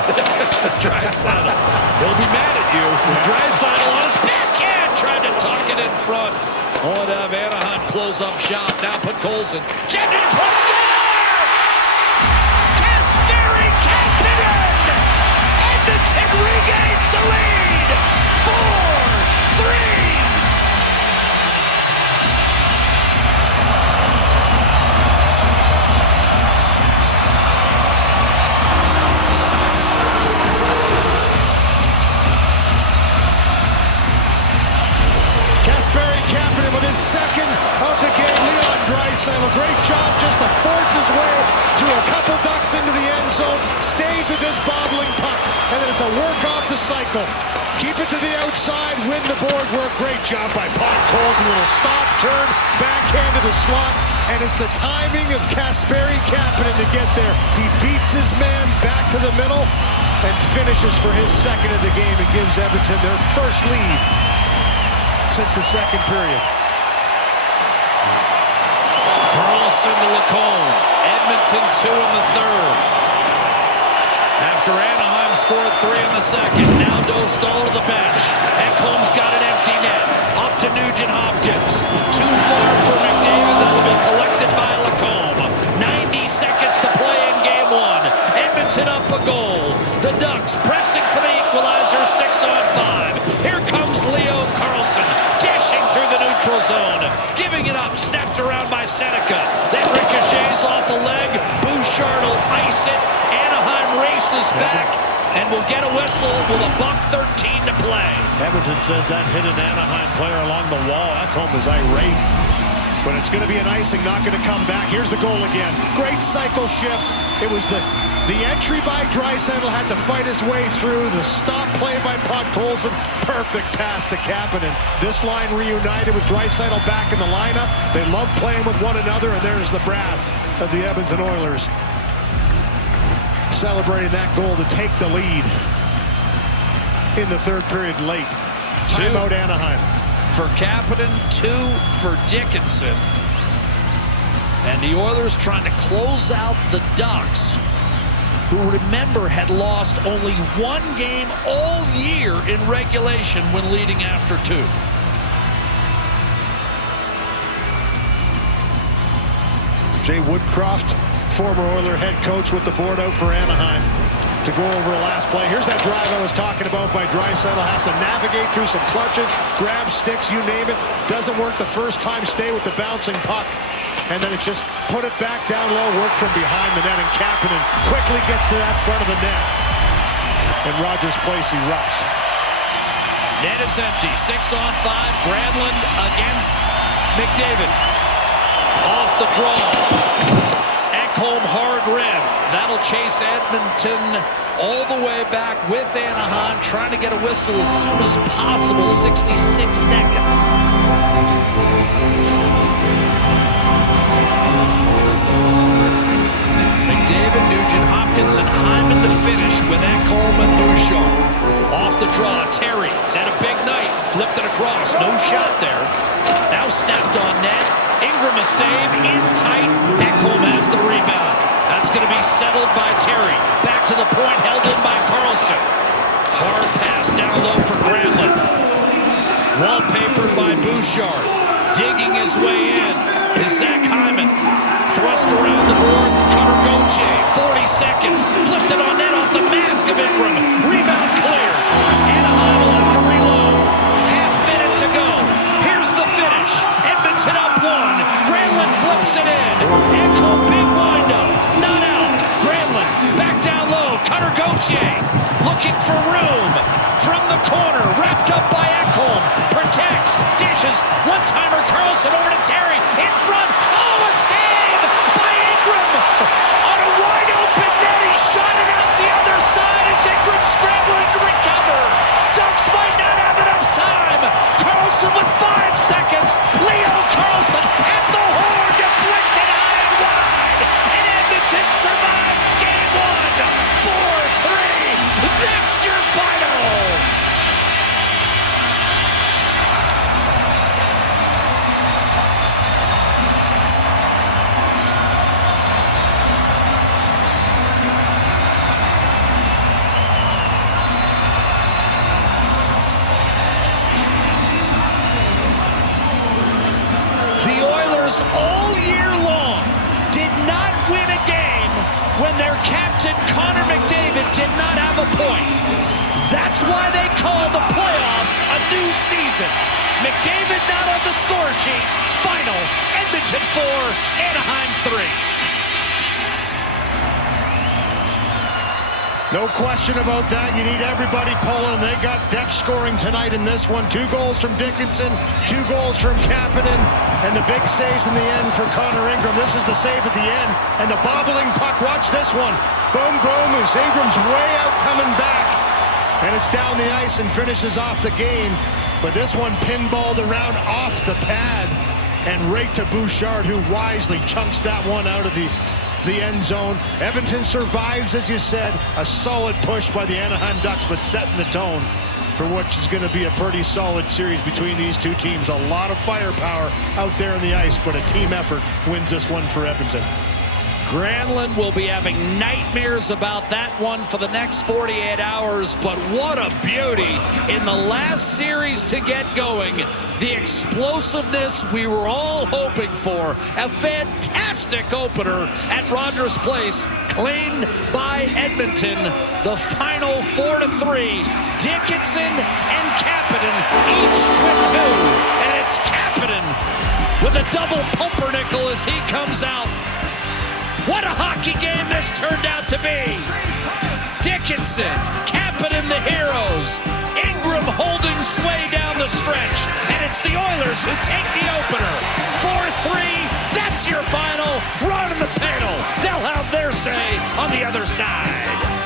Draisaitl. He'll be mad at you. Draisaitl on his backhand. Tried to tuck it in front. On to have Anaheim close up shop. Now Podkolzin. Jammed in front. Score! Kasperi Kapanen! Edmonton regains the lead. 4-3. Kasperi Kapanen with his second of the game. Leon Draisaitl, great job just to force his way through a couple Ducks into the end zone. Stays with this bobbling puck. And then it's a work off the cycle. Keep it to the outside, win the board work. Great job by Podkolzin. A little stop, turn, backhand to the slot. And it's the timing of Kasperi Kapanen to get there. He beats his man back to the middle and finishes for his second of the game and gives Edmonton their first lead since the second period. Karlsson to Lacombe. Edmonton 2 in the third. After Anaheim scored 3 in the second, now Dostal to the bench. Ekholm's got an empty net. Up to Nugent Hopkins. Too far for McDavid. That'll be collected by Lacombe. 90 seconds to play in game 1. Edmonton up a goal. The Ducks pressing for the equalizer. 6-on-5. Here comes Leo Karlsson, dashing through the neutral zone, giving it up, snapped around by Seneca. Then ricochets off the leg. Bouchard will ice it. Anaheim races back and will get a whistle with $1:13 to play. Edmonton says that hit an Anaheim player along the wall. Ekholm is irate. But it's going to be an icing, not going to come back. Here's the goal again. Great cycle shift. It was the entry by Draisaitl, had to fight his way through. The stop play by Podkolzin. Perfect pass to Kapanen. This line reunited with Draisaitl back in the lineup. They love playing with one another, and there's the brass of the Edmonton Oilers celebrating that goal to take the lead in the third period late. Timeout Anaheim. For Kapanen, 2 for Dickinson. And the Oilers trying to close out the Ducks, who, remember, had lost only 1 game all year in regulation when leading after 2. Jay Woodcroft, former Oiler head coach, with the board out for Anaheim to go over a last play. Here's that drive I was talking about by Draisaitl. Has to navigate through some clutches, grab sticks, you name it. Doesn't work the first time, stay with the bouncing puck. And then it's just put it back down low, work from behind the net, and Kapanen quickly gets to that front of the net. And Rogers' place erupts. Net is empty. 6-on-5. Granlund against McDavid. Off the draw. Ekholm hard rim. That'll chase Edmonton all the way back with Anaheim, trying to get a whistle as soon as possible. 66 seconds. McDavid, Nugent Hopkins, and Hyman to finish with Ekholm and Bouchard. Off the draw, Terry's had a big night. Flipped it across, no shot there. Now snapped on net. Ingram a save, in tight. Ekholm has the rebound. That's going to be settled by Terry. Back to the point, held in by Carlson. Hard pass down low for Granlund. Wallpapered by Bouchard. Digging his way in is Zach Hyman. Thrust around the boards, Cutter Gauthier. 40 seconds, flipped it on net off the mask of Ingram. Rebound clear. Anaheim will have to reload. Half minute to go. Here's the finish. Edmonton up 1. Granlund flips it in. Ekholm, big windup. Not out. Granlund back down low. Cutter Gauthier looking for room. From the corner, wrapped up by Ekholm. Protects, dishes. One-timer Carlson over to Terry. In front. Oh, a save by Ingram. On a wide-open net, he shot it out the other side as Ingram scrambling to recover. Ducks might not have enough time. Carlson with 5 seconds. Leo Carlson at the horn, deflected high and wide. And Edmonton survives game 1. 4-3. That's your final. All year long did not win a game when their captain Connor McDavid did not have a point. That's why they call the playoffs a new season. McDavid not on the score sheet. Final, Edmonton 4, Anaheim 3. No question about that. You need everybody pulling. They got depth scoring tonight in this one. 2 goals from Dickinson, 2 goals from Kapanen, and the big saves in the end for Connor Ingram. This is the save at the end, and the bobbling puck. Watch this one. Boom, boom, as Ingram's way out coming back, and it's down the ice and finishes off the game. But this one pinballed around off the pad and right to Bouchard, who wisely chunks that one out of the end zone. Edmonton survives, as you said. A solid push by the Anaheim Ducks, but setting the tone for what is going to be a pretty solid series between these two teams. A lot of firepower out there on the ice, but a team effort wins this one for Edmonton. Granlund will be having nightmares about that one for the next 48 hours, but what a beauty in the last series to get going. The explosiveness we were all hoping for. A fantastic opener at Rogers Place, claimed by Edmonton. The final 4-3. Dickinson and Kapanen each with 2. And it's Kapanen with a double pumpernickel as he comes out. What a hockey game this turned out to be. Dickinson, Kapanen the heroes. Ingram holding sway down the stretch. And it's the Oilers who take the opener. 4-3, that's your final. Run in the panel. They'll have their say on the other side.